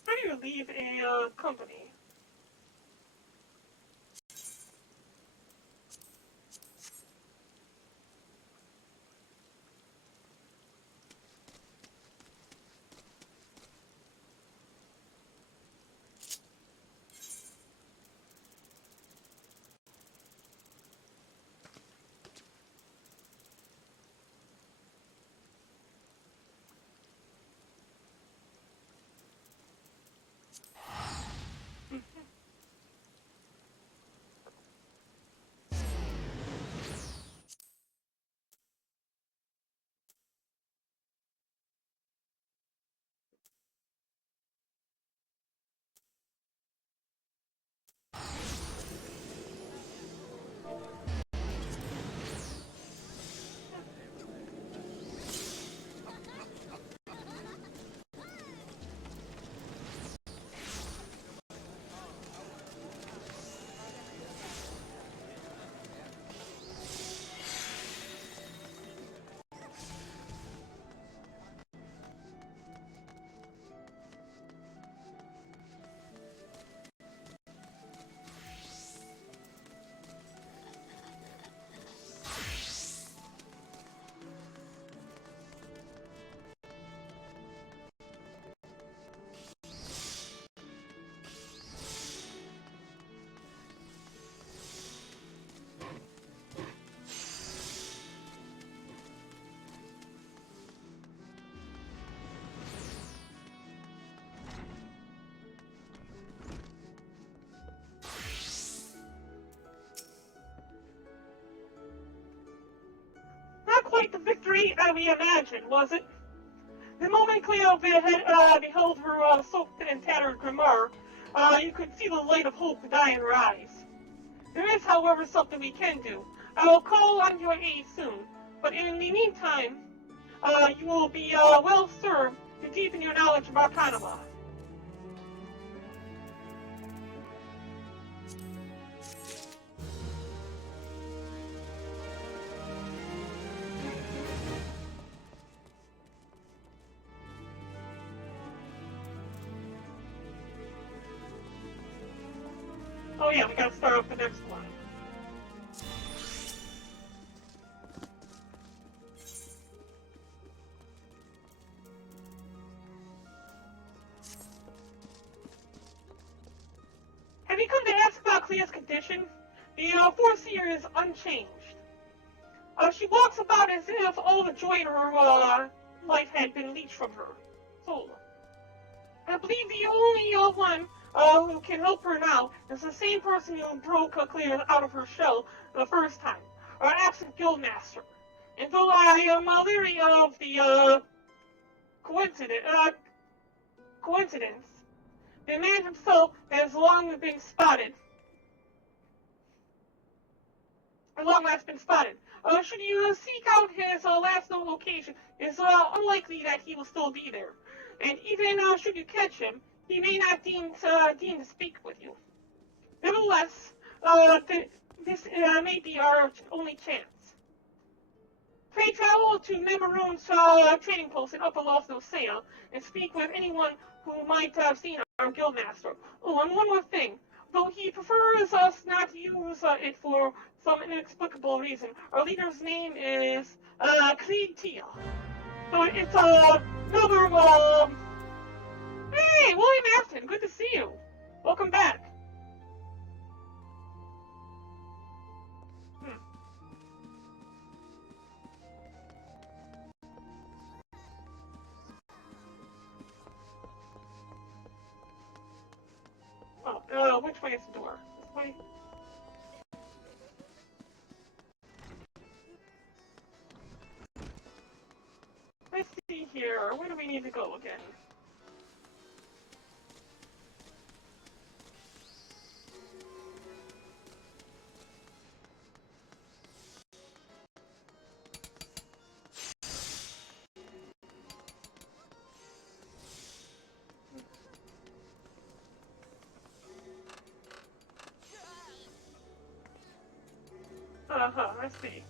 How do you leave a company? great as we imagined, was it? The moment Cleo beheld her soaked and tattered grimoire, you could see the light of hope die in her eyes. There is, however, something we can do. I will call on your aid soon, but in the meantime, you will be well served to deepen your knowledge of Arcanima. Oh yeah, we gotta start off the next one. Have you come to ask about Clea's condition? The Foreseer is unchanged. She walks about as if all the joy in her life had been leached from her soul. I believe the only one who can help her now is the same person who broke Clea out of her shell the first time, our absent guildmaster. And though I am leery of the coincidence, the man himself has long been spotted. Long last been spotted. Should you seek out his last known location, it's unlikely that he will still be there. And even should you catch him, he may not deign to speak with you. Nevertheless, this may be our only chance. Pray travel to Nemaroon's trading post in Upper Lost Osea and speak with anyone who might have seen our guildmaster. Oh, and one more thing. Though he prefers us not to use it for some inexplicable reason, our leader's name is Creed Tia. So it's another Hey, William Afton, good to see you. Welcome back. Oh, which way is the door? This way? Let's see here. Where do we need to go again? I see.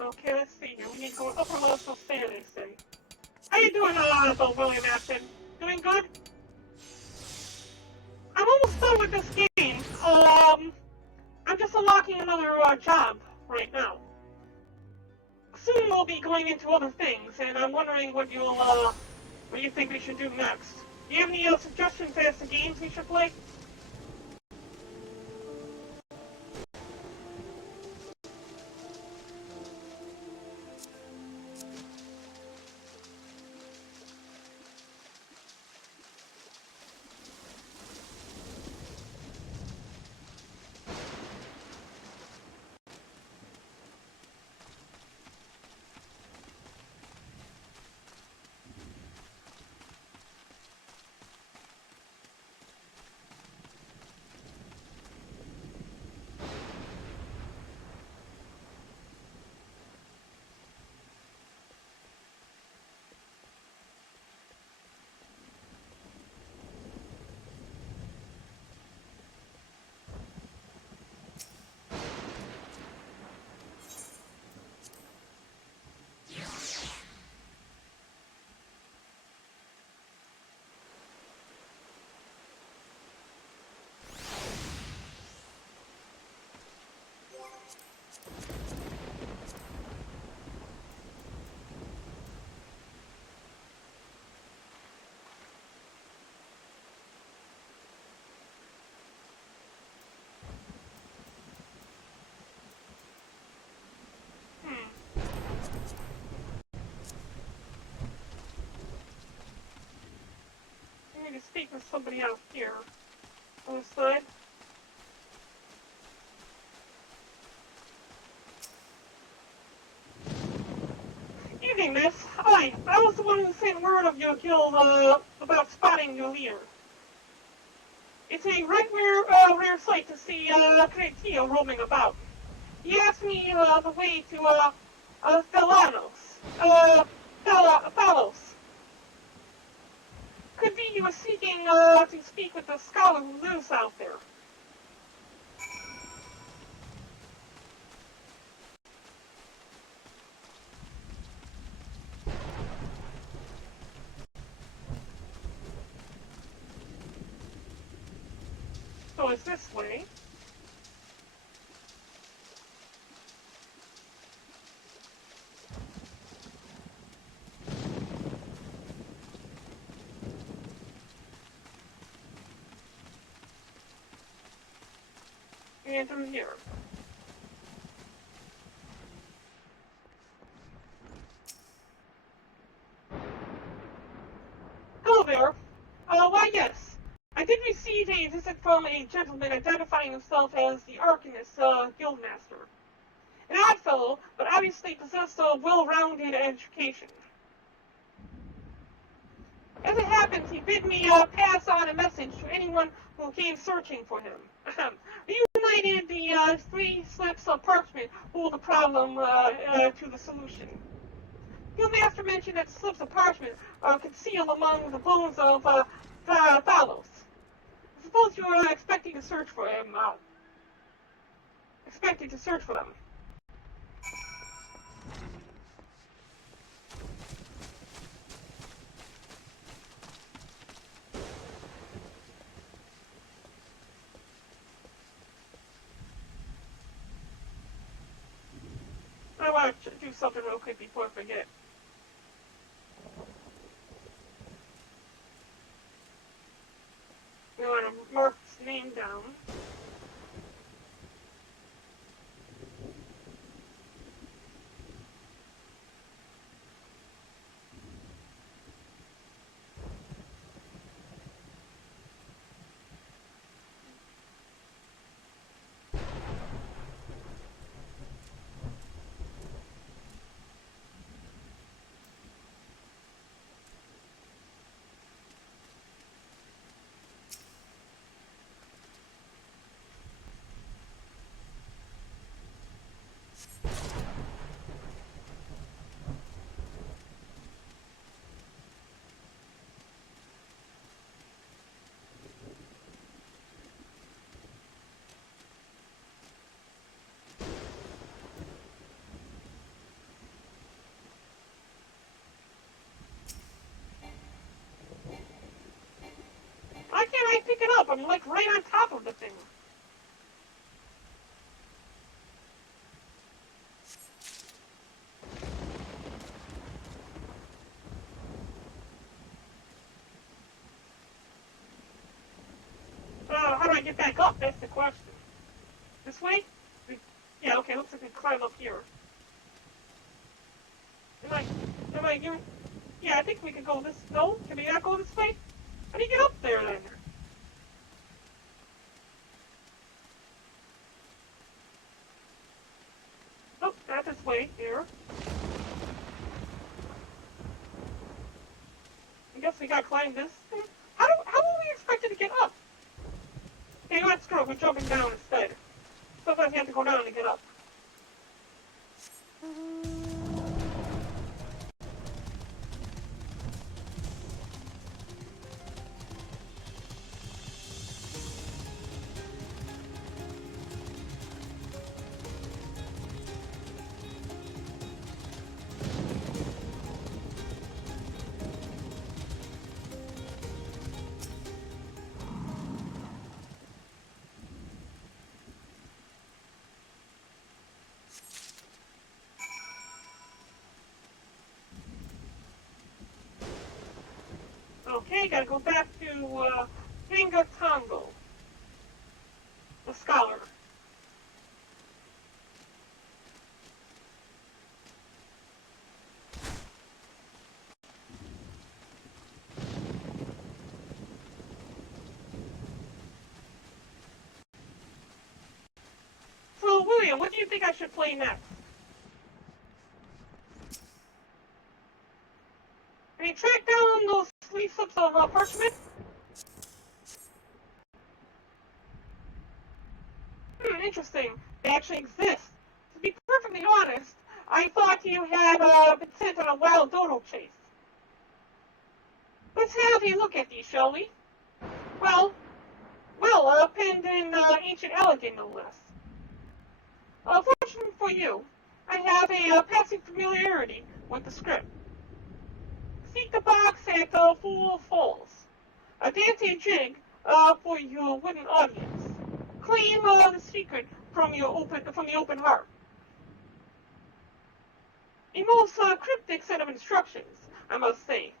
Okay, let's see here. We need to go upper level standing, say. How you doing, William Afton? Doing good? I'm almost done with this game. I'm just unlocking another job right now. Soon we'll be going into other things, and I'm wondering what you think we should do next. Do you have any suggestions as to games we should play? speak with somebody out here. On the side. Evening, miss. Hi. I was the one who sent word of your guild, about spotting your leader. It's a rare sight to see, Creatio roaming about. He asked me, the way to, Thelanos. Thalos. Could be you were seeking, to speak with the scholar who lives out there. So it's this way. And through here. Hello there. Why yes. I did receive a visit from a gentleman identifying himself as the Arcanist, Guildmaster. An odd fellow, but obviously possessed a well-rounded education. As it happens, he bid me pass on a message to anyone who came searching for him. He united the 3 slips of parchment hold the problem to the solution. Guildmaster mentioned that the slips of parchment are concealed among the bones of Thalos. I suppose you were expecting to search for him. Expecting to search for them. I want to do something real quick before I forget. I want to mark his name down. Why can't I pick it up? I'm like right on top of the thing. How do I get back up? That's the question. This way? Yeah, okay, looks like we climb up here. Am I doing... Yeah, I think we could go this... No? Can we not go this way? How do you get up there, then? Oh, not this way. Here. I guess we gotta climb this thing. How are we expected to get up? Hey, you know what? Screw it. We're jumping down instead. Sometimes you have to go down to get up. Okay, gotta go back to, Hinga Tango, the scholar. Dan, what do you think I should play next? Can you track down those 3 slips of parchment? Interesting. They actually exist. To be perfectly honest, I thought you had been sent on a wild dodo chase. Let's have a look at these, shall we? Well, penned in ancient elegant, no less. Fortunately for you, I have a passing familiarity with the script. Seek the box at Fool Falls. A dancing jig for your wooden audience. Claim the secret from the open heart. A most cryptic set of instructions, I must say.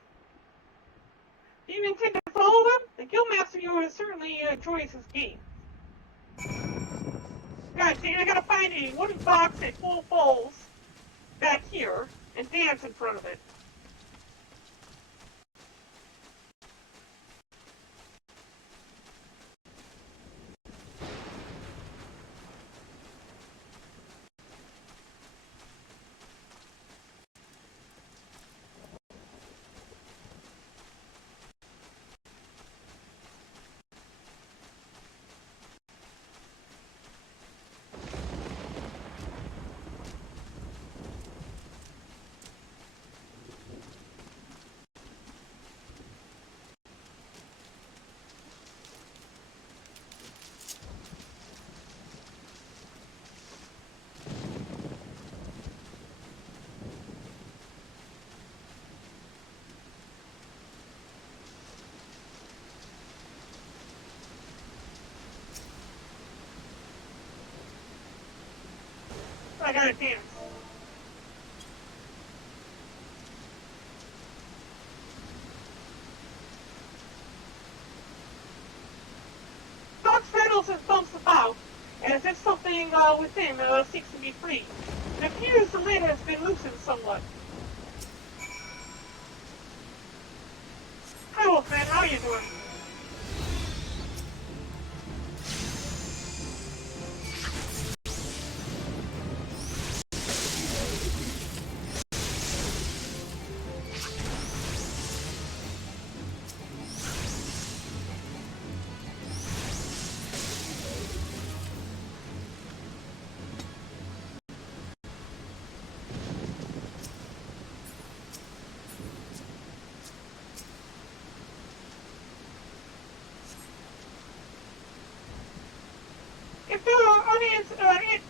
Do you intend to follow them? The guildmaster of yours certainly enjoys his game. Guys, I gotta find a wooden box at Fool Falls back here and dance in front of it. I gotta dance. Fox rattles and bumps about, as if something within seeks to be free. It appears the lid has been loosened somewhat. Hi, Wolfman. How are you doing?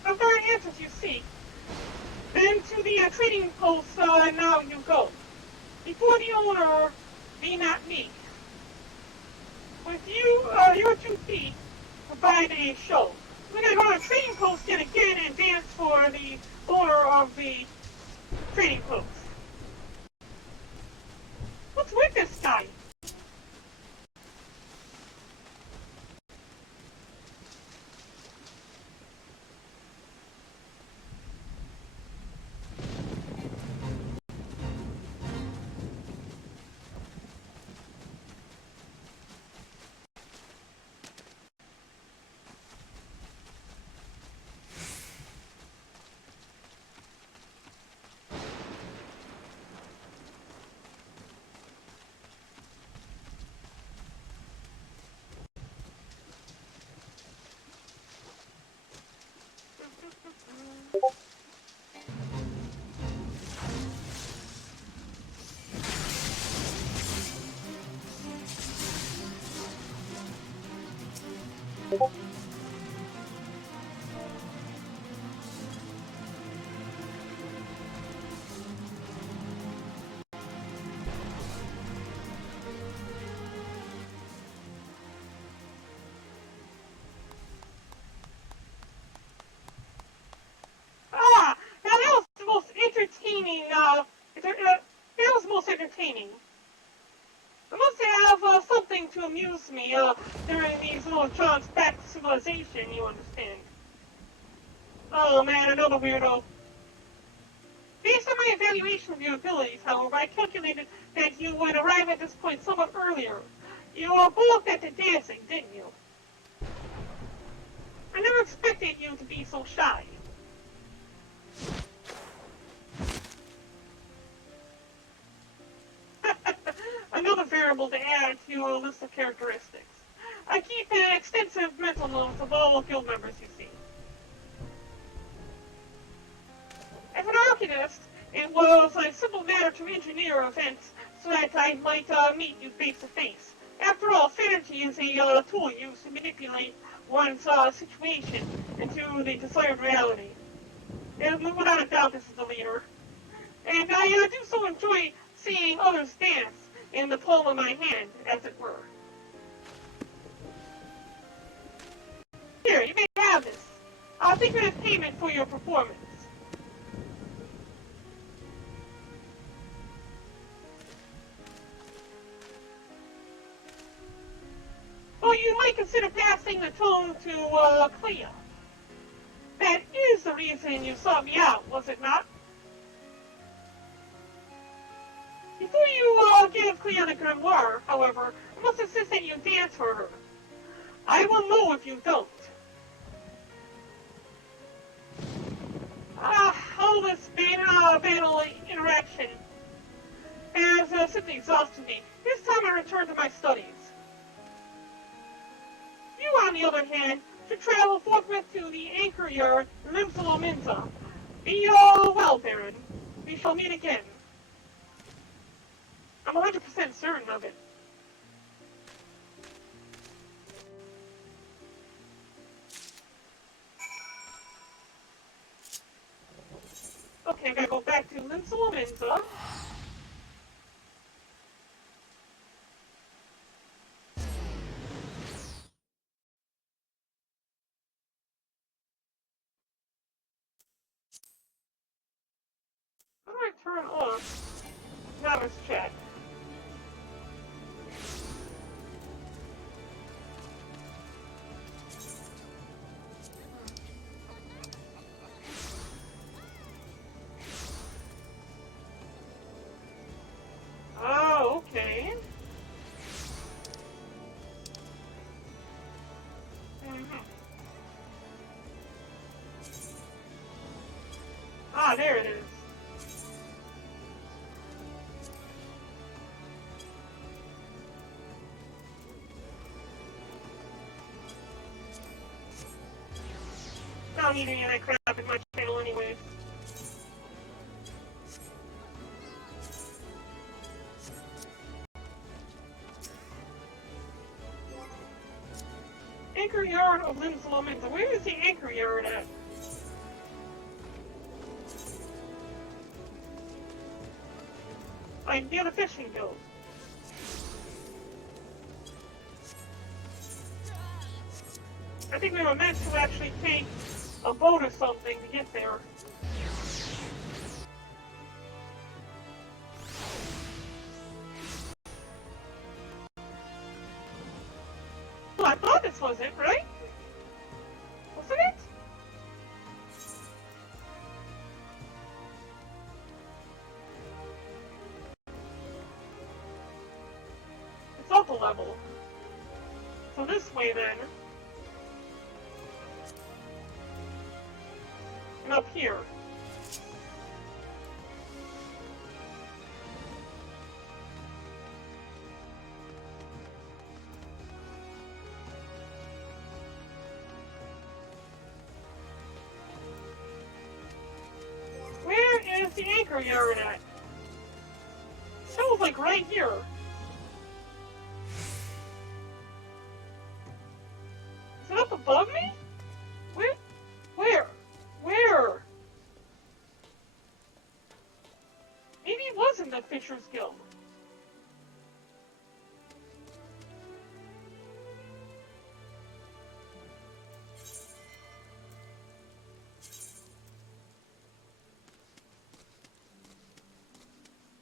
If there are answers you seek, then to the trading post now you go. Before the owner be not me. With you, your 2 feet provide a show. We're gonna go to the trading post yet again and dance for the owner of the trading post. What's with this guy? That was most entertaining. I must have something to amuse me during these little jaunts back to civilization, you understand. Oh man, another weirdo. Based on my evaluation of your abilities, however, I calculated that you would arrive at this point somewhat earlier. You balked at the dancing, didn't you? I never expected you to be so shy. variable to add to a list of characteristics. I keep an extensive mental notes of all the guild members you see. As an arcanist, it was a simple matter to engineer events so that I might meet you face to face. After all, sanity is a tool used to manipulate one's situation into the desired reality. And without a doubt, this is the leader. And I do so enjoy seeing others dance in the palm of my hand, as it were. Here, you may have this. I'll think it as payment for your performance. Well, you might consider passing the tone to Clea. That is the reason you sought me out, was it not? Before you give Clea the grimoire, however, I must insist that you dance for her. I will know if you don't. All this battle interaction has simply exhausted me. This time I return to my studies. You, on the other hand, should travel forthwith to the anchor yard in Limsalominza. Be well, Baron. We shall meet again. I'm 100% certain of it. Okay, I gotta go back to Limsalominza. How do I turn off Travis chat? Oh, okay. Ah, there it is. I don't need any of that crap in my channel anyways. Anchor yard of Limsalominza. Where is the anchor yard at? I'm near the fishing guild. I think we were meant to actually take a boat or something to get there. Well, I thought this was it, right? Wasn't it? It's up a level. So this way then. And up here. Where is the anchor yard at? Sounds like right here. Is it up above me? Where? Where? Where? Maybe it was in the Fisher's Guild.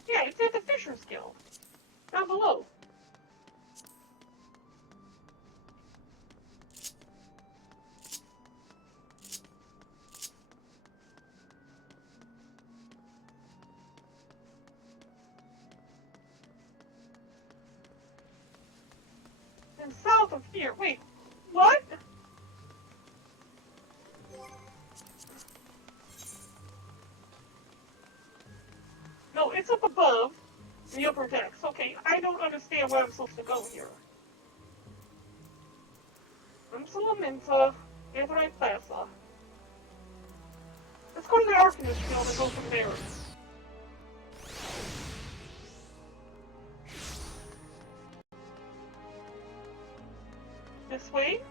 Yeah, it's at the Fisher's Guild. Down below. And south of here. Wait, what? No, it's up above the upper decks. Okay. Okay, I don't understand where I'm supposed to go here. I'm Salaminta, Anthony Plaza. Let's go to the Arcanist Field and go from there. This way?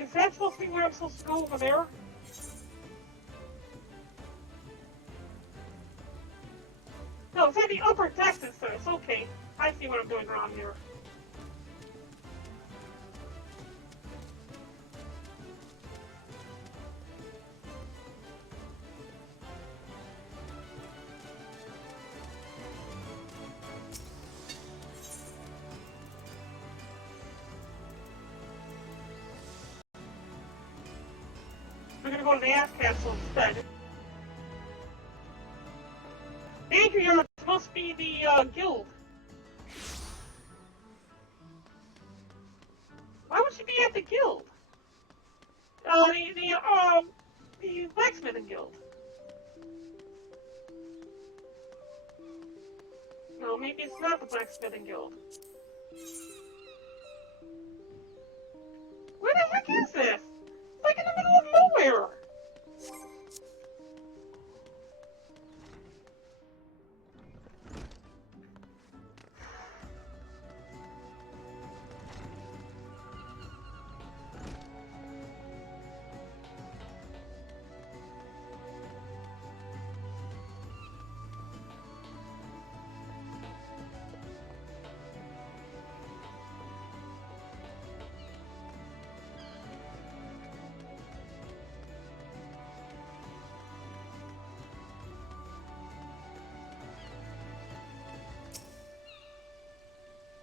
Is that supposed to be where I'm supposed to go over there? No, it's at the upper deck it says. Okay, I see what I'm doing wrong here. We're gonna go to the Ass Castle instead. Danger, you're supposed to be the guild. Why would she be at the guild? The blacksmithing guild. No, maybe it's not the blacksmithing guild. Where the heck is this? It's like in the middle of nowhere.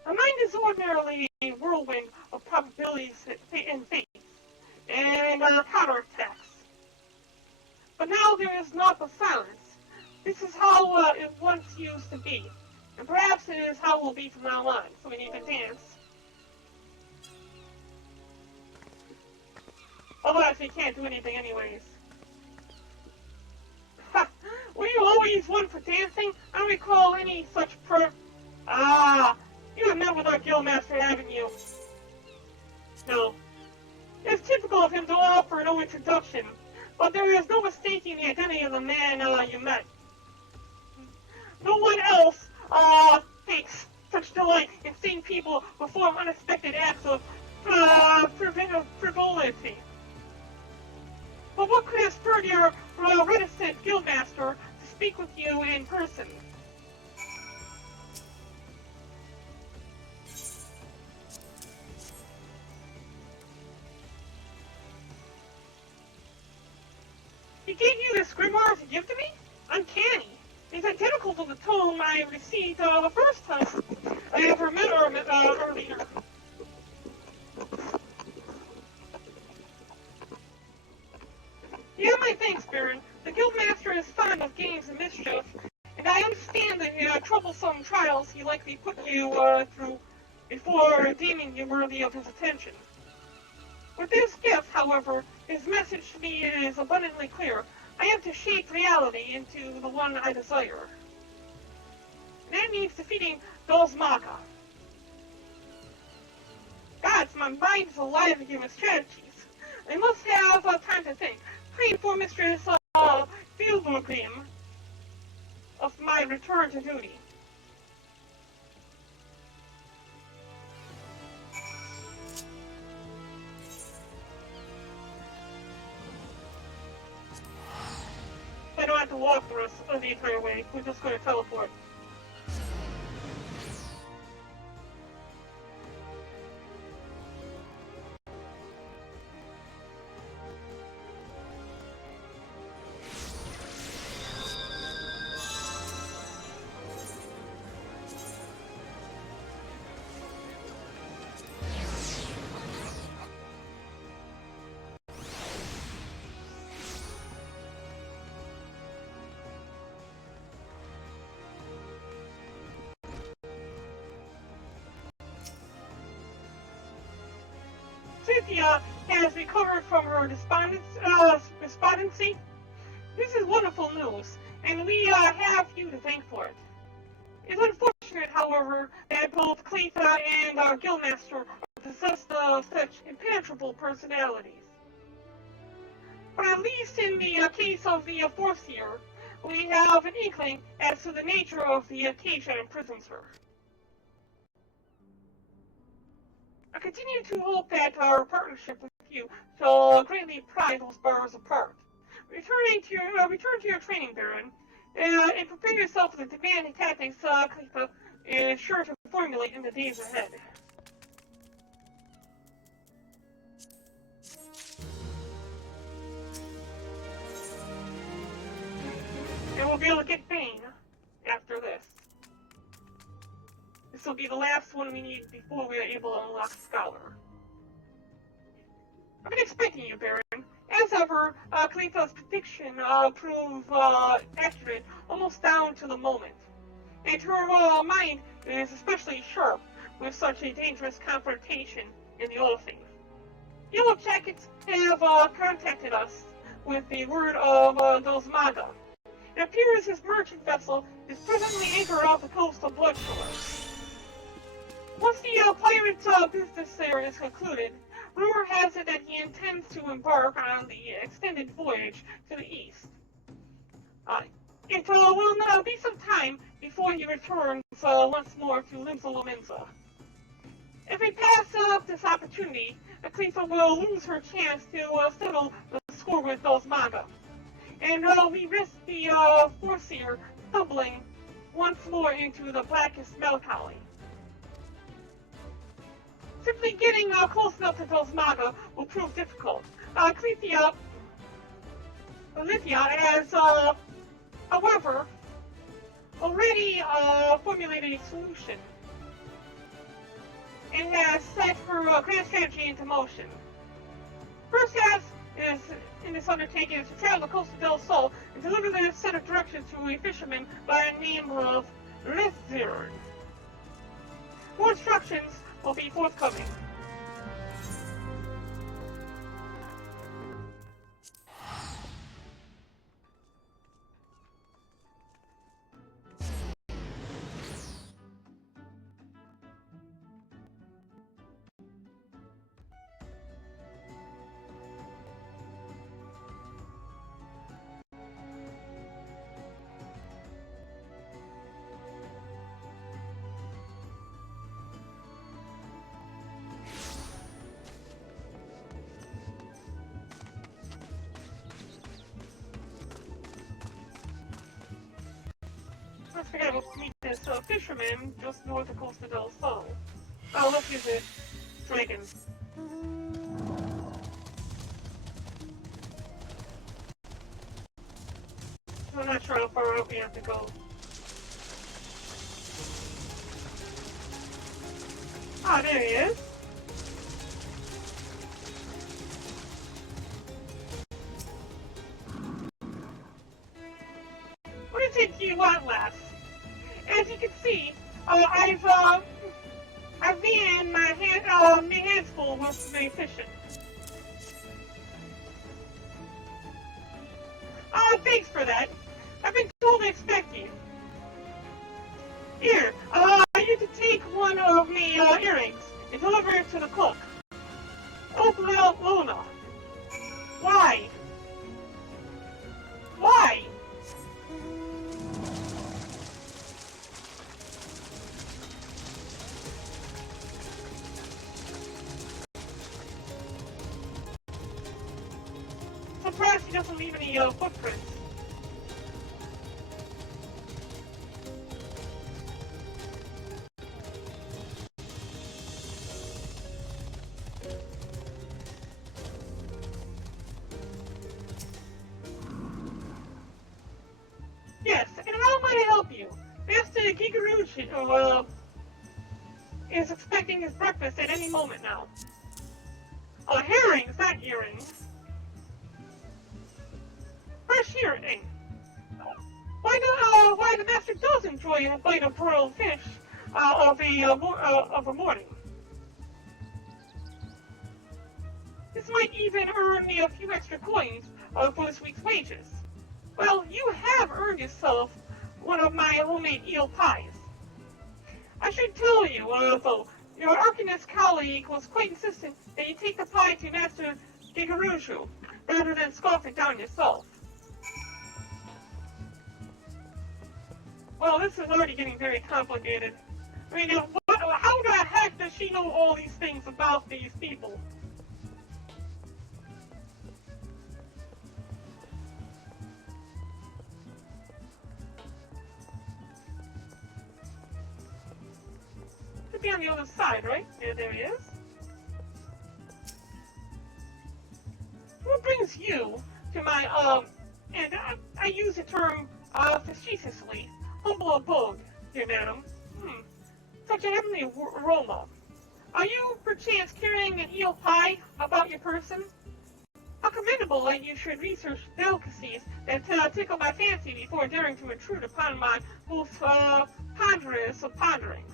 A mind is ordinarily a whirlwind of probabilities and fates, and counterattacks. But now there is not but silence. This is how it once used to be, and perhaps it is how it will be from now on, so we need to dance. Otherwise we can't do anything anyways. Ha! Were you always one for dancing? I don't recall any such you have met with our guildmaster, haven't you? No. It's typical of him to offer no introduction, but there is no mistaking the identity of the man you met. No one else takes such delight in seeing people perform unexpected acts of frivolity. But what could have spurred your reticent guildmaster to speak with you in person? He gave you this grimoire as a gift to me? Uncanny. It's identical to the tome I received the first time I ever met her earlier. Yeah, my thanks, Baron. The Guildmaster is fond of games and mischief, and I understand the troublesome trials he likely put you through before deeming you worthy of his attention. With this gift, however, his message to me is abundantly clear. I am to shape reality into the one I desire. That means defeating Dozmaka. Gods, my mind is alive with human strategies. I must have time to think. Pray for Mistress Fieldgrim of my return to duty. I don't have to walk the rest of the entire way. We're just going to teleport. Clethia has recovered from her despondency. This is wonderful news, and we have you to thank for it. It's unfortunate, however, that both Clethia and our Guildmaster are possessed of such impenetrable personalities. But at least in the case of the fourth year, we have an inkling as to the nature of the cage that imprisons her. I continue to hope that our partnership with you shall greatly pry those bars apart. Return to your training, Baron, and prepare yourself for the demanding tactics Clethia is sure to formulate in the days ahead. And we'll be able to get Bane after this. This will be the last one we need before we are able to unlock Scholar. I've been expecting you, Baron. As ever, Clethia's prediction proved accurate almost down to the moment. And her mind is especially sharp with such a dangerous confrontation in the offing. Yellow Jackets have contacted us with the word of those Maga. It appears his merchant vessel is presently anchored off the coast of Bloodshore. Once the pirate business there is concluded, rumor has it that he intends to embark on the extended voyage to the east. It will now be some time before he returns once more to Limsa Lominsa. If we pass up this opportunity, Clethia will lose her chance to settle the score with those Maga. And we risk the Foreseer stumbling once more into the blackest melancholy. Simply getting close enough to those Maga will prove difficult. Olivia has, however, already formulated a solution and has set her grand strategy into motion. First task in this undertaking is to travel the coast of Del Sol and deliver the set of directions to a fisherman by the name of Lithzirn. More instructions will be forthcoming. Let's forget about meet this fisherman just north of Costa del Sol. Oh, let's use it. Dragon. I'm not sure how far out we have to go. Ah, there he is. What do you think you want, lass? As you can see, I've been my hands full with my fishing. Thanks for that. I've been told to expect you. Here, you can take one of me earrings and deliver it to the cook. Open up, Luna. Why? Why? Surprised he doesn't leave any footprints. Yes, and how might I help you? Master Gigarucci is expecting his breakfast at any moment now. Herrings, not earrings. Fresh earring. Why the master does enjoy a bite of broiled fish of a morning. This might even earn me a few extra coins for this week's wages. Well, you have earned yourself one of my homemade eel pies. I should tell you, though, your Arcanist colleague was quite insistent that you take the pie to Master Gigarushu, rather than scoff it down yourself. Well, this is already getting very complicated. I mean, how the heck does she know all these things about these people? Should be on the other side, right? Yeah, there he is. What brings you to my, and I use the term, facetiously, humble abode, dear madam. Such a heavenly aroma. Are you, perchance, carrying an eel pie about your person? How commendable that you should research delicacies that tickle my fancy before daring to intrude upon my most, ponderous of ponderings.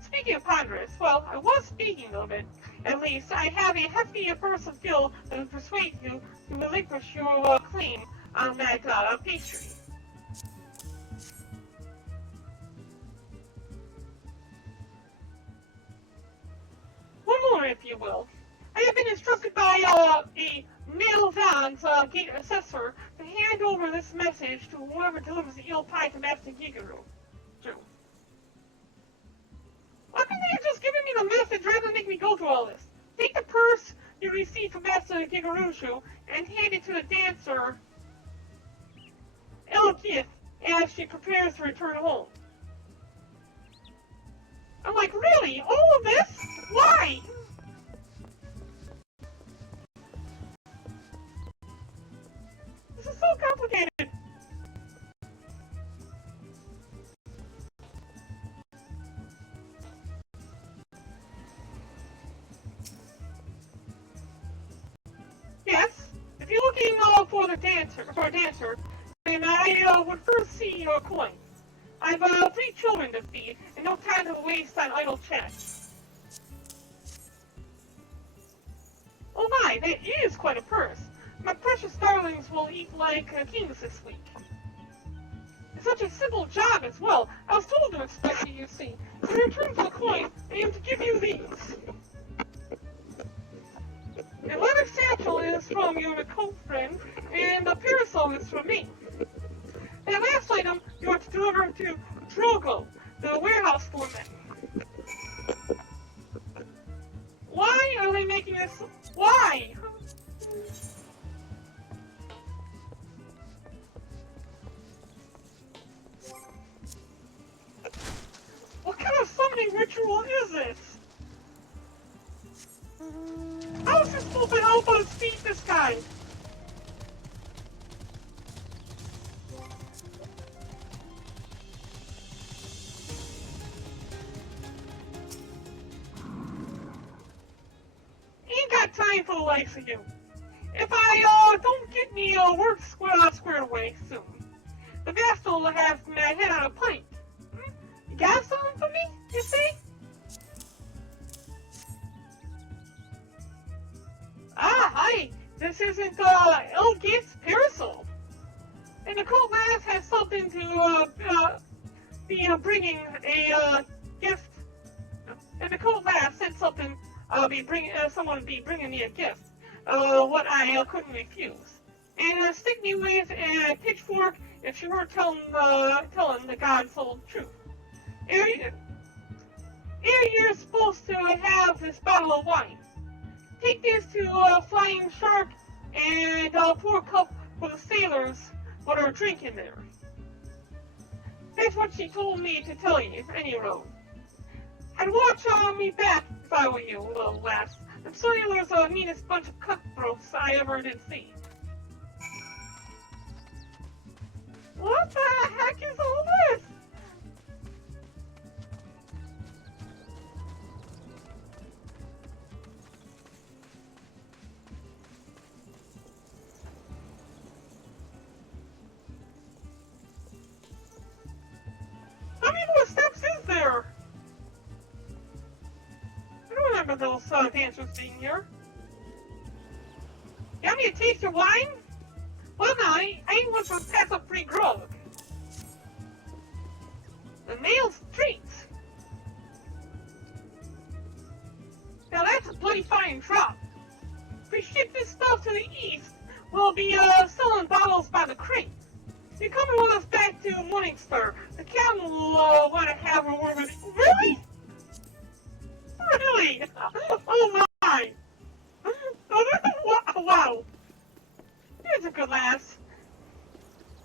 Speaking of ponderous, well, I was speaking of it. At least, I have a hefty purse of gil that will persuade you to relinquish your claim on that pastry. One more, if you will. I have been instructed by a Mailvan's gate assessor to hand over this message to whoever delivers the eel pie to Master Gigaru. Why couldn't they have just given me the message rather than make me go through all this? Take the purse you received from Master Gigarushu and hand it to the dancer Elkith as she prepares to return home. I'm like, really? All of this? Why? This is so complicated. Yes, if you're looking for a dancer, then I would first see your coin. I've 3 children to feed, and no time to waste on idle chat. Oh my, that is quite a purse. My precious darlings will eat like kings this week. It's such a simple job as well. I was told to expect you, you see. In return for the coin, I am to give you these. The leather satchel is from your coat friend, and the parasol is from me. That last item you are to deliver to Drogo, the warehouse foreman. Why are they making this? Why? What kind of summoning ritual is this? How is this supposed to help us beat this guy? Ain't got time for the likes of you. If I don't get me work squared away soon, the master will have my head on a pike. You got something for me, you see? Ah, hi! This isn't, Elgate's parasol. And the coat lass has something to, be, bringing a, gift. And the coat lass said something, someone would be bringing me a gift. What I couldn't refuse. And, stick me with a pitchfork if she were telling the God's whole truth. Here you're supposed to have this bottle of wine. Take this to Flying Shark and pour a cup for the sailors what are drinking there. That's what she told me to tell you, any road. I'd watch me back if I were you, little lass. The sailors are the meanest bunch of cutthroats I ever did see. What the heck is all this? How many more steps is there? I don't remember those dancers being here. Want me to taste your wine? Well, no, I ain't one for pass up free grog. The mail's treats. Now that's a bloody fine drop. If we ship this stuff to the east, we'll be selling bottles by the crate. You're coming with us back to Morningstar. The captain will want to have a word with you. Really? Really? Oh my! Wow! Here's a good lass.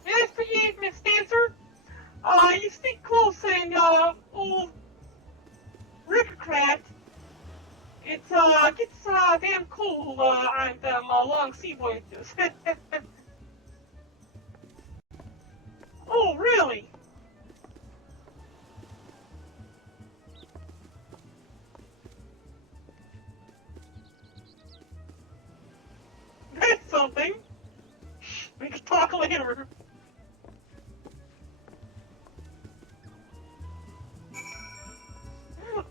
As for you, Miss Dancer, you stick close and old Rickcraft. It gets damn cold on them long sea voyages. Oh, really? That's something. We can talk later.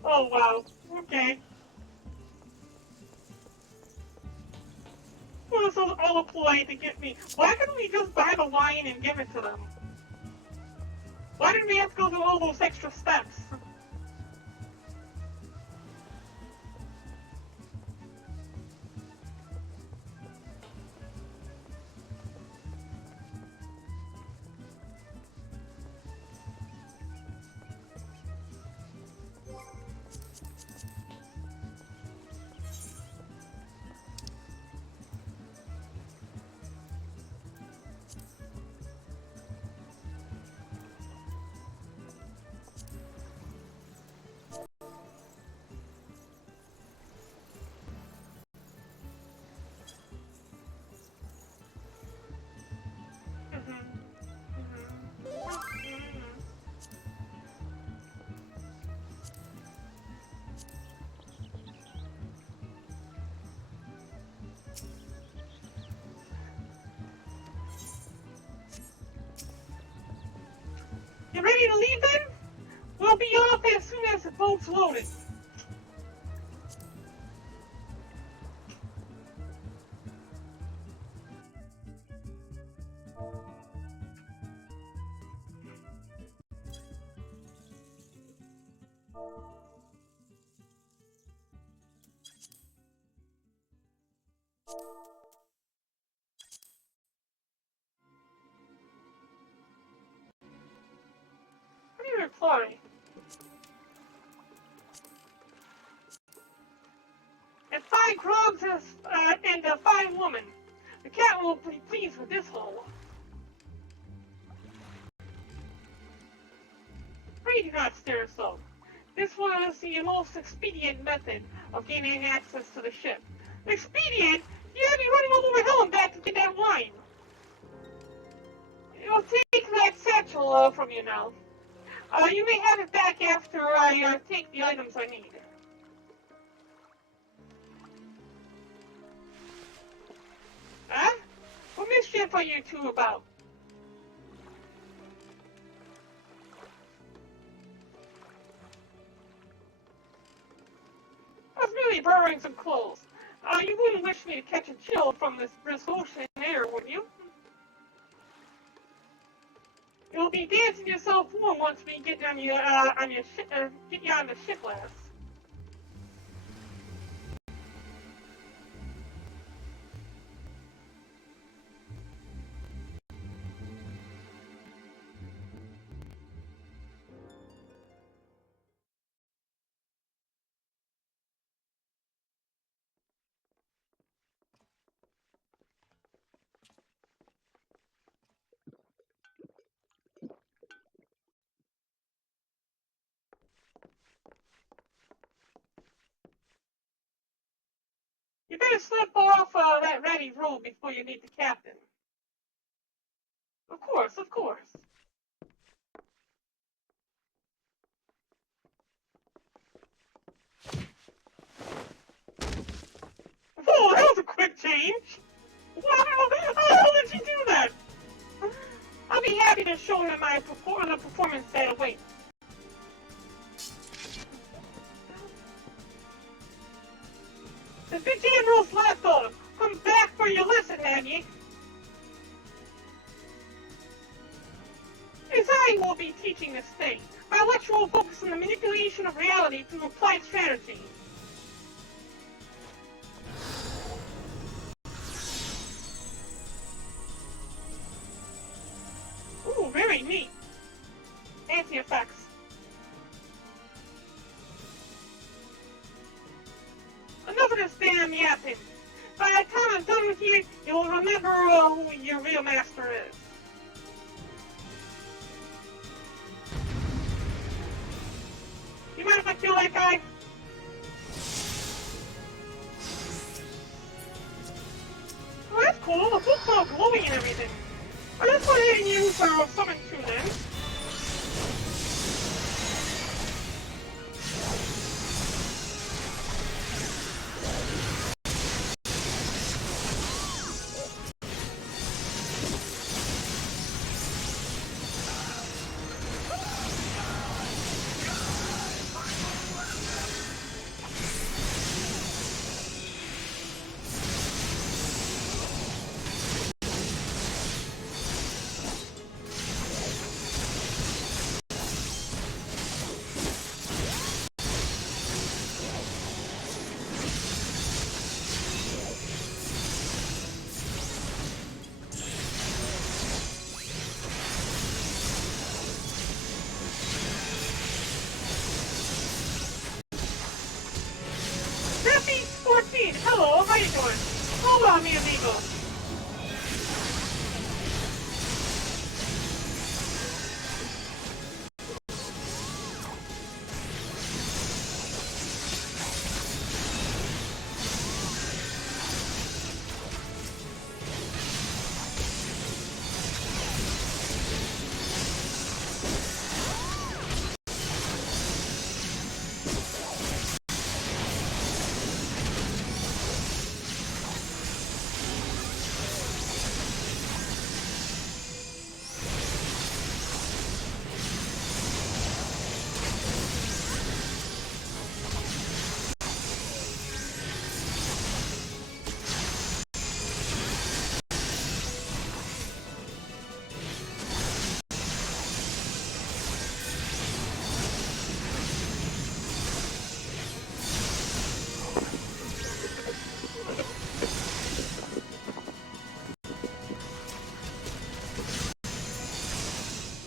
Oh, wow. Okay. Well, this is all a ploy to get me. Why couldn't we just buy the wine and give it to them? Why did we have to go through all those extra steps? You ready to leave then? We'll be off as soon as the boat's loaded. What do you reply? And 5 grogs and a fine woman. The cat will be pleased with this haul. Pray do not stare so. This was the most expedient method of gaining access to the ship. Expedient? You had me running all over hell and back to get that wine. I'll take that satchel from you now. You may have it back after I take the items I need. Huh? What mischief are you two about? I was merely borrowing some clothes. You wouldn't wish me to catch a chill from this brisk ocean air, would you? You'll be dancing yourself warm once we get on your get you on the ship, lass. You better slip off that ratty robe before you meet the captain. Of course, of course. Oh, that was a quick change! Wow! How did you do that? I'll be happy to show him the performance that awaits. The big Admiral's lapdog! Come back for your listen! have ye. As I will be teaching this thing, my lecture will focus on the manipulation of reality through applied strategy. Ooh, very neat. Fancy effects. Enough of this damn yapping. By the time I'm done with you, you'll remember who your real master is. You mind if I kill that guy? Oh, that's cool. The book's all glowing and everything. I'll just go ahead and use summon 2 then. FFXIV, hello, how you doing? Hola, mi amigo.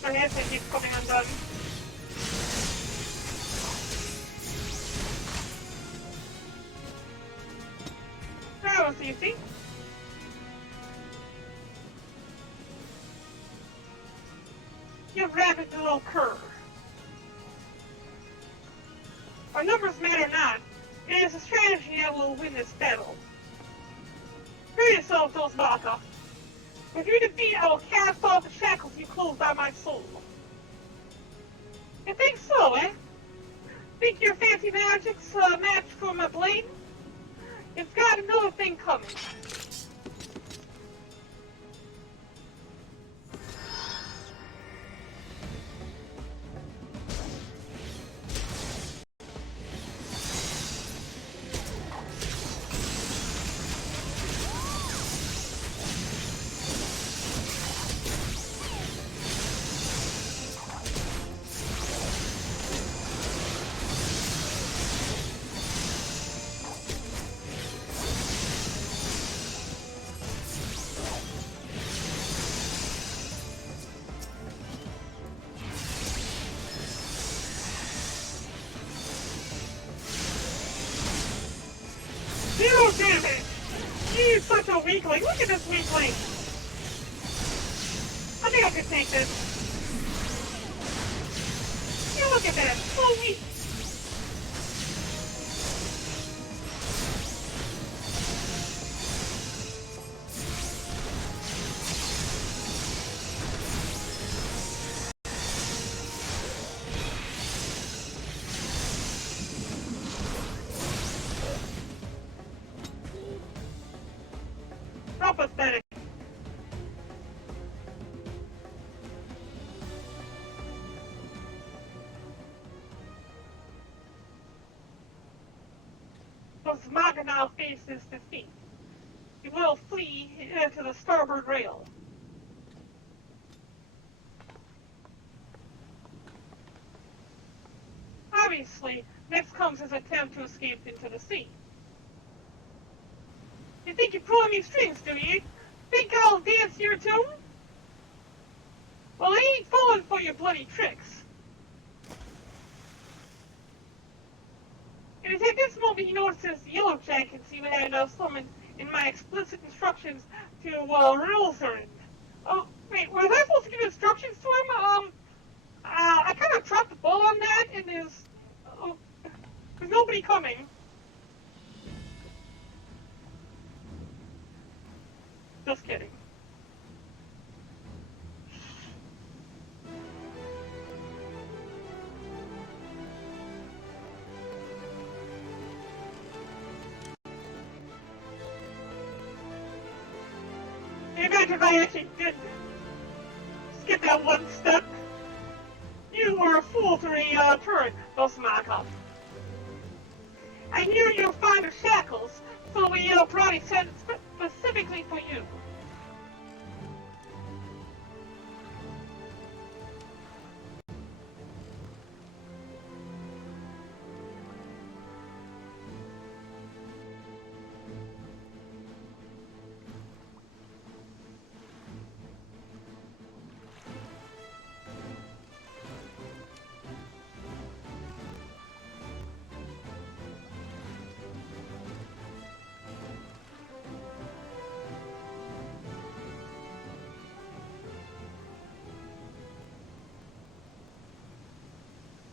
My headset keeps coming undone. That was easy. You rabbit little cur. Our numbers matter not. It is a strategy that will win this battle. Free yourself, Dosbaka. If you defeat, I will cast off the shackles you closed by my soul. You think so, eh? Think your fancy magic's a match for my blade? It's got another thing coming. Zero damage! He's such a weakling. Look at this weakling! I think I can take this. Yeah, look at that. So weak. How pathetic. Those Maganal faces defeat. He will flee to the starboard rail. Obviously, next comes his attempt to escape into the sea. You think you're pulling me strings, do you? Think I'll dance your tune? Well, I ain't falling for your bloody tricks. It is at this moment he notices the Yellow Jackets even had summoned in my explicit instructions to Rilsern. Oh, wait, was I supposed to give instructions to him? I kind of dropped the ball on that, and there's nobody coming. Just kidding. Imagine if I actually did skip that one step. You were a fool to return, thus Markov. I knew you were fond of shackles, so we brought a set specifically for you.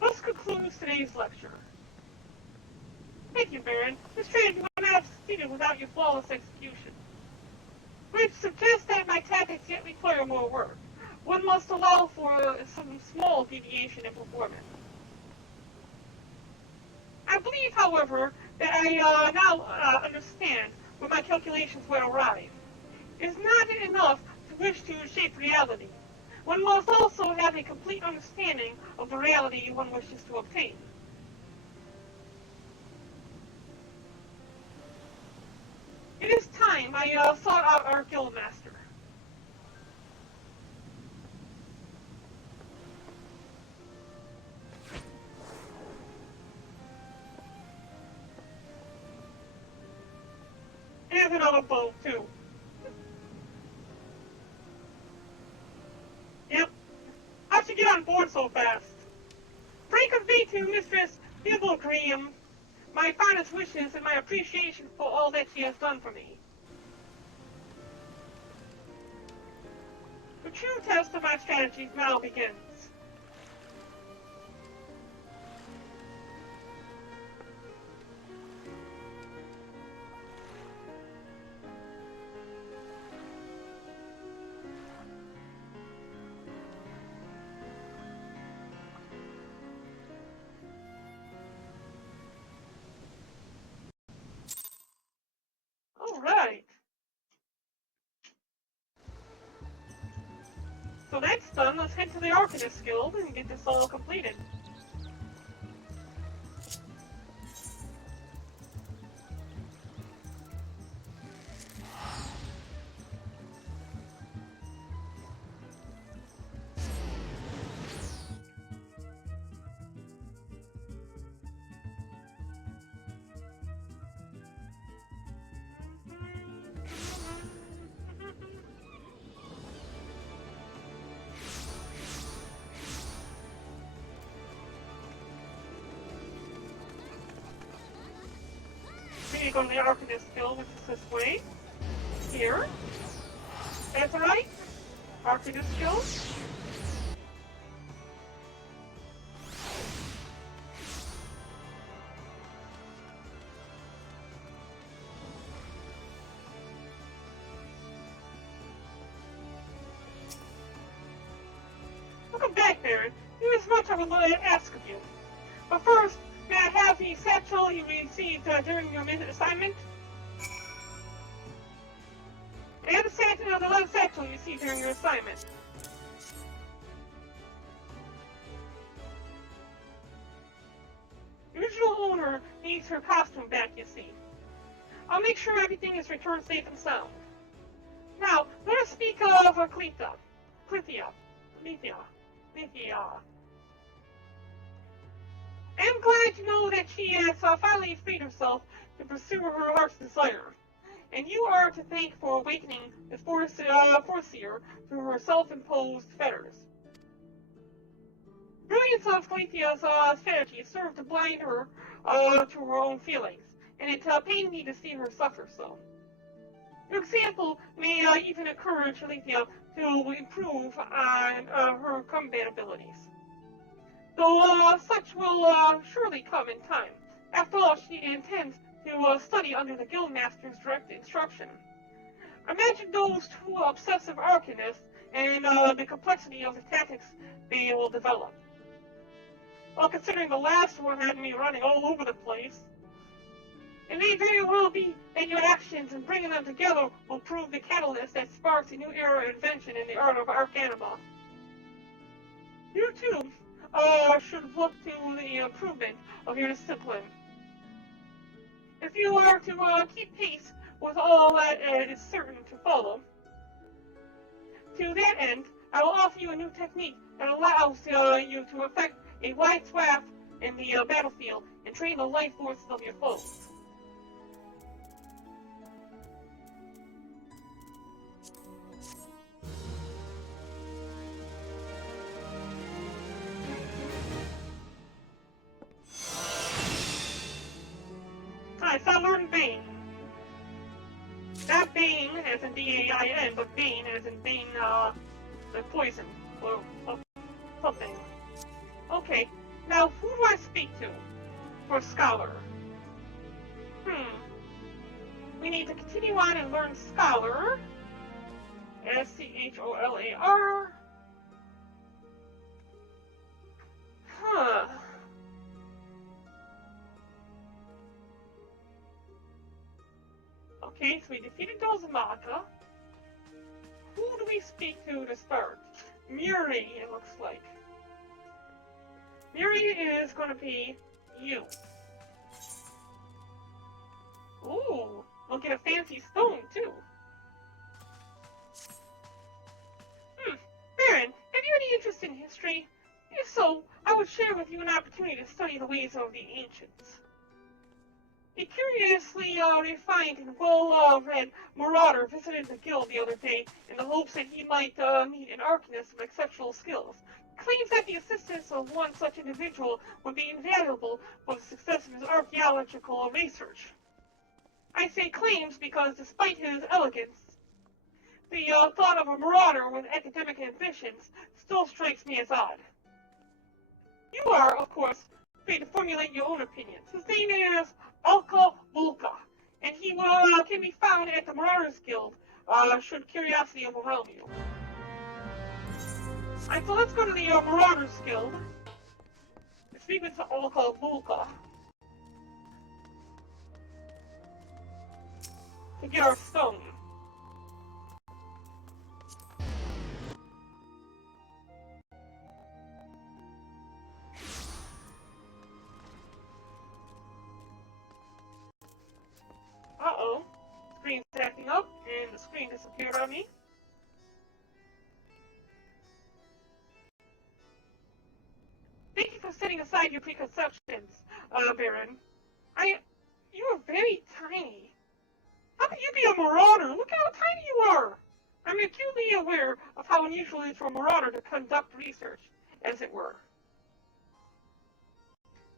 This concludes today's lecture. Thank you, Baron. This training would not have succeeded without your flawless execution. Which suggests that my tactics yet require more work. One must allow for some small deviation in performance. I believe, however, that I now understand where my calculations were awry. It is not enough to wish to shape reality. One must also have a complete understanding of the reality one wishes to obtain. It is time I sought out our guildmaster. Here's another boat, too. Yep. How'd you get on board so fast? Pray convey to Mistress Bibblegream my fondest wishes and my appreciation for all that she has done for me. The true test of my strategy now begins. Alright. So that's done. Let's head to the Arcanist Guild and get this all completed. We need to go to the Arcanist Guild, which is this way. Here. That's right. Arcanist Guild. Welcome back, Baron. There is much I would like to ask of you. But first, may I have the satchel you received during your assignment? May I have the leather satchel you received during your assignment? The original owner needs her costume back, you see. I'll make sure everything is returned safe and sound. Now, speak of Clethia. I'm glad to know that she has finally freed herself to pursue her heart's desire. And you are to thank for awakening the Foreseer to her self-imposed fetters. Brilliance of Clethia's strategy served to blind her to her own feelings, and it pained me to see her suffer so. Your example may even encourage Clethia to improve on her combat abilities. Though such will surely come in time. After all, she intends to study under the Guildmaster's direct instruction. Imagine those two obsessive arcanists and the complexity of the tactics they will develop. Well, considering the last one had me running all over the place, it may very well be that your actions in bringing them together will prove the catalyst that sparks a new era of invention in the art of Arcanima. You too should look to the improvement of your discipline. If you are to keep pace with all that is certain to follow, to that end, I will offer you a new technique that allows you to effect a wide swath in the battlefield and train the life forces of your foes. I shall learn Bane. Not Bane as in B-A-I-N, but Bane as in Bane, the poison, or something. Okay, now who do I speak to for Scholar? We need to continue on and learn Scholar. S-C-H-O-L-A-R. Okay, so we defeated Dozamaka. Who do we speak to start? Muri, it looks like. Muri is going to be you. Ooh, we'll get a fancy stone, too. Baron, have you any interest in history? If so, I would share with you an opportunity to study the ways of the ancients. A curiously refined and well-read marauder visited the guild the other day in the hopes that he might meet an arcanist of exceptional skills. Claims that the assistance of one such individual would be invaluable for the success of his archaeological research. I say claims because, despite his elegance, the thought of a marauder with academic ambitions still strikes me as odd. You are, of course, free to formulate your own opinions. His name is Alka Vulka, and he can be found at the Marauders Guild, should curiosity overwhelm you. Alright, so let's go to the Marauders Guild. Speak with Alka Vulka to get our stone. Uh-oh. Screen's acting up, and the screen disappeared on me. Thank you for setting aside your preconceptions, Baron. You are very tiny. How can you be a marauder? Look how tiny you are! I'm acutely aware of how unusual it is for a marauder to conduct research, as it were.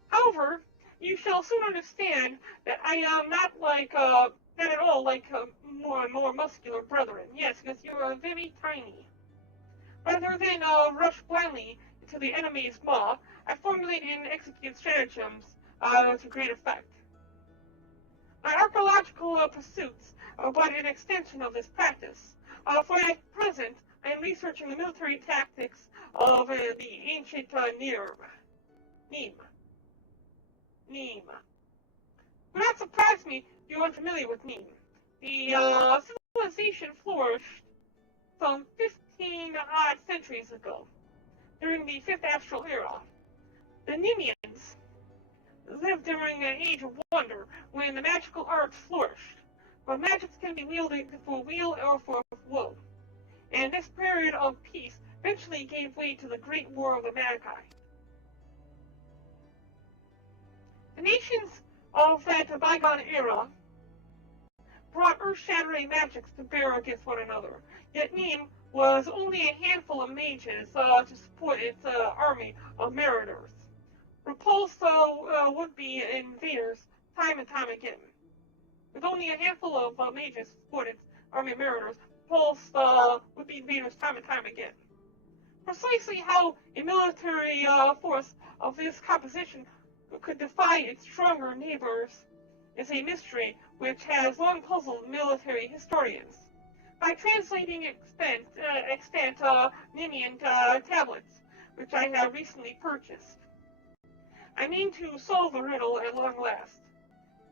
However, you shall soon understand that I am not at all like more and more muscular brethren. Yes, because you are very tiny. Rather than rush blindly into the enemy's maw, I formulate and execute stratagems to great effect. My archaeological pursuits are but an extension of this practice. For at present, I am researching the military tactics of the ancient Neem. Do not surprise me if you're unfamiliar with Neem. The civilization flourished some 15-odd centuries ago, during the Fifth Astral Era. The Nemeans lived during an age of wonder when the magical arts flourished, where magics can be wielded for weal or for woe. and this period of peace eventually gave way to the Great War of the Magi. The nations of that bygone era brought earth-shattering magics to bear against one another, yet Nîmes was only a handful of mages to support its army of mariners. Repulsed would-be invaders time and time again. With only a handful of mages to support its army of mariners, repulsed would-be invaders time and time again. Precisely how a military force of this composition could defy its stronger neighbors is a mystery which has long puzzled military historians. By translating extant Ninian tablets, which I have recently purchased, I mean to solve the riddle at long last.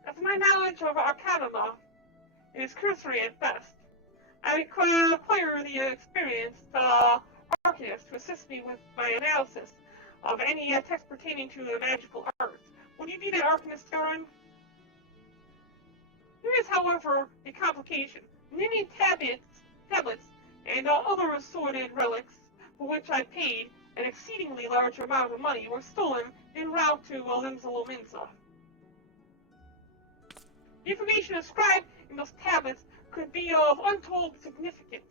As my knowledge of Arcanuma is cursory at best, I require the experienced arcanist to assist me with my analysis of any text pertaining to the magical arts. Would you be the arcanist, Garen? There is, however, a complication. Ninian tablets and other assorted relics, for which I paid an exceedingly large amount of money, were stolen en route to Limsa. The information inscribed in those tablets could be of untold significance.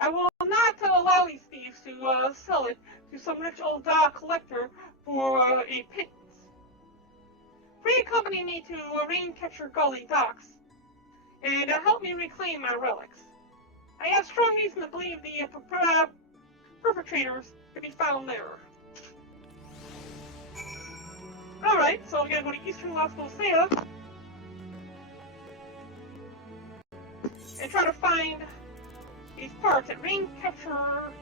I will not allow these thieves to sell it to some rich old collector for a pittance. Pray accompany me to Raincatcher Gully docks and help me reclaim my relics. I have strong reason to believe the perpetrators could be found there. Alright, so we gotta go to Eastern Las Mosea and try to find these parts at Raincatcher.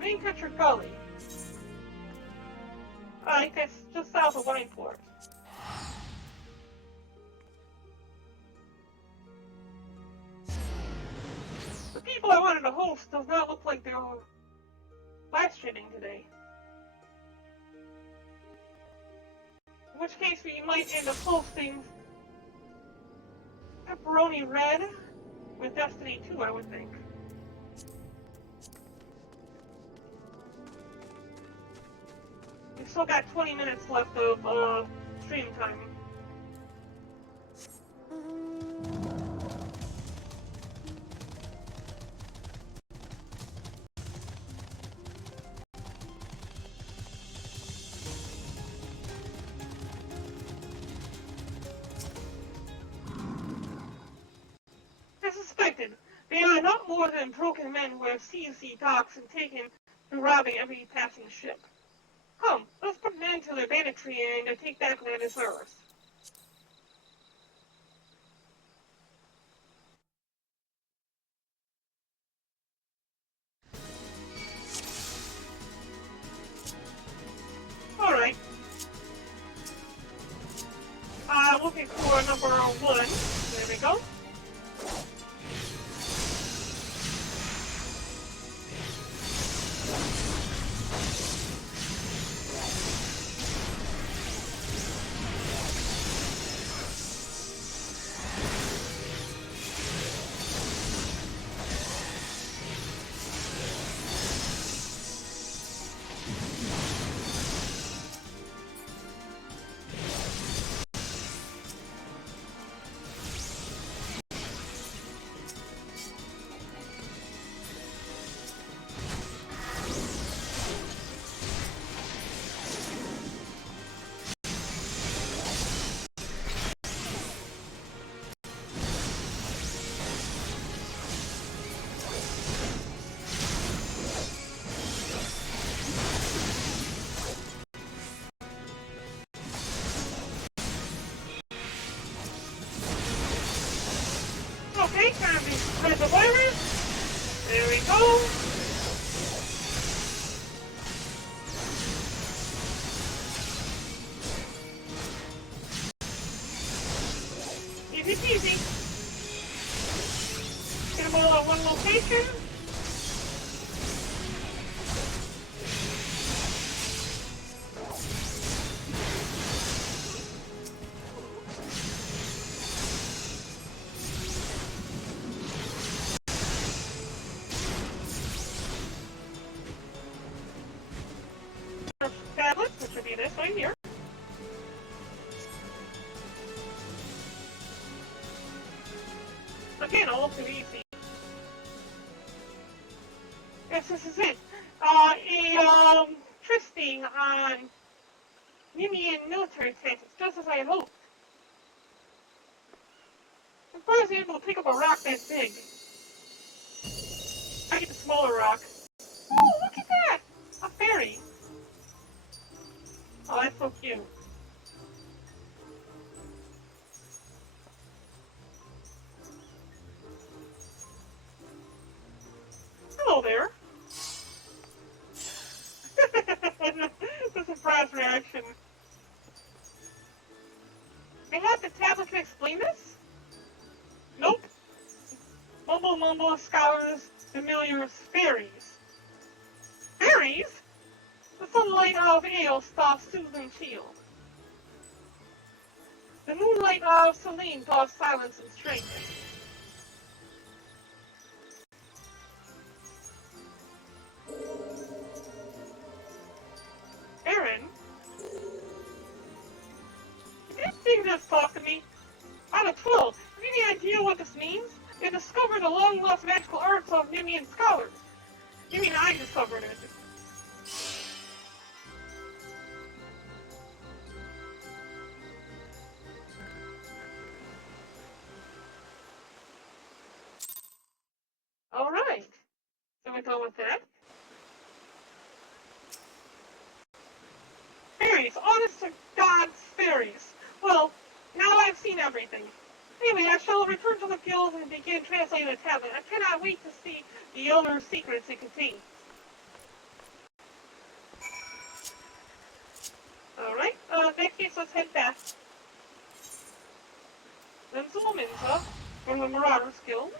Raincatcher Gully. I think that's just south of Wineport. The people I wanted to host does not look like they're live streaming today. In which case we might end up hosting Pepperoni Red with Destiny 2, I would think. We've still got 20 minutes left of stream time. As suspected, they are not more than drunken men who have seized the docks and taken to robbing every passing ship. Come, let's put an end to their banditry and take back what is ours. Alright. Looking for number 1. There we go. Okay, time to spread the virus. There we go. Easy peasy. Get them all at one location. Should be this right here. Again, all too easy. Yes, this is it. Twisting on Nemean military tactics, just as I had hoped. Of course, I was able to pick up a rock that big. I get the smaller rock. Oh, look at that! A fairy. Oh, that's so cute. Hello there. The surprise reaction. I have the tablet to explain this? Nope. Mumble mumble, scholars, familiars, fairies. Fairies? The sunlight of ale doth soothe and chill. The moonlight of Selene doth silence and strengthen. Aaron? Did thing just talk to me? Out of 12, have you any idea what this means? They discovered the long-lost magical arts of Nemean scholars. You mean I discovered it? Alright. So we're done with that. Fairies! Honest to God's fairies! Well, now I've seen everything. Anyway, I shall return to the guild and begin translating the tablet. I cannot wait to see the Elder secrets it contains. Alright, in that case, let's head back. Then Zulminza from the Marauders Guild.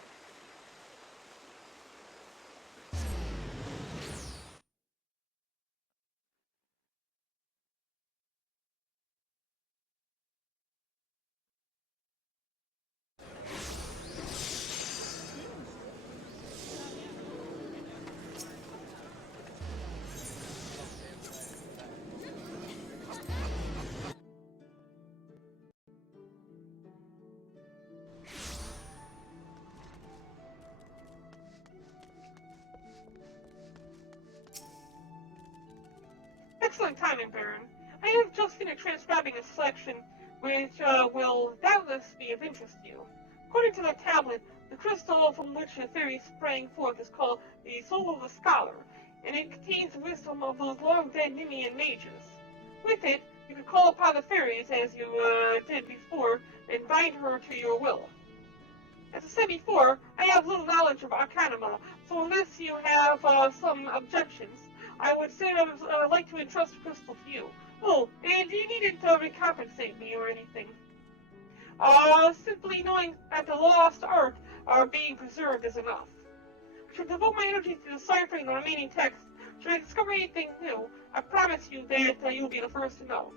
Excellent timing, Baron. I have just finished transcribing a selection which will doubtless be of interest to you. According to the tablet, the crystal from which the fairy sprang forth is called the Soul of the Scholar, and it contains the wisdom of those long-dead Nemean mages. With it, you can call upon the fairies as you did before, and bind her to your will. As I said before, I have little knowledge of Arcanima, so unless you have some objections, I would say I would like to entrust the crystal to you. Oh, and you needn't recompensate me or anything. Simply knowing that the lost art are being preserved is enough. I should devote my energy to deciphering the remaining text. Should I discover anything new, I promise you that you'll be the first to know.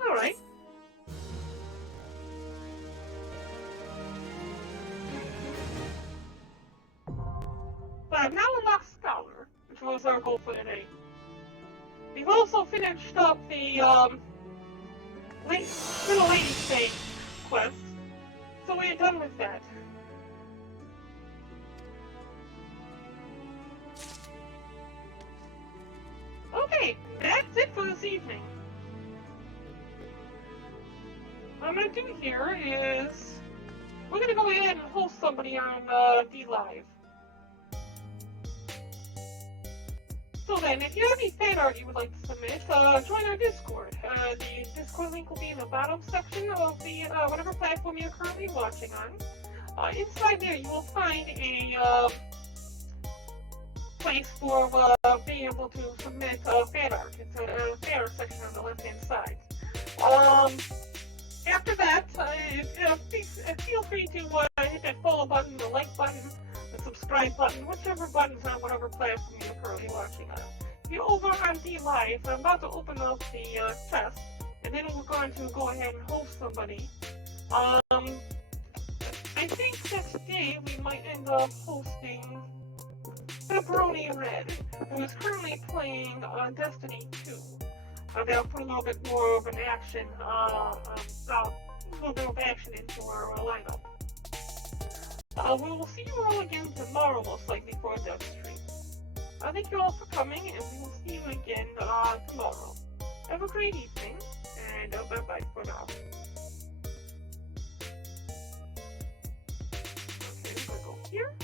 Alright. But I've now unlocked Scholar, which was our goal for today. We've also finished up the Little Lady Stage quest, so we're done with that. Okay, that's it for this evening. What I'm going to do here is we're going to go ahead and host somebody on D-Live. So then, if you have any fan art you would like to submit, join our Discord. The Discord link will be in the bottom section of the whatever platform you're currently watching on. Inside there, you will find a place for being able to submit fan art. It's a fan art section on the left-hand side. After that, feel free to hit that follow button, the like button, the subscribe button, whichever button's on whatever platform you're currently watching on. If you're over on D-Live, I'm about to open up the test, and then we're going to go ahead and host somebody. I think that today we might end up hosting Pepperoni Red, who is currently playing Destiny 2. They'll put a little bit more of an action, a little bit of action into our lineup. We will see you all again tomorrow, most likely, for a dev stream. Thank you all for coming, and we will see you again tomorrow. Have a great evening, and bye-bye for now. Okay, we're gonna go here.